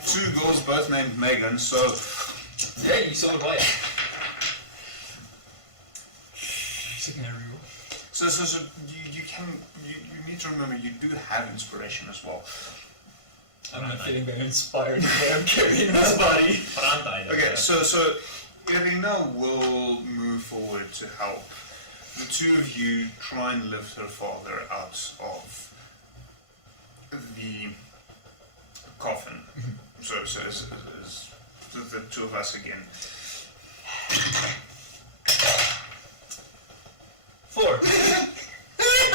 two girls both named Megan, so yeah, you saw it right. Secondary rule. so you need to remember you do have inspiration as well. I'm not feeling very inspired the way I'm carrying this body. Okay, so Irina will move forward to help. The two of you try and lift her father out of the coffin. So as the two of us again. 4.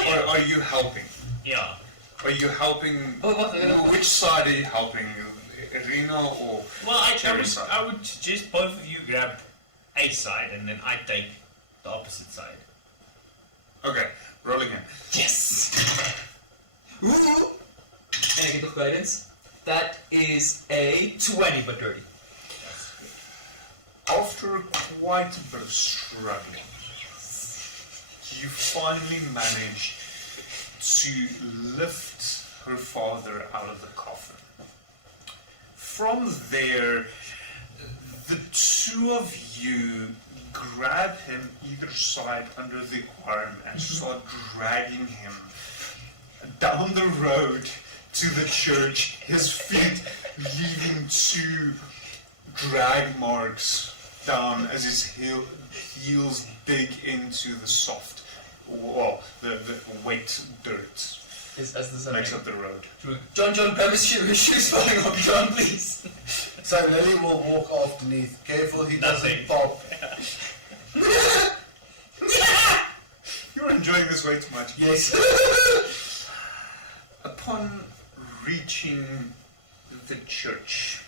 Or are you helping? Yeah. Are you helping? Oh, what? Which side are you helping? Irina or Well, I Jerry's side? would suggest both of you grab a side and then I take the opposite side. Okay, roll again. Yes! Ooh! Can I get the guidance? That is a 20, but dirty. After quite a bit of struggling, you finally manage to lift her father out of the coffin. From there, the two of you grab him either side under the arm and start dragging him down the road to the church, his feet leaving 2 drag marks down as his heels dig into the soft, well, the wet dirt As the makes up the road. John, grab his shoes falling off, John, please. So Lily will walk underneath. Careful he Nothing. doesn't pop. You're enjoying this way too much. Yes. Upon reaching the church,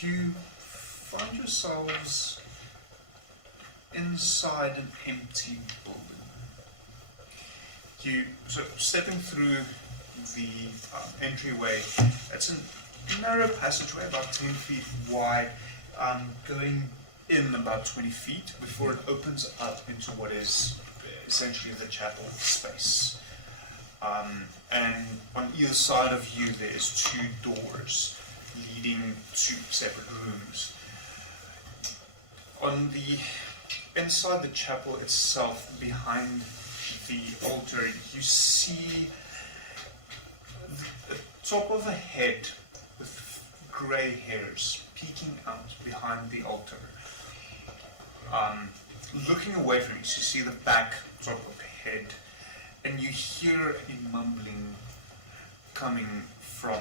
you find yourselves inside an empty building. You stepping through the entryway. It's a narrow passageway, about 10 feet wide, going in about 20 feet before it opens up into what is essentially the chapel space. And on either side of you there's 2 doors leading to separate rooms. On the inside the chapel itself, behind the altar, you see the top of a head with grey hairs peeking out behind the altar. Looking away from you, so you see the back top of the head, and you hear a mumbling coming from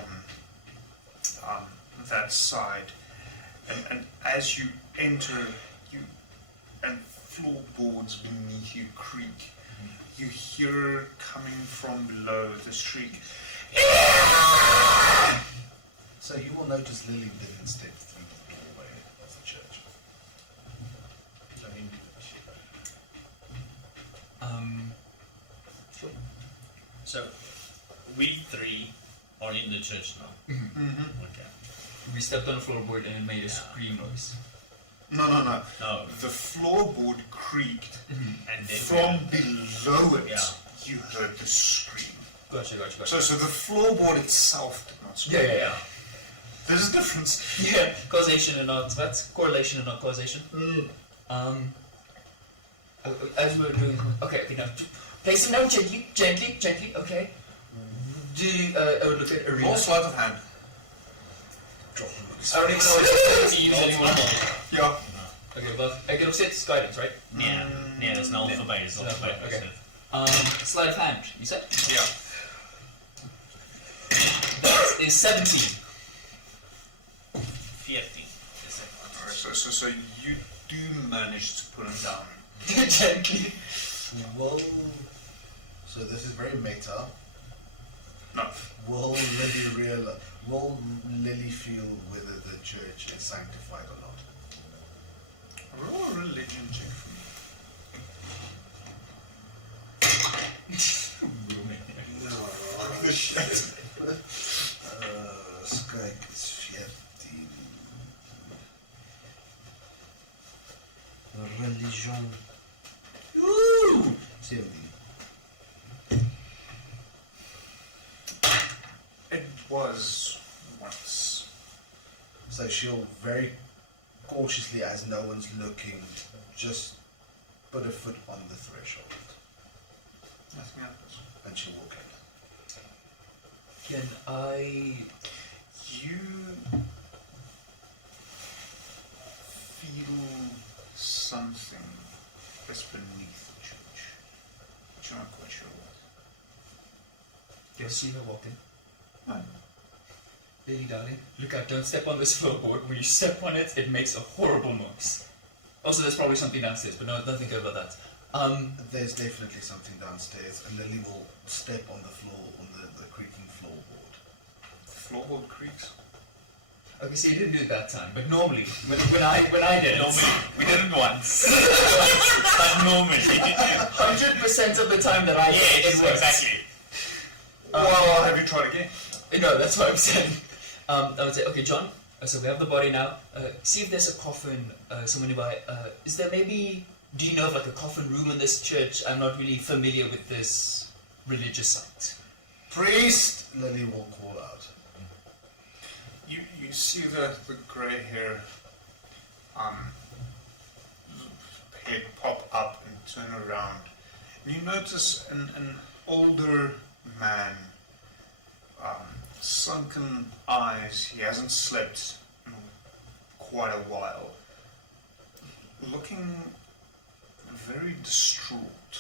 that side, and as you enter, and floorboards beneath you creak. You hear coming from below the shriek. So you will notice Lily didn't step through the doorway of the church. I mean, Sure. So, we three are in the church now. Okay. We stepped on a floorboard and it made a scream noise. No. No. The floorboard creaked. And then From below it, Yeah. you heard the scream. Gotcha. So the floorboard itself did not scream. Yeah. There's a difference. Yeah, causation and not, that's correlation and not causation. As we were doing, okay, now, place him down gently, okay. I would look at Arena. Roll sleight of hand. I don't even know what to use anymore. Yeah. Okay, well, I can upset guidance, right? Yeah, there's no alphabet, it's No alphabet. alphabet, okay. Sleight of hand, you said? Yeah. That is 17. 15. Alright, so you do manage to put him down. Gently. will. So this is very meta. No. Will Lily feel whether the church is sanctified or not? Roll a religion check for me. The shit. Skijk is 14. Religion. 17. It was once. So she'll very cautiously, as no one's looking, just put a foot on the threshold. Nothing happens. And she'll walk in. Can I... You feel something that's beneath the church, but you're not quite sure what. Do I see her walk in? No. Lady darling, look out, don't step on this floorboard. When you step on it, it makes a horrible noise. Also, there's probably something downstairs, but no, don't think about that. There's definitely something downstairs, and Lily will step on the floor, on the creaking floorboard. The floorboard creaks. Okay, so you didn't do it that time, but normally, when I did it... Normally, we did it once. But normally. 100% of the time that I did it, Yes, it worked. exactly. Well, have you tried again? No, that's what I'm saying. I would say, okay, John, so we have the body now. See if there's a coffin somewhere nearby. Is there maybe... Do you know of like a coffin room in this church? I'm not really familiar with this religious site. Priest! Lily will call out. You see the grey hair head pop up and turn around. And you notice an older man, sunken eyes. He hasn't slept in quite a while. Looking very distraught.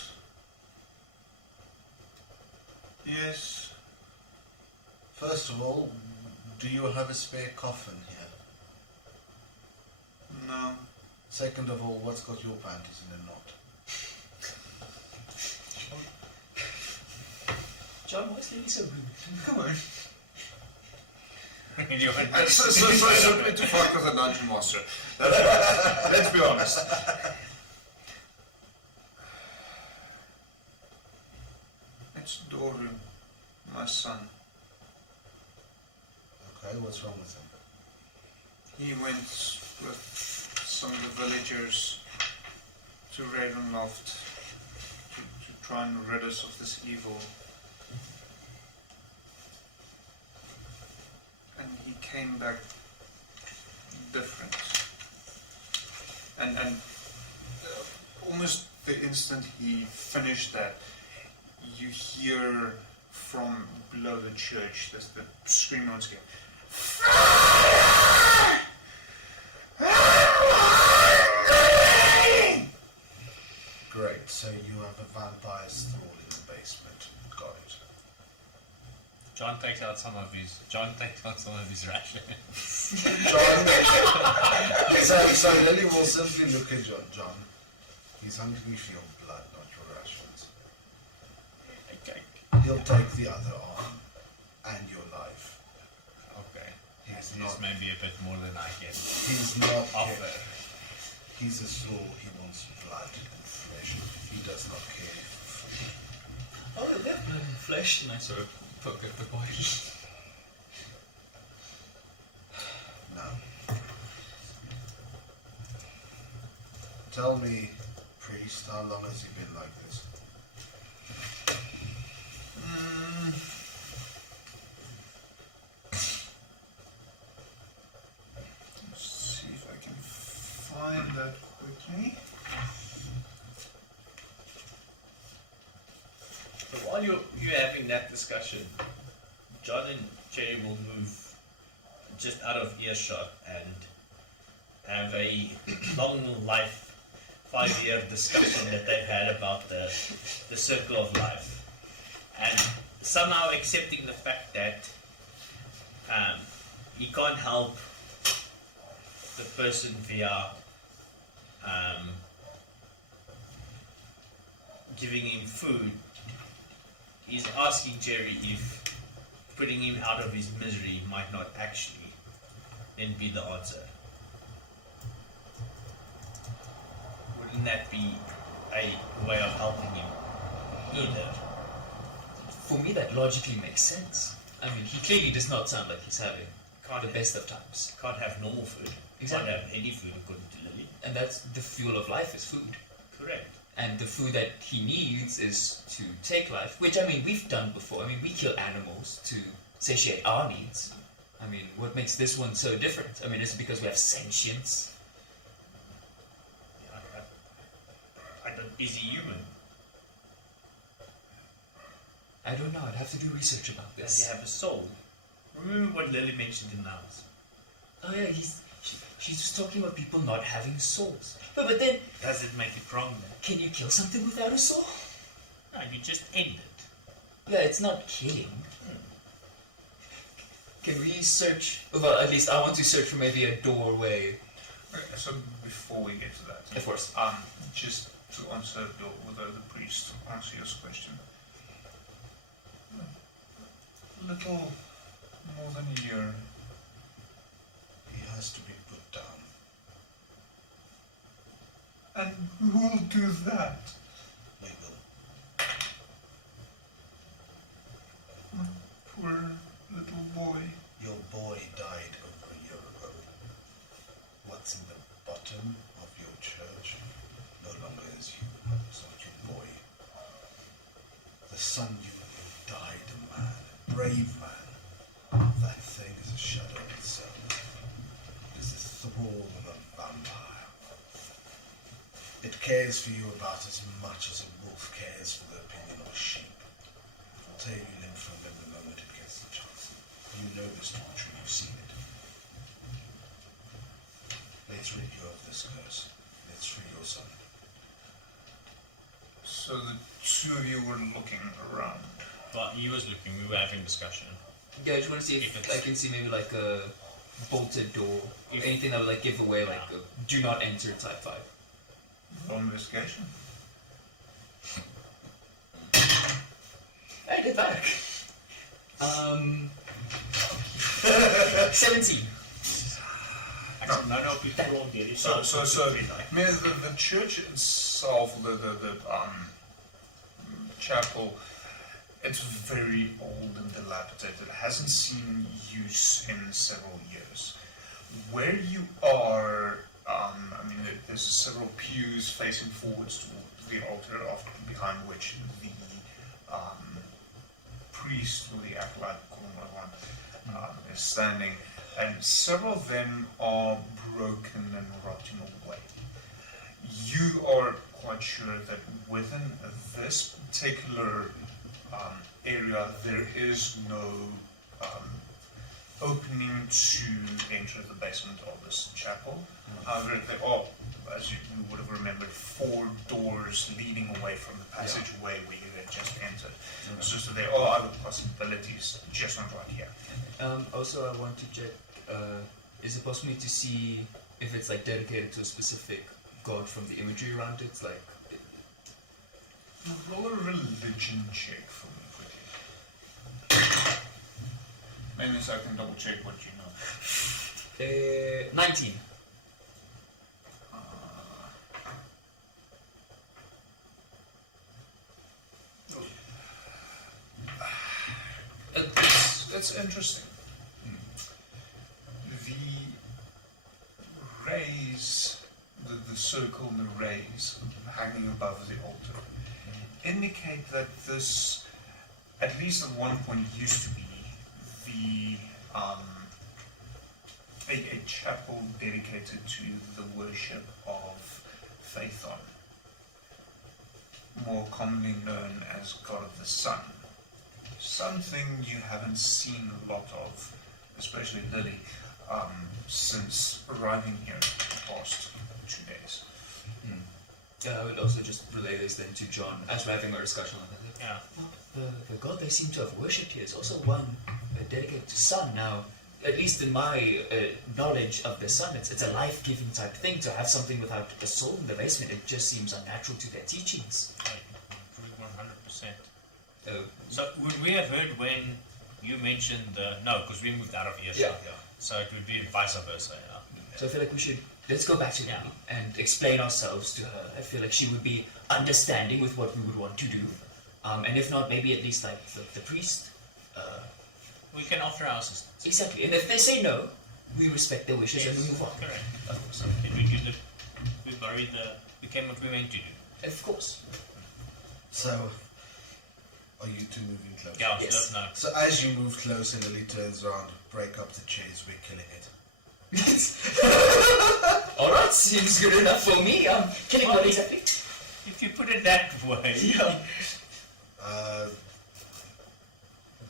Yes. First of all, do you have a spare coffin here? No. Second of all, what's got your panties in a knot? John, why is Lily so rude? Come on. So simply to fuck with a dungeon master. That's right. Let's be honest. It's Doru, my son. Okay, what's wrong with him? He went with some of the villagers to Ravenloft to try and rid us of this evil. And he came back different. And almost the instant he finished that, you hear from below the church, there's the scream once again. Great, so you have a vampire's thrall in the basement. Got it. John takes out some of his rations. John, so Lily will simply look at John. He's hungry for your blood, not your rations. Okay. He'll take the other arm and your life. Okay. He's This not. may be a bit more than I can He's not. offer. He's a soul. He wants blood and flesh. He does not care. Oh, they're blood and flesh, and I sort of poke at the body. No. Tell me, priest, how long has he been like this? Let's see if I can find that quickly. So while you're having that discussion, John and Jerry will move just out of earshot and have a long life 5-year discussion that they've had about the circle of life, and somehow accepting the fact that he can't help the person via giving him food. He's asking Jerry if putting him out of his misery might not actually then be the answer. Wouldn't that be a way of helping him either? For me, that logically makes sense. I mean, he clearly does not sound like he's having Can't the have, best of times. can't have normal food. Exactly. Can't have any food according to Lily. And that's the fuel of life is food. Correct. And the food that he needs is to take life, which, I mean, we've done before. I mean, we kill animals to satiate our needs. I mean, what makes this one so different? I mean, is it because we have sentience? Is he human? I don't know. I'd have to do research about Does this. he have a soul? Remember what Lily mentioned in the house? Oh yeah, she's just talking about people not having souls. But then, Does it make it wrong then? can you kill something without a soul? No, you just end it. Yeah, it's not killing. Can we search? Well, at least I want to search for maybe a doorway. Okay, so before we get to that, Of course. just to answer the priest answer your question. A little more than a year. He has to be put down. And who will do that? We will. My poor little boy. Your boy died over a year ago. What's in the bottom of your church no longer is you. It's not your boy. The son you died a man, a brave man. That thing is a shadow itself. It is the thrall of a vampire. It cares for you about as much as a wolf cares for the opinion of a sheep. It will tear you limb from limb the moment it gets the chance. You know this to be true, you've seen it. Let's rid you of this curse. Let's free your son. So the two of you were looking around. But he was looking, we were having discussion. Yeah, I just want to see if I can see maybe like a bolted door, or anything that would like give away like a do not enter type 5. Roll investigation. I did back. 17. Actually, no, people won't get it. So, I mean, the church itself, the chapel, it's very old and dilapidated. It hasn't seen use in several years. Where you are, I mean, there's several pews facing forwards towards the altar, behind which the priest or the acolyte, call him whatever one, is standing, and several of them are broken and rotting away. You are quite sure that within this particular area there is no opening to enter the basement of this chapel. However, there are, as you would have remembered, 4 doors leading away from the passageway where you had just entered. So there are other possibilities, just not right here. Also, I want to check, is it possible to see if it's like dedicated to a specific god from the imagery around it? Like, Roll a religion check for me quickly. Mainly so I can double check what you know. 19. It's interesting. The rays, the circle and the rays hanging above the altar indicate that this, at least at one point, used to be a chapel dedicated to the worship of Phaethon, more commonly known as God of the Sun. Something you haven't seen a lot of, especially Lilly, since arriving here in the past 2 days. I would also just relay this then to John as we're having our discussion on it. Yeah. The god they seem to have worshipped here is also one dedicated to sun. Now, at least in my knowledge of the sun, it's a life-giving type thing. To have something without a soul in the basement, it just seems unnatural to their teachings. 100%. So would we have heard when you mentioned no, because we moved out of earshot. Yeah. So it would be vice versa. Yeah. So I feel like we should, let's go back to Lily and explain ourselves to her. I feel like she would be understanding with what we would want to do. And if not, maybe at least like the priest. We can offer our assistance. Exactly. And if they say no, we respect their wishes and we move on. Correct. So, Then we became what we meant to do. of course. So, are you two moving closer? Yeah, Yes. no. So as you move closer, Lily turns around, break up the chairs, we're killing it. Alright, seems good enough for me. Killing what exactly? If you put it that way. Yeah.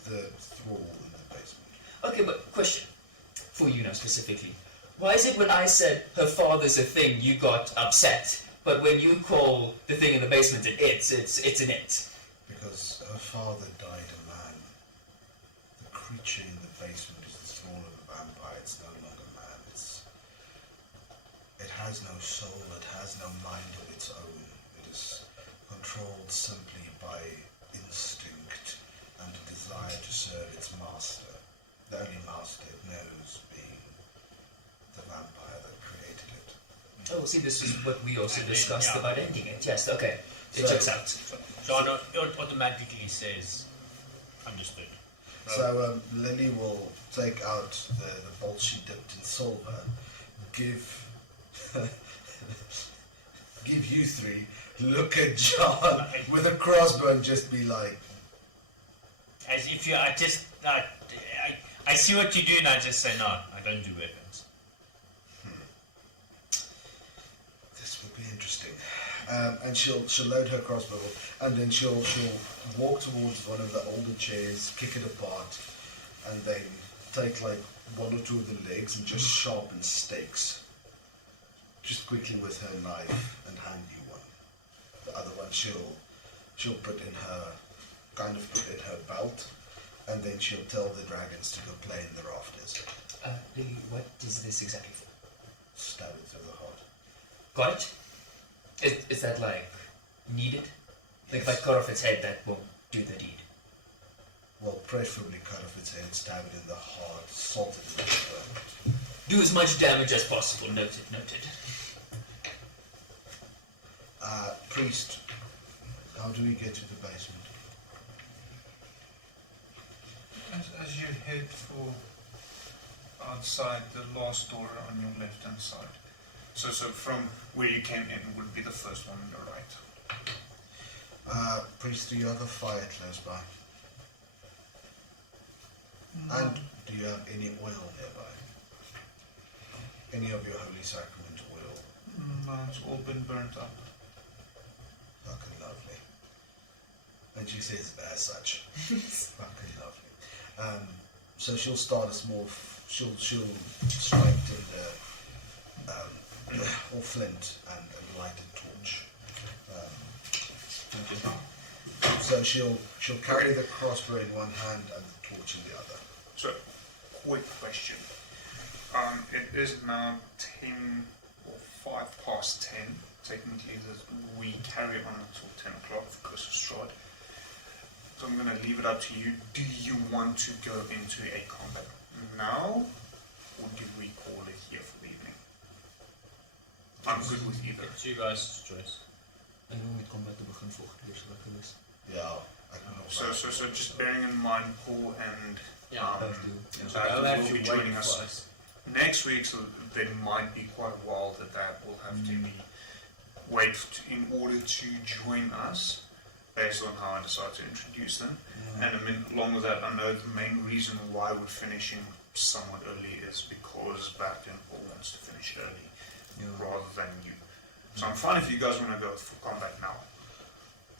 The thrall in the basement. Okay, but question for you now specifically. Why is it when I said her father's a thing, you got upset, but when you call the thing in the basement an it's an it? Because her father died a man. The creature in the basement is the thrall of a vampire. It's no longer man. It has no soul. It has no mind of its own. It is controlled simply by instinct and a desire to serve its master. The only master it knows being the vampire that created it. Oh, see, this is what we also And then, discussed yeah. about ending it. Yes, okay. It So- checks out. John automatically says, understood. So Lily will take out the bolt she dipped in silver, give you three, look at John with a crossbow and just be like, As if I see what you do and I just say, no, I don't do weapons. this will be interesting. And she'll load her crossbow and then she'll walk towards one of the older chairs, kick it apart, and then take like one or two of the legs and just sharpen stakes. Just quickly with her knife and hand you one. The other one she'll put in her belt, and then she'll tell the dragons to go play in the rafters. Lily, what is this exactly for? Stab it through the heart. Got it? Is that like needed? Like if I cut off its head, that won't do the deed. Well, preferably cut off its head, stab it in the heart, salt it in the liver. Do as much damage as possible. Noted, noted. Priest, how do we get to the basement? As you head for outside the last door on your left hand side. So from where you came in would be the first one on your right. Priest, do you have a fire close by? And do you have any oil nearby? Any of your holy sacrament oil? No, it's all been burnt up. Fucking lovely. And she says it as such. Fucking lovely. So she'll start a small. She'll strike tinder or flint and light a torch. So she'll carry the crossbow in one hand and the torch in the other. So, quick question. It is now 10 or 5 past 10. Technically, we carry on until 10 o'clock for Curse of Strahd. So I'm going to leave it up to you. Do you want to go into a combat now, or do we call it here for the evening? I'm good with either. It's you guys' choice. En hoe moet combat te begin volgende keer so lekker is. Yeah, I don't know. So just bearing in mind Paul and So I'll have will to be wait joining for us us. next week, so there might be quite a while that will have to be in order to join us, based on how I decide to introduce them. And I mean, along with that, I know the main reason why we're finishing somewhat early is because Back and Paul wants to finish early rather than you. So I'm fine if you guys want to go for combat now.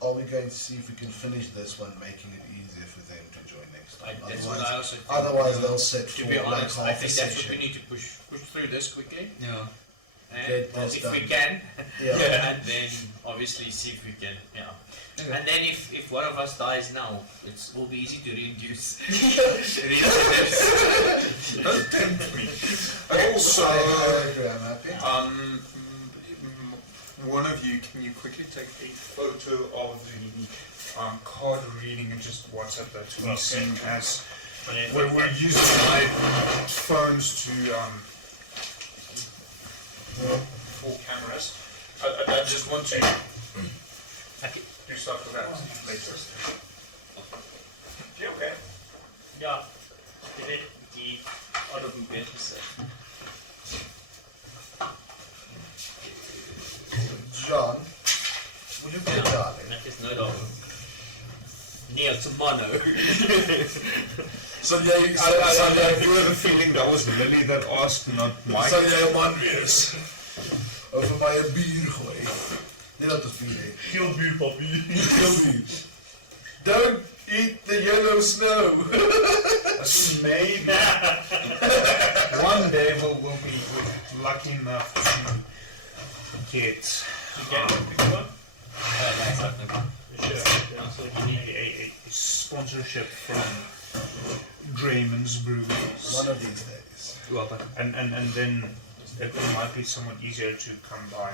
Are we going to see if we can finish this one, making it easier for them to join next time? That's what I also think. Otherwise they'll sit for To be honest, like I half a think that's what session. we need to push through this quickly. Yeah. Get Well, this if we done. can, Yeah. and then obviously see if we can, Okay. And then if one of us dies now, it will be easy to reintroduce. Don't tempt me. Okay, so I agree, I'm happy. one of you, can you quickly take a photo of the card reading and just WhatsApp that to us? Seeing as we're using my phones to for cameras. I just want to do stuff with that later. You okay? Ja, dit is die oude beeld gezet. John, will you be a darling? Net is nooit over. Nee, it's a mono. So yeah, you have a feeling that was Lilly that asked, not Mike. Sal jy 'n man wees? Over my 'n bier gooi. Nee, dat is bier. Geel buurpapier. Geel bier. Don't eat the yellow snow. Maybe one day we'll be lucky enough to get one? That's not good. so you need a sponsorship from Draymond's Breweries. One of these days. And then it might be somewhat easier to come by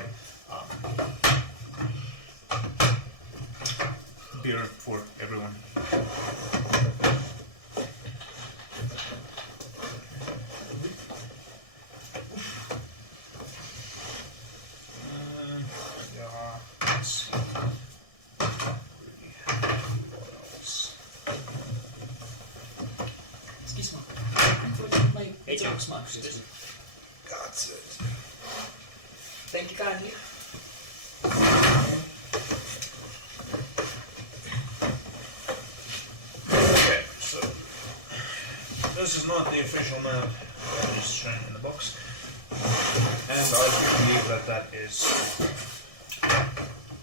beer for everyone. Yeah, let's see. Excuse me. My jokes, Max. God's it. Thank you kindly. Okay, so this is not the official map that is shown in the box, and I do believe that is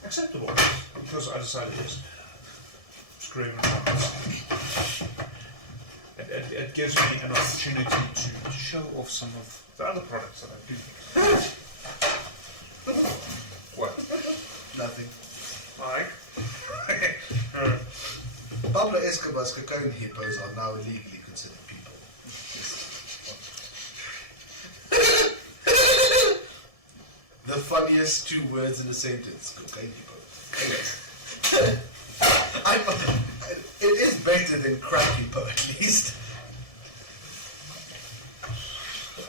acceptable because I decided yes. Screw it. It gives me an opportunity to show off some of the other products that I do. What? Nothing. Like? Pablo Escobar's cocaine hippos are now legally considered people. The funniest 2 words in a sentence, cocaine hippo. It is better than crack hippo at least.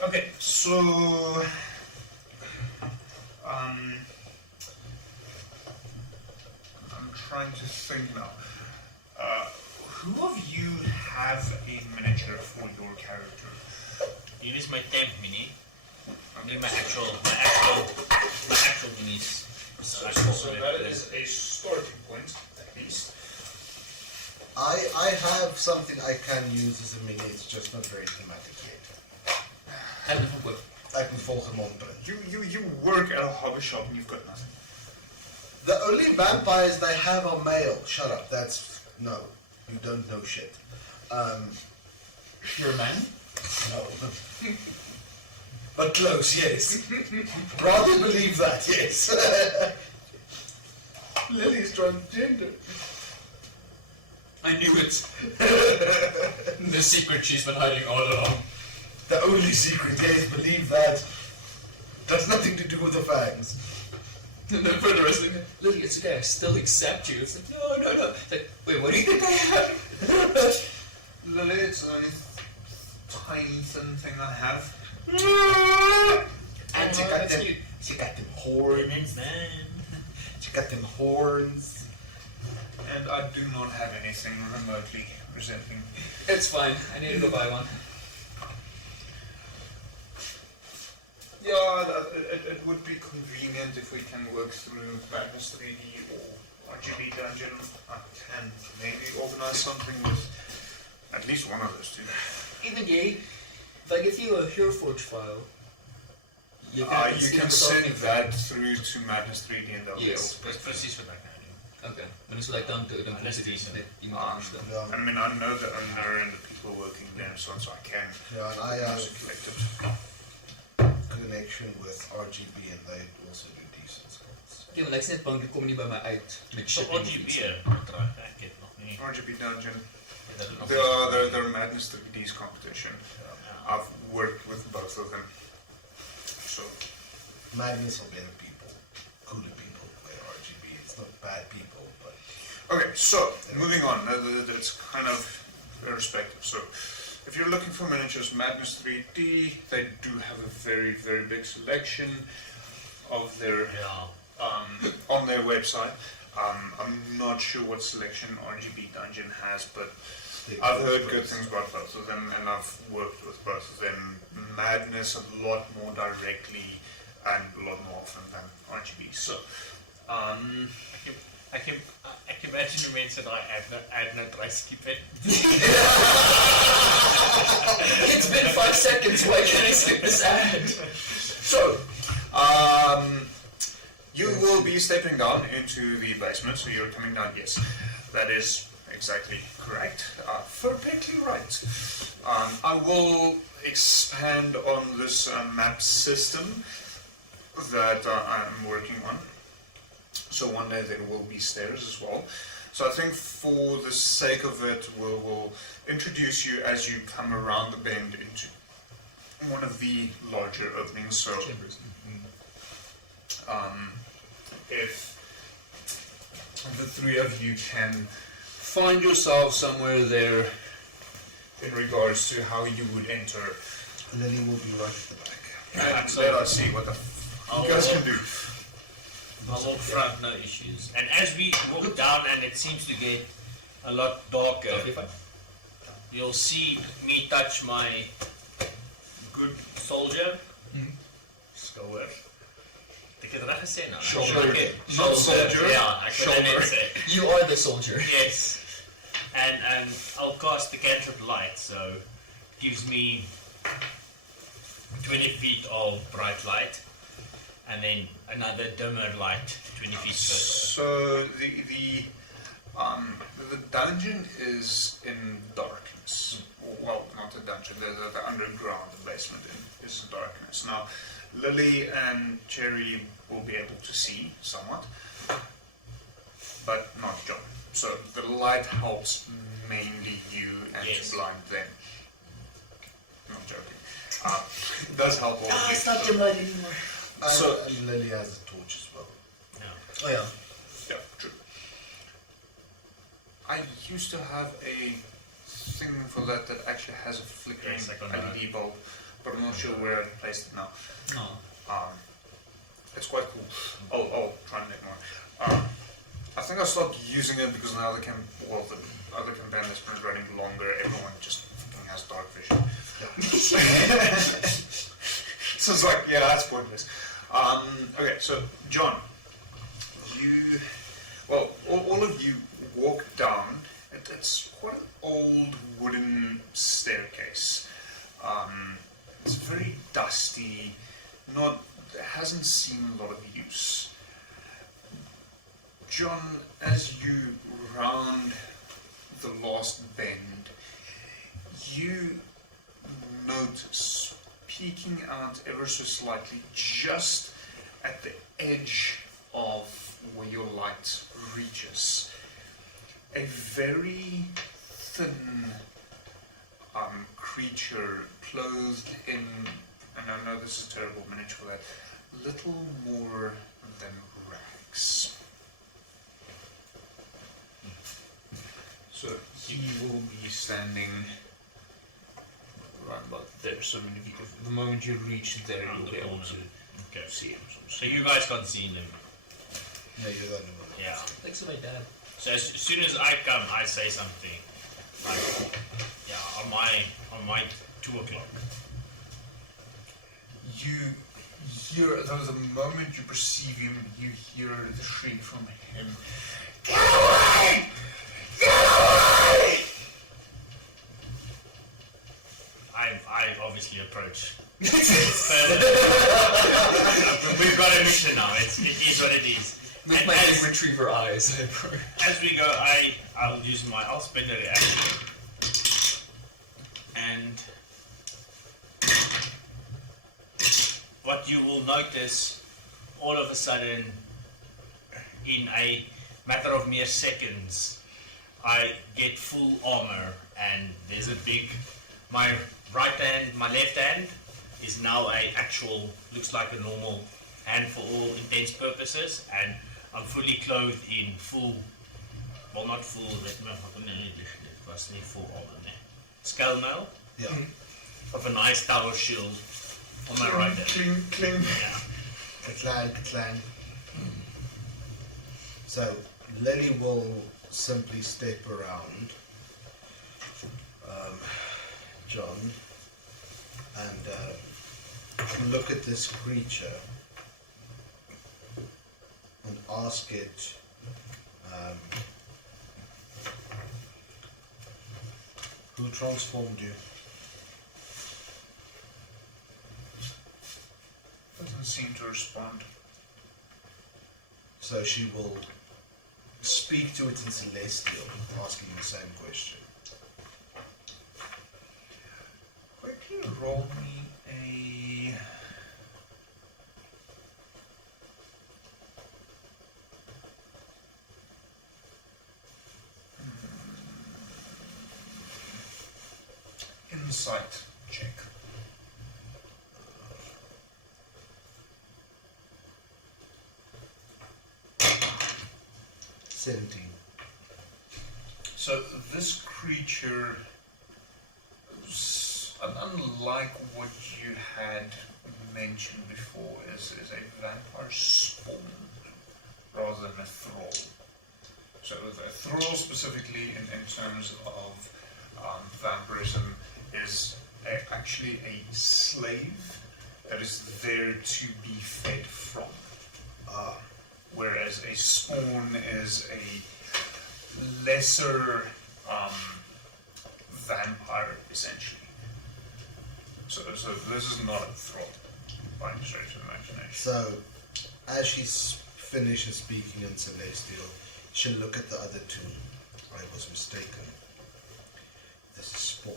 Okay, so I'm trying to think now. Who of you have a miniature for your character? Hier is my temp mini. Okay, Nie my actual minis. so that is a starting point, at least. I have something I can use as a mini, it's just not very thematic yet. I can volg hem on print. You work at a hobby shop and you've got nothing. The only vampires they have are male. Shut up, that's... no. You don't know shit. You're a man? No. But close, yes. Rather believe that, yes. Lily's transgender. I knew it. The secret she's been hiding all along. The only secret, yes, believe that. That's nothing to do with the fangs. And then for the rest of it, Lily, it's okay, I still accept you. It's like, no. It's like, wait, what do you think I have? Lily, it's the only tiny thin thing I have. And she got them horns. She got them horns. And I do not have anything remotely resembling. It's fine, I need to go buy one. Yeah, it would be convenient if we can work through Madness 3D or RGB Dungeon. I can maybe organize something with at least one of those two. Even gay, if I give you a Hereforge file, you can send that through to Madness 3D and they'll be able Yes. to That's precies wat ek nou doen. Okay, dan is wat ek dan doen, dan Alles is dit decent. net iemand anders dan. Yeah, I mean, I know the owner and the people working there, so I can yeah, and I have collect it. connection with RGB and they also do decent spots. Ja, maar ek is net bang, dit kom nie by my uit met So shipping. RGB ek het nog nie. RGB Dungeon. Het dit nog They're Madness 3D's competition. I've worked with both of them. So, Madness are better people, cooler people play RGB. It's not bad people, but okay, so moving on. That's kind of irrespective. So, if you're looking for miniatures, Madness 3D, they do have a very, very big selection of their on their website. I'm not sure what selection RGB Dungeon has, but I've heard good things about both of them, and I've worked with both of them. Madness a lot more directly and a lot more often than RGB. So, Ek imagine die mense daai adnet skip het. It's been 5 seconds, why can't I skip this ad? So, you will be stepping down into the basement, so you're coming down, yes. That is exactly correct. Perfectly right. I will expand on this map system that I'm working on. So one day there will be stairs as well. So I think for the sake of it, we'll introduce you as you come around the bend into one of the larger openings. So if the three of you can find yourself somewhere there in regards to how you would enter, Lily will be right at the back. and let us see what the you guys can do. I'll walk front, no issues. And as we walk down and it seems to get a lot darker, you'll see me touch my good soldier. Skouer. Ek het reg gesê nou. Shoulder. Okay. Not soldier. Ja, ek wil net sê. You are the soldier. Yes. And I'll cast the cantrip light, so it gives me 20 feet of bright light. And then another dimmer light 20 feet further. So the dungeon is in darkness. Well, not the dungeon. The underground, the basement is in darkness. Now, Lily and Cherry will be able to see somewhat, but not John. So the light helps mainly you and to blind them. Not joking. It does help all of you. It's not your light anymore. So- And Lily has a torch as well. Oh yeah. Yeah, true. I used to have a thing for that actually has a flickering Yes, I got that. LED bulb, but I'm not sure where I placed it now. No. It's quite cool. I'll try and make more. I think I stopped using it because now the other campaign that's been running longer, everyone just fucking has dark vision. So it's like, yeah, that's pointless. Okay, so John, all of you walk down. It's quite an old wooden staircase. It's very dusty. It hasn't seen a lot of use. John, as you round the last bend, you notice, peeking out ever so slightly, just at the edge of where your light reaches, a very thin creature clothed in, and I know this is terrible miniature for that, little more than rags. So he will be standing right about there. So I mean, if the moment you reach there, Around you'll the be able corner. to Okay. see him. So you guys can't see him. Yeah, you're the only one. Yeah. Thanks to my dad. So as soon as I come, I say something. Like, yeah, on my 2 o'clock. You hear, the moment you perceive him, you hear the shriek from him. Get away! Get away! I obviously approach. We've got a mission now. It is what it is. With And my as- big retriever eyes. As we go, I'll spend a reaction. And what you will notice, all of a sudden, in a matter of mere seconds, I get full armor, and there's a big, my right hand, my left hand is now looks like a normal hand for all intents purposes, and I'm fully clothed in full, well not full, was nie full armor nie. Scale mail Yeah. of a nice tower shield on my right hand. Cling, cling. Yeah. Clang. So Lily will simply step around John and look at this creature and ask it who transformed you? Doesn't seem to respond. So she will speak to it in Celestial, asking the same question. Quickly roll me a. Insight check. So this creature, unlike what you had mentioned before, is a vampire spawn rather than a thrall. So a thrall specifically in terms of vampirism is actually a slave that is there to be fed from. Whereas a spawn is a lesser vampire, essentially. So this is not a thrall by any stretch of the imagination. So, as she finishes speaking in Celestial, she'll look at the other two. I was mistaken. This is spawn.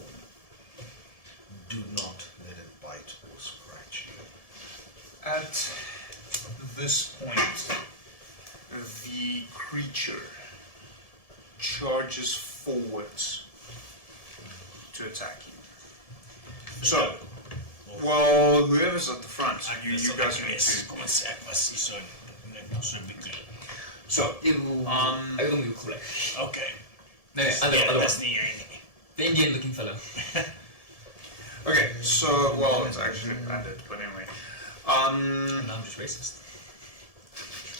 Do not let it bite or scratch you. At this point, the creature charges forward to attack you. So, well, whoever's at the front, you guys need to. Kom ons sê ek was hier so net nog so 'n bietjie. So, I will move correct. Okay. No, Yeah, other that's one. the enemy. The Indian looking fellow. okay, so, well, it's actually a bandit, but anyway. And I'm just racist.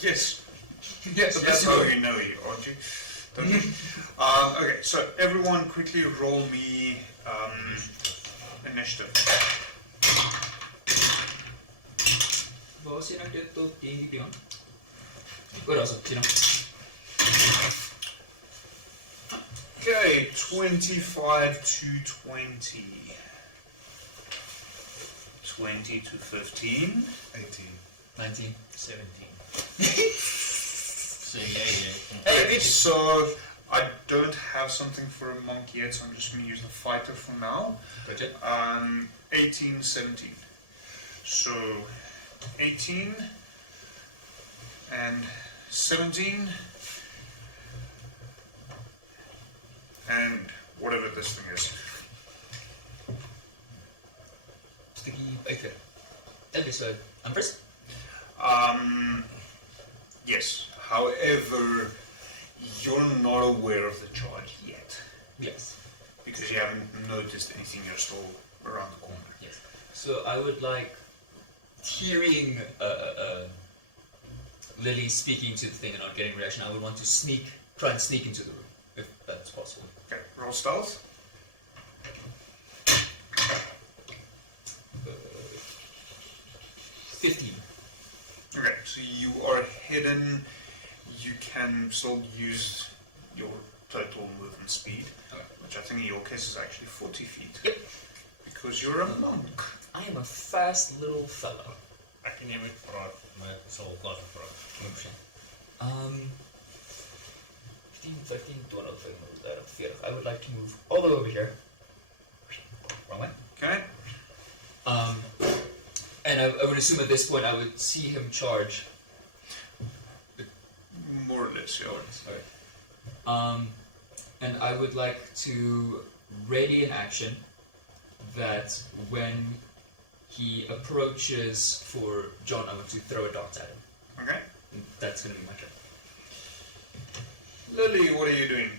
Yes. Yes, that's how you know you, aren't you? Don't you? Okay, so everyone quickly roll me initiative. Waar is jy nou dit op die plan? Oor daar's op, sien hom. Okay, 25 to 20. 20 to 15. 18. 19. 17. So yeah. Hey, bitch! So, I don't have something for a monk yet, so I'm just going to use the fighter for now. Budget? 18, 17. So 18 and 17 and whatever this thing is. Sticky. Okay. Episode. Empress? Yes. However, you're not aware of the charge yet Yes. because you haven't noticed anything. You're still around the corner. Yes. So I would like hearing Lilly speaking to the thing and not getting reaction. I would want to try and sneak into the room if that's possible. Okay. Roll stealth. 15. Okay, so you are hidden. You can still use your total movement speed, which I think in your case is actually 40 feet. Yep. Because you're a monk. I am a fast little fellow. I can never praat met soul klaar praat. 15, 13, 12, 40. I would like to move all the way over here. Wrong way. Okay? And I would assume at this point I would see him charge. More or less, yeah. Okay. And I would like to ready an action that when he approaches for John, I want to throw a dart at him. Okay? And that's going to be my turn. Lily, what are you doing?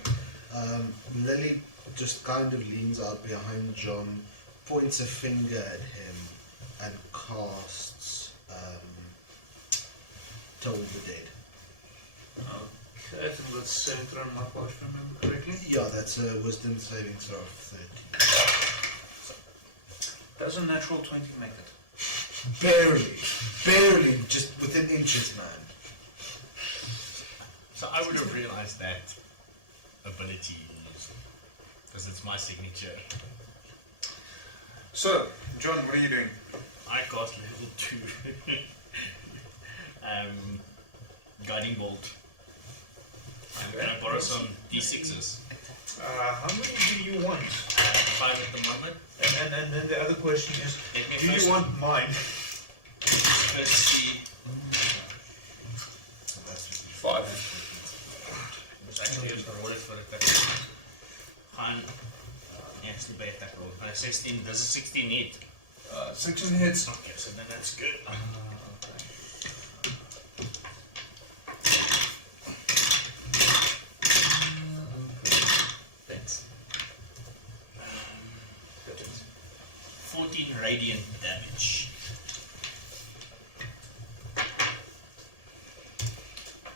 Lily just kind of leans out behind John, points a finger at him, and casts Toll the Dead. Okay, from the center on my part, if I remember correctly. Yeah, that's a wisdom saving throw of 13. Does a natural 20 make it? Barely, just within inches, man. So I would have realized that ability because it's my signature. So, John, what are you doing? I cast level 2. Guiding bolt. Can I borrow some d6s? How many do you want? 5 at the moment. And then the other question is, Let me do first you want mine? see. So that's 5. It's actually a roll it for a attack. Gaan actually by attack roll. 16. Does a 16 hit? 16 hits. Okay, so then that's good. Thanks. 14 radiant damage.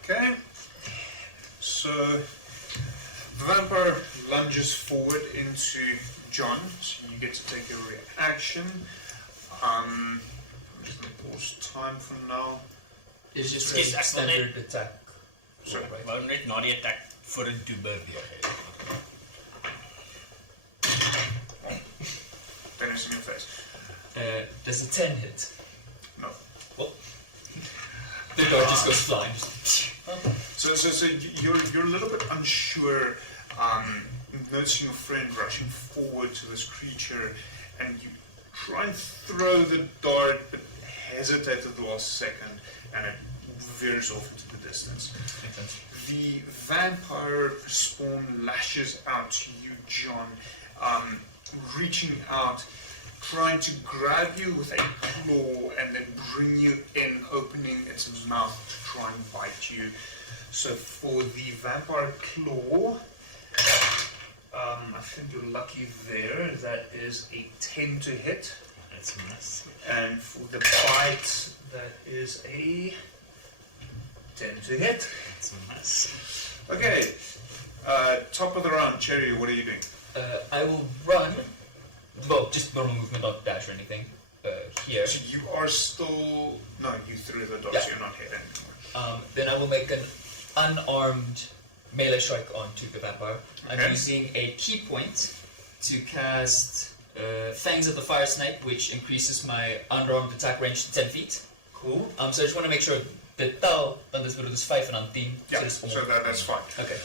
Okay. So the vampire lunges forward into John, so you get to take a reaction. I'm just going to pause time from now. It's just Yes, a standard attack. Sorry. Right. Wou net na die attack vir 'n toe beweeg het. Then it's in your face. Does a 10 hit? No. Well, the dart just goes flying. So you're a little bit unsure, noticing your friend rushing forward to this creature, and you try and throw the dart, but hesitate at the last second, and it veers off into the distance. The vampire spawn lashes out to you, John, reaching out, trying to grab you with a claw and then bring you in, opening its mouth to try and bite you. So for the vampire claw, I think you're lucky there. That is a 10 to hit. That's a miss. And for the bite, that is a 10 to hit. That's a miss. Okay, top of the round, Cherry, what are you doing? I will run. Well, just normal movement, not dash or anything. Here. So you are still... No, you threw the dot, Yeah. so you're not hit anymore. Then I will make an unarmed melee strike onto the vampire. I'm Okay. using a key point to cast Fangs of the Fire Snake, which increases my unarmed attack range to 10 feet. Cool. So I just want to make sure the tal, dan is 5 en dan 10. Yeah, dis so that's fine. Okay.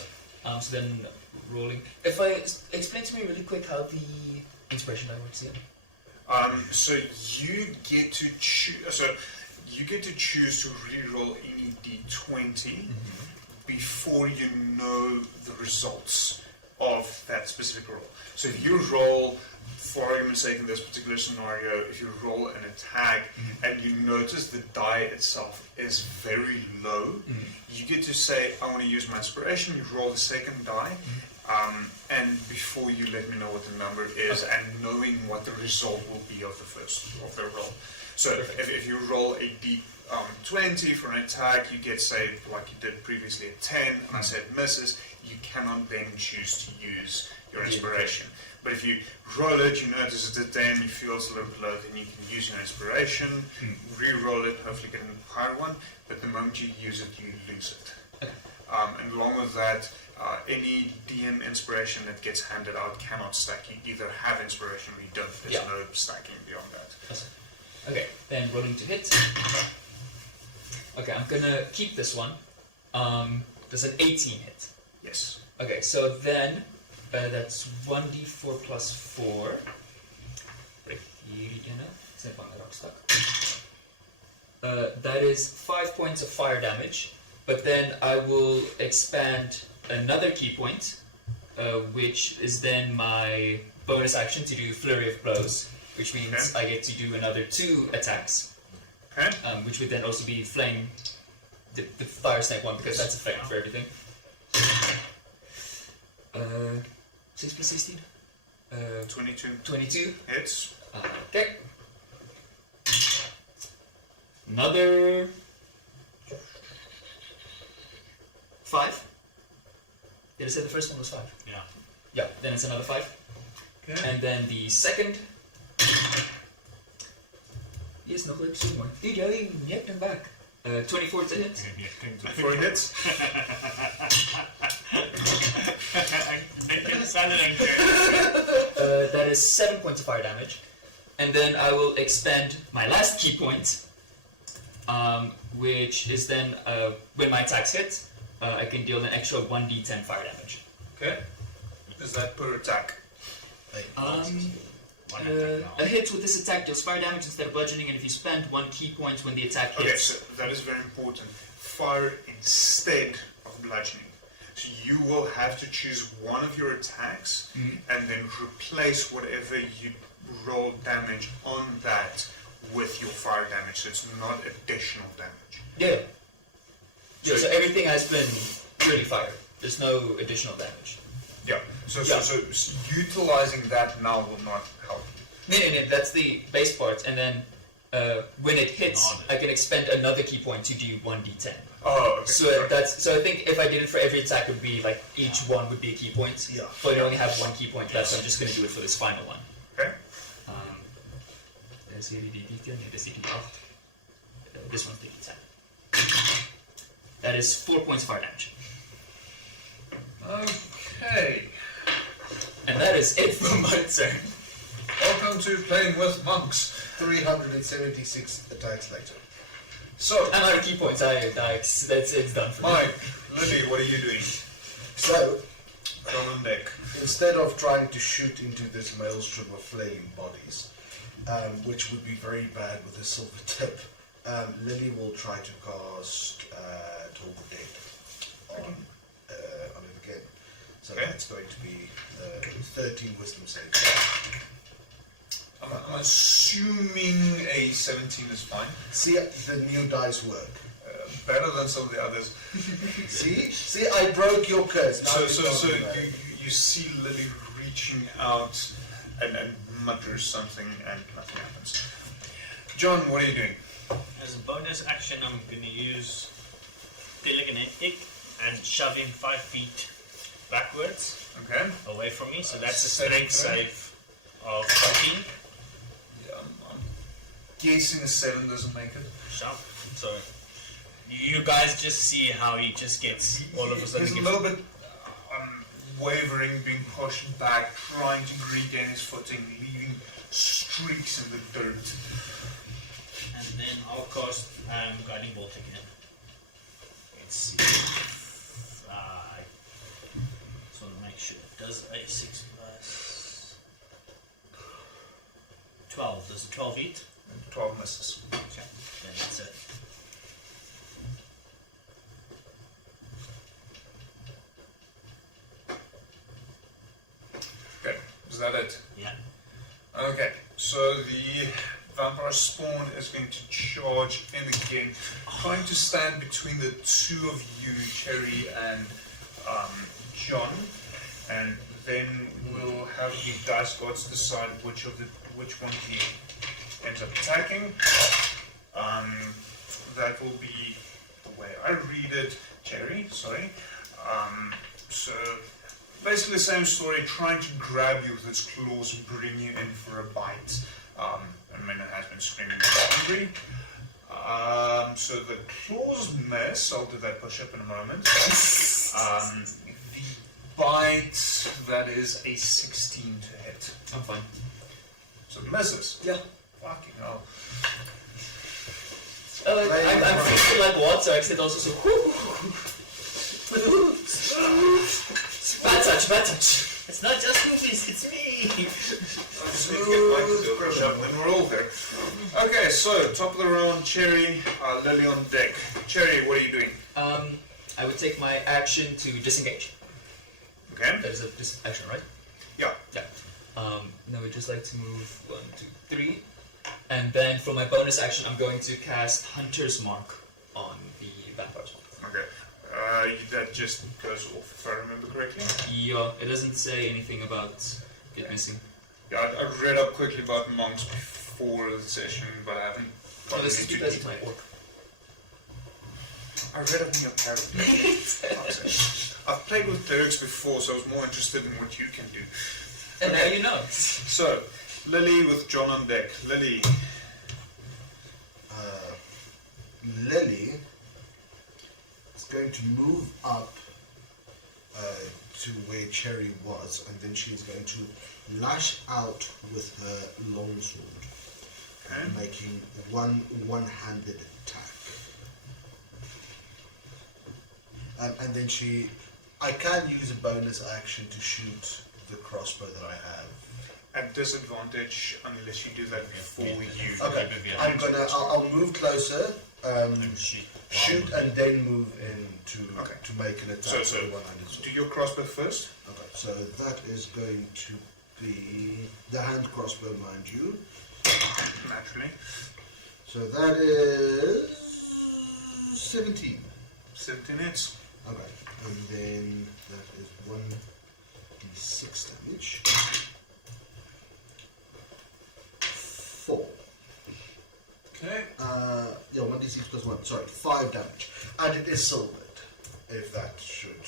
So then rolling. If I explain to me really quick how the inspiration die works here. So you get to choose. So you get to choose to re-roll any d20 before you know the results of that specific roll. So if you roll, for argument's sake, in this particular scenario, if you roll an attack and you notice the die itself is very low, you get to say, I want to use my inspiration. You roll the second die, and before you let me know what the number is, and knowing what the result will be of the roll. So if you roll a d20 for an attack, you get, say, like you did previously, a 10, and I said misses, you cannot then choose to use your inspiration. But if you roll it, you notice it's a 10, you feel it's a little bit low, then you can use your inspiration, re-roll it, hopefully get a higher one, but the moment you use it, you lose it. And along with that, any DM inspiration that gets handed out cannot stack. You either have inspiration or you don't. There's no stacking beyond that. Awesome. Okay, then rolling to hit. Okay, I'm gonna keep this one. Does an 18 hit? Yes. Okay, so then that's 1d4 plus 4. Right here, it's not on the rock stock. That is 5 points of fire damage, but then I will expand another key point, which is then my bonus action to do Flurry of Blows, which means I get to do another 2 attacks, which would then also be flame, the fire snake one, because that's effect for everything. 6 plus 16? 22. 22. Hits. Okay. Another 5. Did I say the first one was 5? Yeah. Yeah, then it's another 5. Okay. And then the second. Yes, nog leuk zo'n man. Dude, jij hebt hem back. 24 to hit. 24 hits. That is 7 points of fire damage. And then I will expend my last key point, which is then when my attacks hit, I can deal an extra 1d10 fire damage. Okay. Is that per attack? A hit with this attack deals fire damage instead of bludgeoning, and if you spend 1 key point when the attack hits... Okay, so that is very important. Fire instead of bludgeoning. So you will have to choose one of your attacks and then replace whatever you roll damage on that with your fire damage. So it's not additional damage. Yeah. So everything has been purely fire. There's no additional damage. Yeah. So utilizing that now will not help. No, that's the base part, and then when it hits, I can expend another key point to do 1d10. Oh, okay. So I think if I did it for every attack, it would be like each one would be a key point. Yeah. But I only have 1 key point left, so I'm just going to do it for this final one. Okay. This one's the d10. That is 4 points of fire damage. Okay. And that is it for my turn. Welcome to Playing with Monks. 376 attacks later. So, I'm out of key points. It's done for me. Mike, Lilly, what are you doing? So, Down on deck. instead of trying to shoot into this maelstrom of flaming bodies, which would be very bad with a silver tip, Lilly will try to cast Toll the Dead on it again. So that's going to be 13 wisdom saves. I'm assuming a 17 is fine. See, the new dice work. Better than some of the others. See, I broke your curse. Now So you see Lilly reaching out and mutters something and nothing happens. John, what are you doing? As a bonus action, I'm going to use telekinetic and shove him 5 feet backwards Okay. away from me. So that's a strength save of 14. Yeah, I'm guessing a 7 doesn't make it. Sharp. So you guys just see how he just gets all of a sudden. He's a little bit wavering, being pushed back, trying to regain his footing, leaving streaks in the dirt. And then I'll cast Guiding Bolt again. Let's see. does a 6 plus 12. Does a 12 hit? 12 misses. Okay, then that's it. Okay, is that it? Yeah. Okay, so the vampire spawn is going to charge in again, trying to stand between the two of you, Cherry and John, and then we'll have the dice gods decide which one he ends up attacking. That will be the way I read it, Cherry. Sorry. So basically the same story, trying to grab you with its claws and bring you in for a bite. And Minna has been screaming hungry. So the claws miss. I'll do that push up in a moment. The bite, that is a 16 to hit. I'm fine. So it misses. Yeah. Fucking hell. I'm feeling like water, except also so. Bad touch. It's not just movies, it's me! Just need to get Mike to do a push up, and we're all there. Okay, so top of the round, Cherry, Lily on deck. Cherry, what are you doing? I would take my action to disengage. Okay. That is a action, right? Yeah. Yeah. Then I would just like to move 1, 2, 3. And then for my bonus action, I'm going to cast Hunter's Mark on the vampire's mark. Okay. That just goes off, if I remember correctly. Yeah, it doesn't say anything about it missing. Yeah, I read up quickly about monks before the session, but I haven't Oh, gone this is into because it's detail. my orc. I read up on your character. I've played with clerics before, so I was more interested in what you can do. And Okay. now you know. So, Lily with John on deck. Lily. Lily is going to move up to where Cherry was, and then she's going to lash out with her longsword, Okay. making one-handed attack. And then I can use a bonus action to shoot the crossbow that I have. At disadvantage unless you do that before you. Okay, I'll move closer, Shoot. shoot, and then move in to Okay. make an attack So with the one-handed sword. do your crossbow first. Okay, so that is going to be the hand crossbow, mind you. Naturally. So that is 17. 17 hits. Okay, and then that is 1d6 damage. 4. Okay. Yeah, 1d6 plus 1. Sorry, 5 damage. And it is silvered, if that should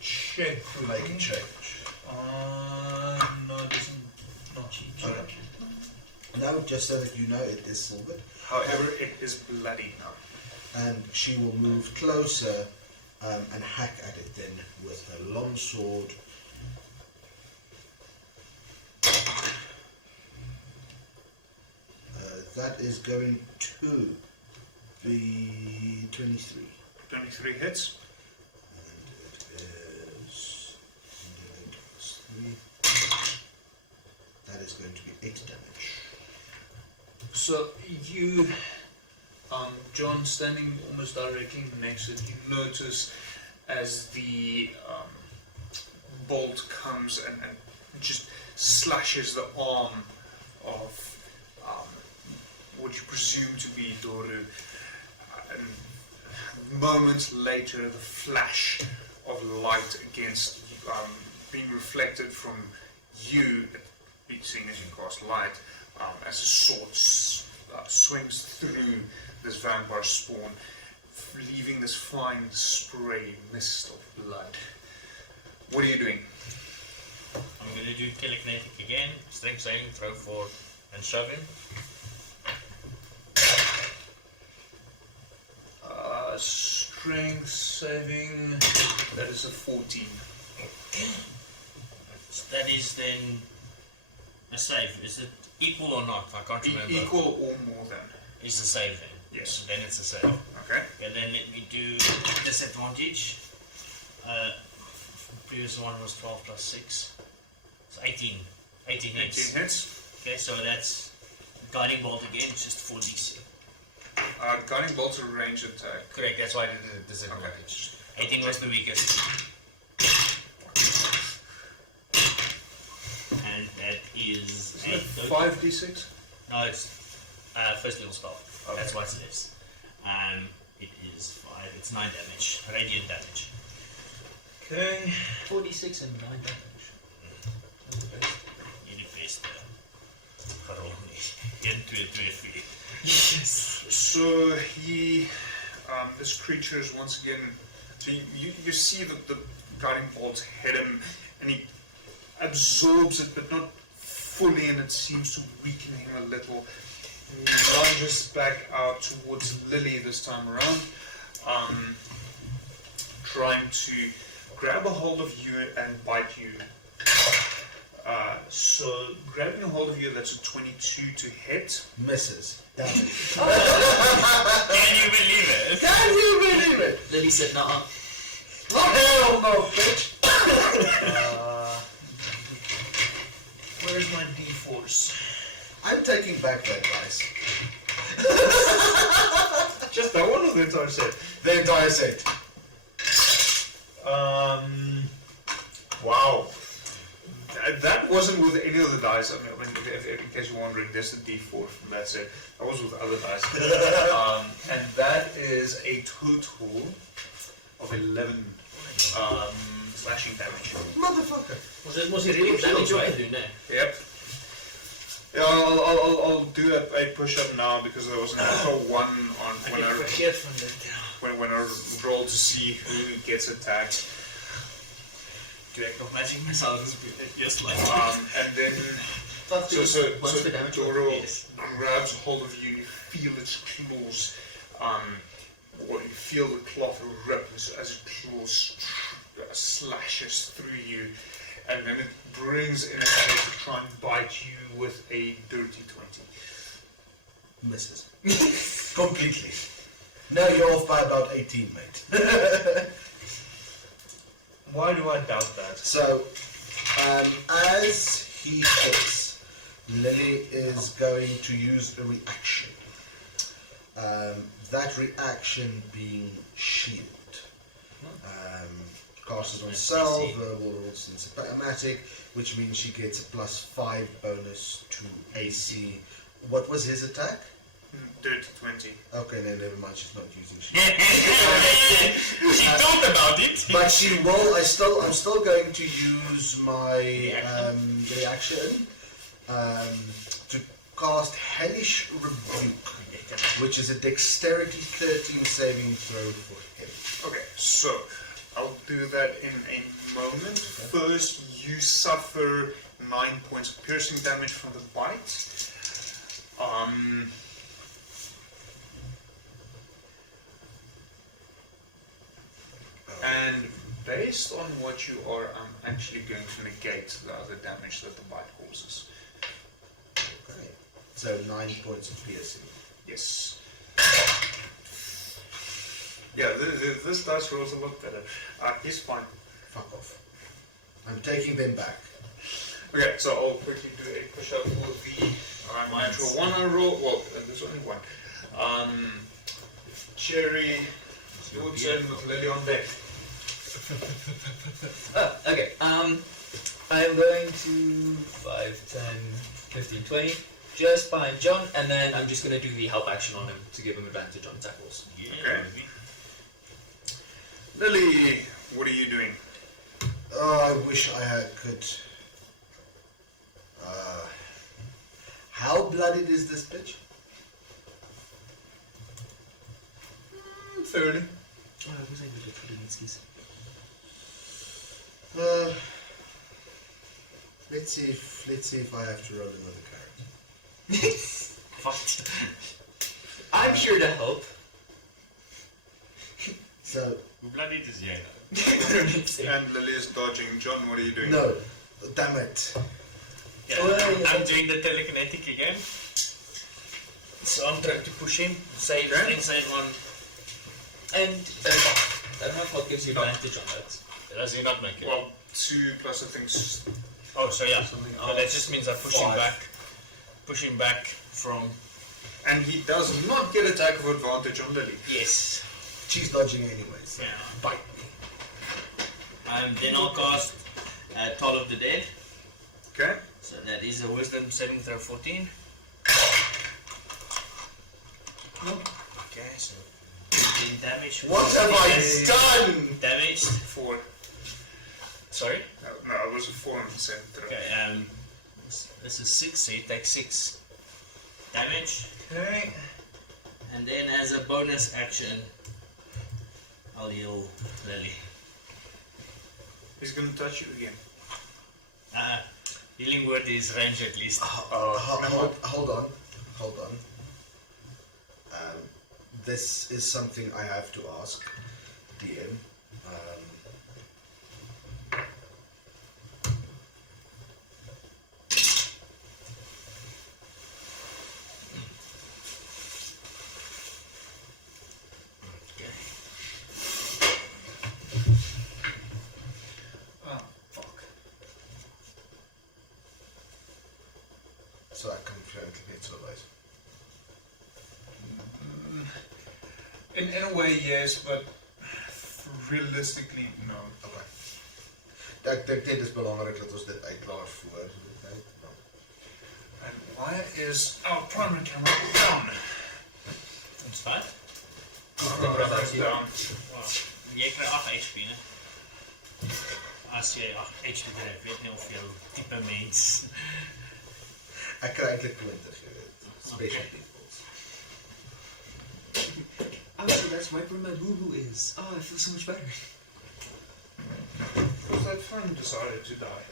Check. make a change. No, it doesn't. Not cheap. Okay. No, just so that you know, it is silvered. However, it is bloody now. And she will move closer and hack at it then with her long sword. That is going to be 23. 23 hits. And it is 3. That is going to be 8 damage. So you, John, standing almost directly next to it, you notice as the bolt comes and just slashes the arm of what you presume to be Doru. And moments later, the flash of light against being reflected from you, seeing as you cast light, as a sword swings through this vampire spawn, leaving this fine spray mist of blood. What are you doing? I'm going to do telekinetic again, strength saving throw for and shove him. Strength saving, that is a 14. So that is then a save. Is it equal or not? I can't remember. Equal or more than. Is the save then? Yes. So then it's a save. Okay. And then let me do disadvantage. previous one was 12 plus 6. So 18. 18 hits. 18 hits. Okay, so that's Guiding Bolt again, just 4d6. Guiding Bolt's a range attack. Correct, that's why I did the disadvantage. 18 was the weakest. And that is Isn't it 5d6? No, it's first level spell. Okay. That's why it is. It is 5. It's 9 damage. Radiant damage. Okay. 46 and 9 damage. You did best there. Into it very Yes. So he, this creature is once again. So you see that the guiding bolts hit him, and he absorbs it, but not fully, and it seems to weaken him a little. And he lunges back out towards Lilly this time around, trying to grab a hold of you and bite you. So grabbing a hold of you, that's a 22 to hit. Misses. Damn it. Can you believe it? Can you believe it? Lily said, nah. Oh, hell no, bitch! Where's my d4s? I'm taking back that dice. Just that one or the entire set? The entire set. Wow. That wasn't with any of the dice. I mean, in case you're wondering, there's the d4 from that set. That was with other dice. And that is a total of 11 slashing damage. Motherfucker. Was it really damage what I do now? Yep. Yeah, I'll do a push-up now because there was an natural 1 on when I roll to see who gets attacked. Direct of matching myself is just like And then so Doro grabs hold of you and you feel its claws, or you feel the cloth rip as it claws slashes through you, and then it brings in a hand to try and bite you with a dirty 20. Misses. Completely. No, you're off by about 18, mate. Why do I doubt that? So, as he hits, Lily is going to use a reaction. That reaction being shield. Cast it on self, verbal and sympathetic, which means she gets a +5 bonus to AC. What was his attack? Dirty 20. Okay, no, never mind. She's not using shield. she talked about it. But she will. I'm still going to use my reaction to cast Hellish Rebuke, which is a Dexterity 13 saving throw for him. Okay, so I'll do that in a moment. First, you suffer 9 points of piercing damage from the bite. And based on what you are, I'm actually going to negate the other damage that the bite causes. Okay. So 9 points of piercing. Yes. Yeah, this dice rolls a lot better. He's fine. Fuck off. I'm taking them back. Okay, so I'll quickly do a push-up with the natural 1 I roll. Well, there's only 1. Cherry, Woods and Lily on deck. Okay, I'm going to 5, 10, 15, 20, just behind John, and then I'm just going to do the help action on him to give him advantage on attack rolls. Okay. Lily, what are you doing? Oh, I wish I could. How bloodied is this bitch? Fairly. Oh, I was able to put in skis. Let's see if I have to roll another character. Fuck. I'm here to help. So Bloody is yeah. And Lily is dodging. John, what are you doing? no, damn it. Yeah, Oh, I'm doing the telekinetic again. So I'm trying to push him, save Okay. inside one. And I don't know if help gives you advantage on that. Does he not make it? Well, 2 plus I think Oh, so yeah. something That just means I push him 5. back. Push him back from. and he does not get attack of advantage on Lily. Yes. She's dodging anyways. Yeah. Bite me. Then I'll cast Toll of the Dead. Okay. So that is a Wisdom saving throw 14. Okay, so 15 damage. What have I done? Damaged. 4. Sorry. No, it was a 4 on the 7 throw. Okay. This is 6, so you take 6 damage. Okay. And then as a bonus action, I'll heal Lily. He's gonna touch you again. Healing word is range at least. Hold on. This is something I have to ask, DM. Okay. Oh, fuck. So I confirmed it's alright. In a way, yes, but realistically, no. Okay. Dit is belangrijk dat ons dit uitklaar voor. No. And why is our primary camera down? It's fine. That's down. Wow. Jy kry 8 HP, né? As jy 8 HP kry, ek weet nie of jou tipe mens. Ek kry eintlik 20, jy weet. Special Okay. peoples. Oh, so that's right where my boo-boo is. Oh, I feel so much better. Because that friend decided to die.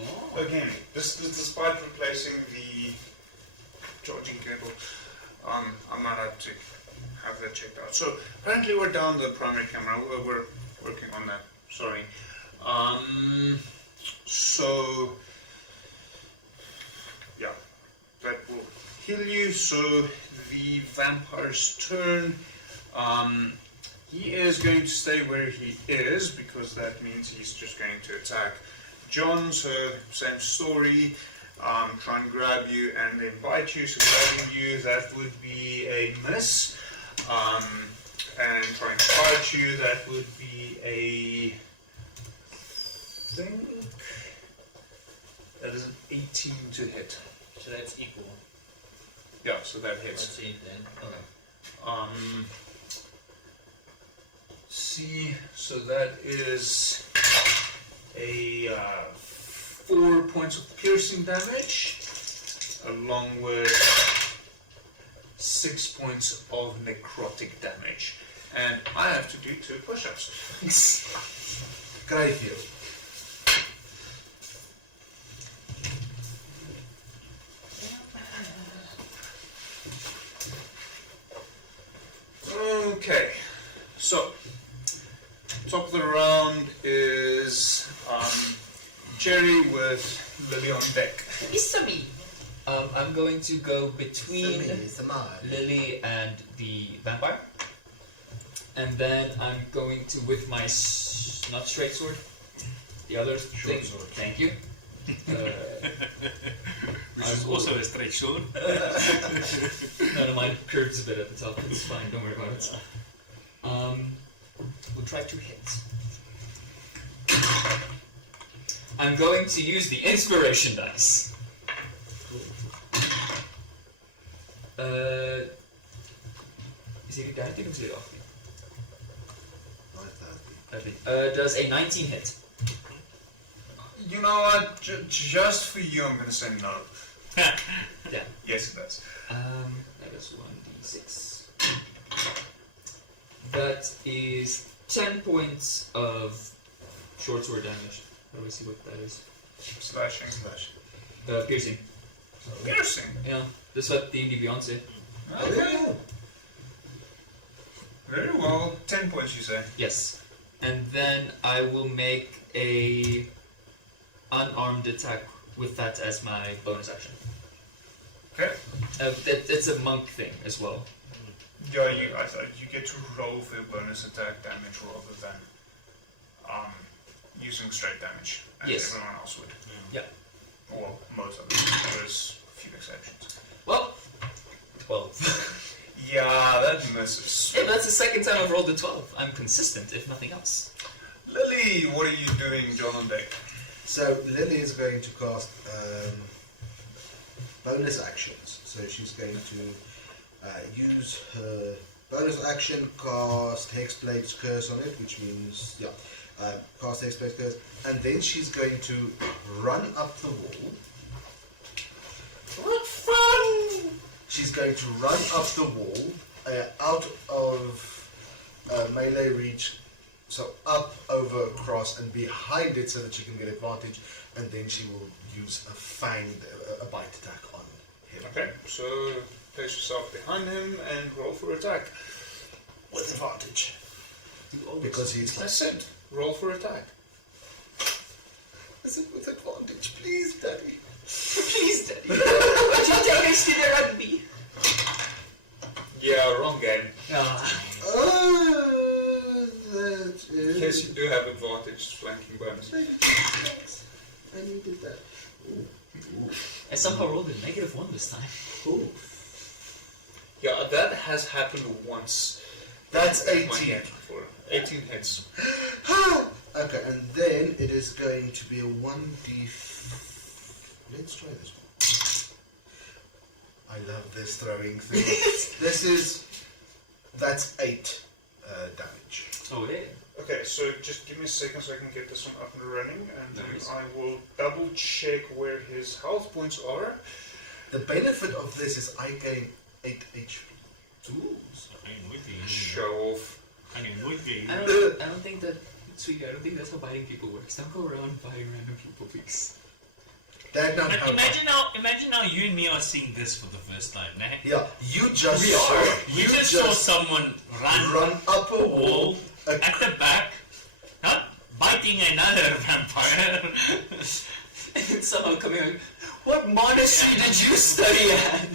Oh. Again, despite replacing the charging cable, I might have to have that checked out. So apparently we're down the primary camera. We're working on that. Sorry. So yeah, that will heal you. So the vampire's turn. He is going to stay where he is because that means he's just going to attack John. So same story. Try and grab you and then bite you. So grabbing you, that would be a miss. And trying to bite you, that would be a think that is an 18 to hit. So that's equal. Yeah, so that hits. That's it then. See, so that is a 4 points of piercing damage, along with 6 points of necrotic damage. And I have to do 2 push-ups. Kry veel. Okay, so top of the round is Jerry with Lily on deck. I'm going to go between Samai. Lily and the vampire. And then I'm going to, with my, not straight sword, the other thing. sword. Thank you. Which is also a straight sword. No, mine curves a bit at the top. It's fine, don't worry about it. We'll try to hit. I'm going to use the inspiration dice. Is it a guy? I think it's off. Does a 19 hit? You know what? Just for you, I'm gonna say no. Yeah. Yes, it does. That is 1d6. That is 10 points of short sword damage. Let me see what that is. Slashing. Piercing. Piercing. Ja, dat is wat D&D Beyond say. Okay. Very well. 10 points, you say? Yes. And then I will make a unarmed attack with that as my bonus action. Okay. It's a monk thing as well. Yeah, I thought you get to roll for your bonus attack damage rather than using straight damage, as Yes. everyone else would. Yeah. Well, most of them. There's a few exceptions. Well, 12. Yeah, that misses. Yeah, but that's the second time I've rolled a 12. I'm consistent, if nothing else. Lily, what are you doing, John on deck? So Lily is going to cast bonus actions. So she's going to use her bonus action, cast Hexblade's Curse on it, which means, cast Hexblade's Curse, and then she's going to run up the wall. What fun! She's going to run up the wall, out of melee reach, so up, over, across, and behind it so that she can get advantage, and then she will use a bite attack on him. Okay, so place yourself behind him and roll for attack. With advantage. Because he's I said, roll for attack. Is it with advantage? Please, Daddy. Please, Daddy. But you tell me still around me. Yeah, wrong game. That is... Yes, you do have advantage, flanking bonus. I needed that. I somehow rolled a -1 this time. Cool. Yeah, that has happened once. That's My 18. game before. 18 hits. Okay, and then it is going to be a 1d... Let's try this one. I love this throwing thing. That's 8 damage. Oh, yeah. Okay, so just give me a second so I can get this one up and running, and then Nice. I will double check where his health points are. The benefit of this is I gain 8 HP. Ooh. Show off. I don't think that, sweetie, I don't think that's how biting people works. Don't go around biting random people, please. That not But how imagine now you and me are seeing this for the first time, nah? Yeah, you just We saw, are. We just saw someone run up a wall. at the back, not biting another vampire. And then someone coming like, what monastery did you study at?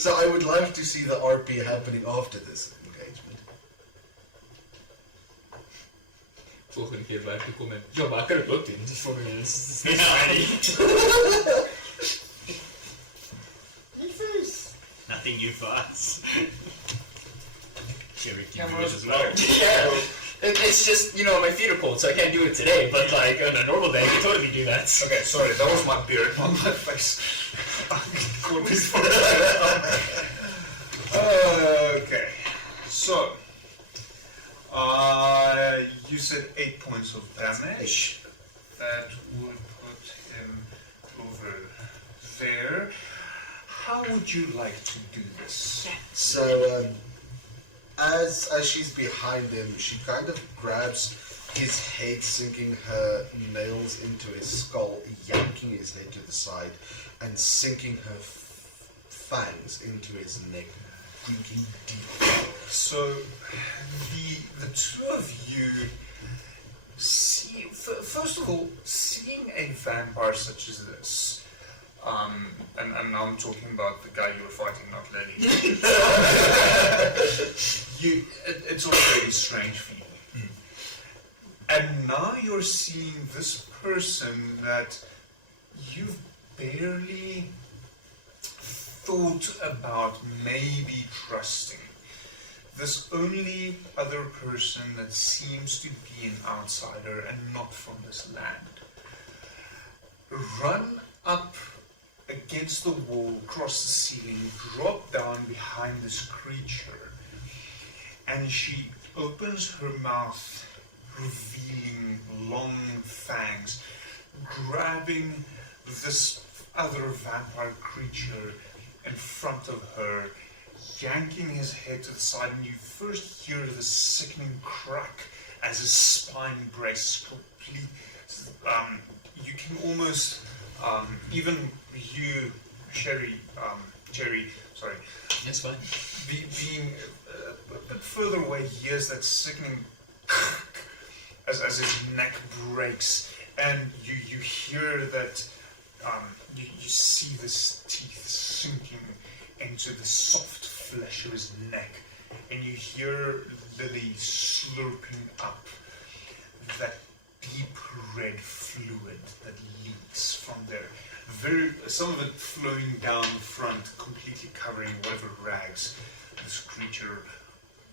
So I would love to see the RP happening after this engagement. Volgende keer waar ik kom en, ja, maar ik kan het ook doen. Dus voor mij is het Nothing new for us. Cherry Yeah, King well, as well. Yeah, it's just, you know, my feet are pulled, so I can't do it today, but like, on a normal day, I can totally do that. Okay, sorry, that was my beard on my face. Okay, so you said 8 points of damage. That would put him over there. How would you like to do this? So, as she's behind him, she kind of grabs his head, sinking her nails into his skull, yanking his head to the side, and sinking her fangs into his neck, digging deep. So the two of you see, first of all, seeing a vampire such as this, and now I'm talking about the guy you were fighting, not Lilly. It's already strange for you. And now you're seeing this person that you've barely thought about maybe trusting. This only other person that seems to be an outsider and not from this land. Run up against the wall, across the ceiling, drop down behind this creature, and she opens her mouth, revealing long fangs, grabbing this other vampire creature in front of her, yanking his head to the side, and you first hear the sickening crack as his spine breaks complete. You can almost, even you, Jerry, sorry, That's fine. being a bit further away, hears that sickening as his neck breaks, and you hear that, you see this teeth sinking into the soft flesh of his neck, and you hear Lily slurping up that deep red fluid that leaks from there. Some of it flowing down front, completely covering whatever rags this creature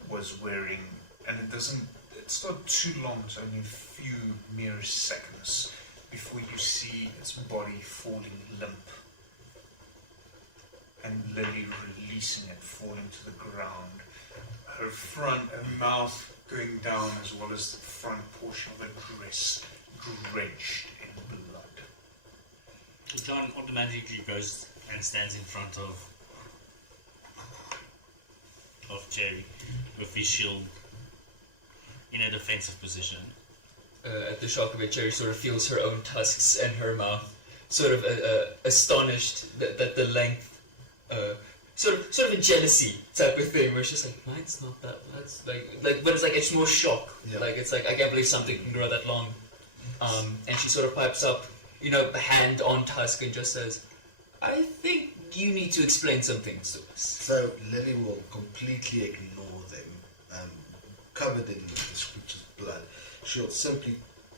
was wearing. And it's not too long, it's only a few mere seconds before you see its body falling limp. And Lily releasing it, falling to the ground. Her mouth going down, as well as the front portion of the dress drenched in blood. John automatically goes and stands in front of Jerry with his shield in a defensive position. At the shock of it, Cherry sort of feels her own tusks in her mouth, sort of astonished that the length, sort of a jealousy type of thing, where she's like, mine's not that, that's like, but it's like, it's more shock. Yeah. Like, it's like, I can't believe something can grow that long. And she sort of pipes up, hand on tusk, and just says, I think you need to explain some things to us. So Lily will completely ignore them, covered in this creature's blood. She'll simply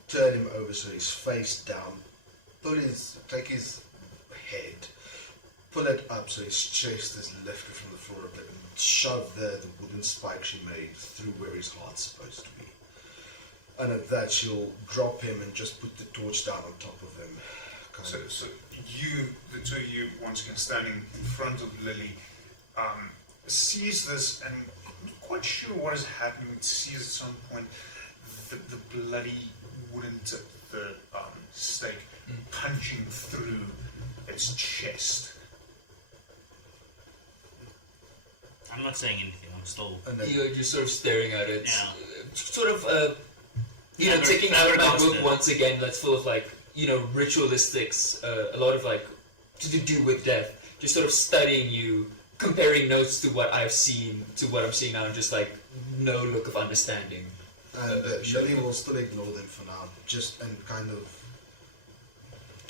turn him over so he's face down, take his head, pull it up so his chest is lifted from the floor a bit, and shove the wooden spike she made through where his heart's supposed to be. And at that, she'll drop him and just put the torch down on top of him. So the two of you, once again standing in front of Lily, sees this and not quite sure what is happening. Sees at some point the bloody wooden tip, the stake, punching through its chest. I'm not saying anything, I'm still... You're just sort of staring at it. Yeah. Sort of, taking out my book once again that's full of, ritualistics, a lot of, to do with death. Just sort of studying you, comparing notes to what I've seen, to what I'm seeing now, and just, no look of understanding. And Lily will still ignore them for now, and kind of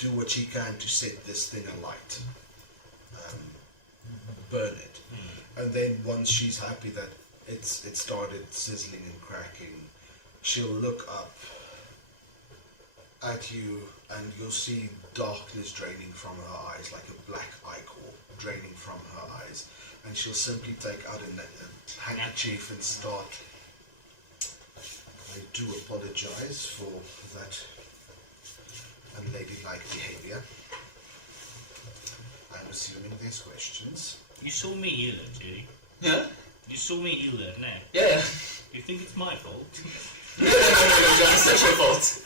do what she can to set this thing alight. Burn it. And then once she's happy that it started sizzling and cracking, she'll look up at you and you'll see darkness draining from her eyes, like a black ichor draining from her eyes. And she'll simply take out a handkerchief and start... I do apologize for that unladylike behavior. I'm assuming there's questions. You saw me heal it, Jerry. Yeah? You saw me heal it, no? Yeah. You think it's my fault? No, John, it's not your fault.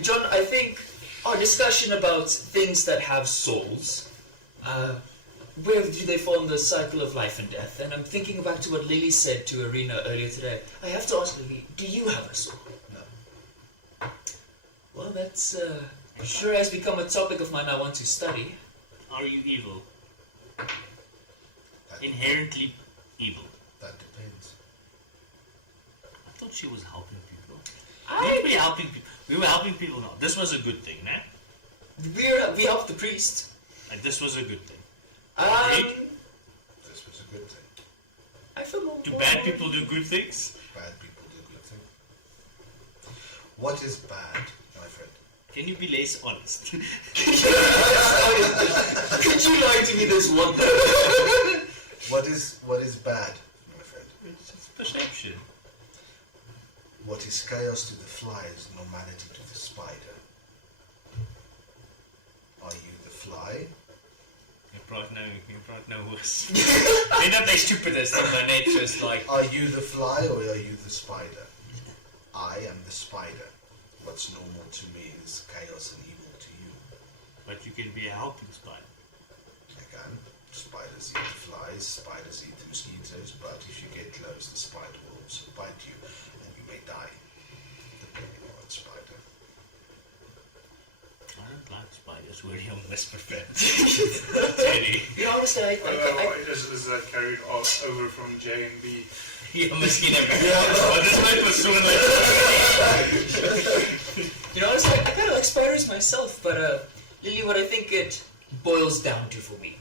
John, I think our discussion about things that have souls, where do they fall in the cycle of life and death? And I'm thinking back to what Lily said to Arena earlier today. I have to ask Lily, do you have a soul? No. Well, that's sure has become a topic of mine I want to study. Are you evil? Inherently evil. That depends. I thought she was helping people. We were helping people now. This was a good thing, nah? We helped the priest. This was a good thing. This was a good thing. I feel more... Do bad people do good things? Bad people do good things. What is bad, my friend? Can you be less honest? Could you lie to me this one time? What is bad, my friend? It's perception. What is chaos to the fly is normality to the spider. Are you the fly? You're no worse. They're not the stupidest in my nature's like... Are you the fly or are you the spider? I am the spider. What's normal to me is chaos and evil to you. But you can be a helping spider. I can. Spiders eat flies, spiders eat the mosquitoes, but if you get close, the spider will also bite you, and you may die, depending on what spider. I don't like spiders, we're your best friend. Teddy. You know, honestly, Is that carried over from J and B? You're mosquito. This might was soon like... You know, honestly, I kind of like spiders myself, but Lily, what I think it boils down to for me,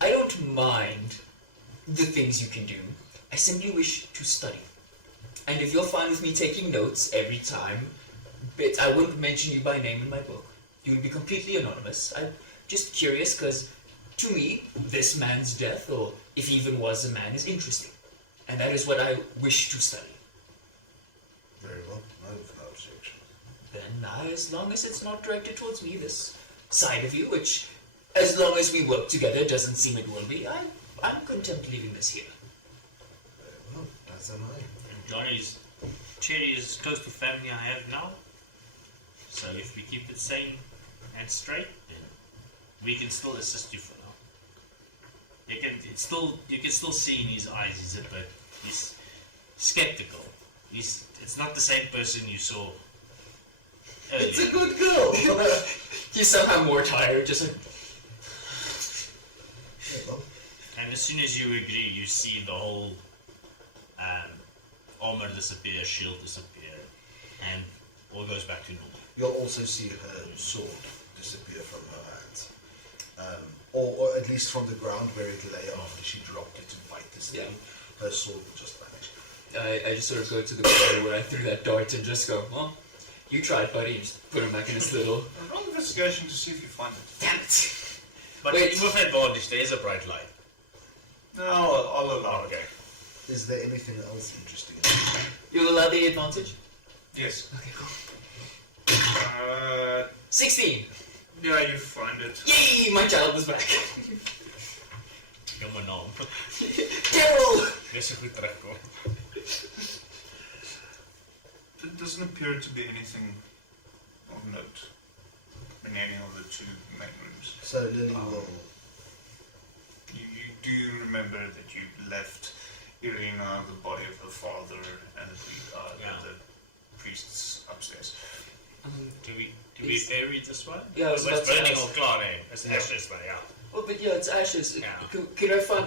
I don't mind the things you can do. I simply wish to study. And if you're fine with me taking notes every time, but I wouldn't mention you by name in my book. You'll be completely anonymous. I'm just curious because, to me, this man's death, or if he even was a man, is interesting. And that is what I wish to study. Very well. I have no objection. Then, as long as it's not directed towards me, this side of you, which, as long as we work together, doesn't seem it will be, I'm content leaving this here. Very well. As am I. Johnny's Cherry is close to family I have now. So if we keep it sane and straight, then we can still assist you for now. You can still see in his eyes he's skeptical. It's not the same person you saw earlier. It's a good girl. He's somehow more tired, just like... Yeah, well, And as soon as you agree, you see the whole armor disappear, shield disappear, and all goes back to normal. you'll also see her sword disappear from her hands. Or at least from the ground where it lay after she dropped it to fight this thing. Her sword will just vanish. I just sort of go to the corner where I threw that dart and just go, well, you tried, buddy, and just put him back in his little... Roll investigation to see if you find it. Damn it! But Wait. with advantage, there is a bright light. No, I'll allow it. Okay. Is there anything else interesting in it? You'll allow the advantage? Yes. Okay, cool. 16! Yeah, you find it. Yay! My child is back! You're my naam. Carol! Dis 'n goed terugkom. It doesn't appear to be anything of note in any of the two main rooms. So Lily will... You do remember that you left Irina, the body of her father, and the priests upstairs. Do we bury this one? Yeah, I was It's about to burning ask. all klaar, eh? It's ashes, but yeah. Oh, but yeah, it's ashes. Yeah. Could I find,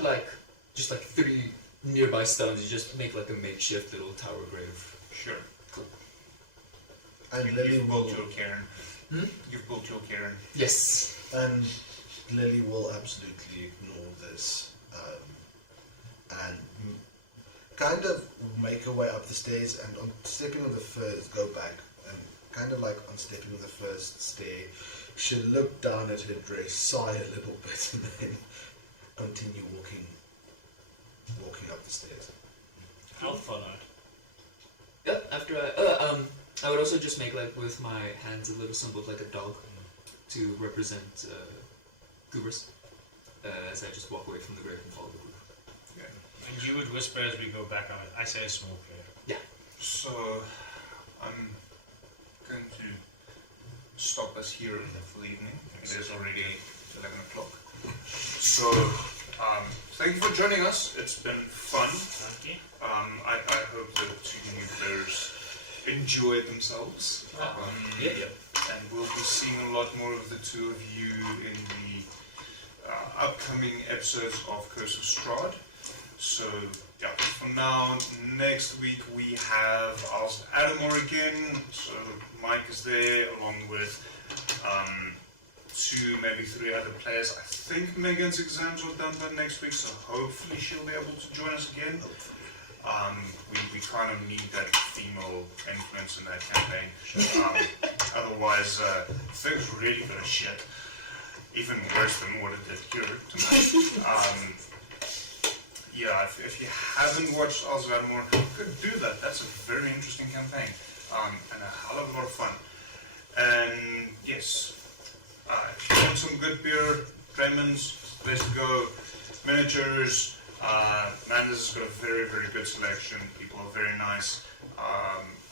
just 3 nearby stones? You just make, a makeshift little tower grave. Sure. And You've Lily will... built your cairn. Hmm? You've built your cairn. Yes. And Lily will absolutely ignore this and kind of make her way up the stairs, and on stepping on the first, go back, and kind of like on stepping on the first stair, she'll look down at her dress, sigh a little bit, and then continue walking up the stairs. I'll follow. Yeah, after I would also just make, with my hands a little symbol like a dog to represent Goobers as I just walk away from the grave and follow the group. And you would whisper as we go back on it. I say a small prayer. Yeah. So, I'm going to stop us here for the evening. It is already 11 o'clock. So, thank you for joining us. It's been fun. Thank you. I hope the two new players enjoyed themselves. Yeah. And we'll be seeing a lot more of the two of you in the upcoming episodes of Curse of Strahd. So, yeah, for now, next week we have Adamor again. So, Mike is there along with 2, maybe 3 other players. I think Megan's exams are done by next week, so hopefully she'll be able to join us again. We kind of need that female influence in that campaign. Otherwise, things really go to shit. Even worse than what it did here tonight. Yeah, if you haven't watched Alzheimer, could do that. That's a very interesting campaign and a hell of a lot of fun. And yes, if you want some good beer, Drayman's, place to go. Miniatures, Manders has got a very, very good selection. People are very nice.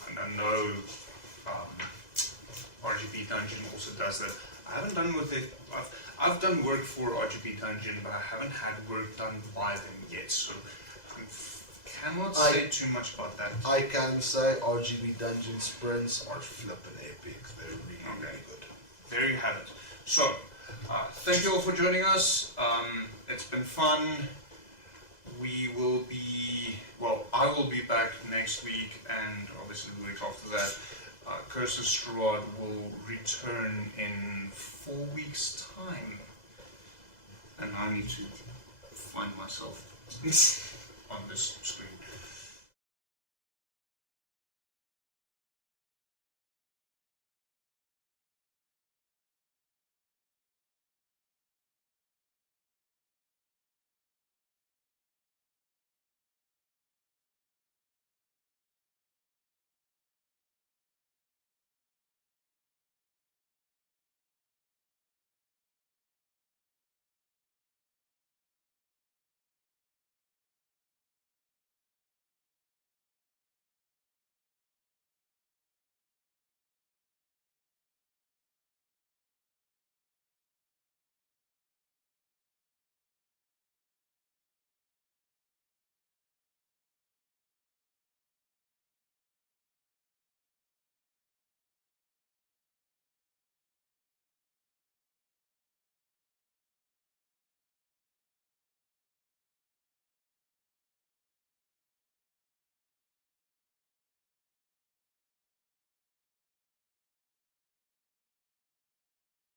And I know RGB Dungeon also does that. I haven't done with it. I've done work for RGB Dungeon, but I haven't had work done by them yet, so I cannot say too much about that. I can say RGB Dungeon sprints are flippin' epic. They're really, really good. There you have it. So, thank you all for joining us. It's been fun. I will be back next week, and obviously the week after that. Curse of Strahd will return in 4 weeks' time. And I need to find myself on this screen.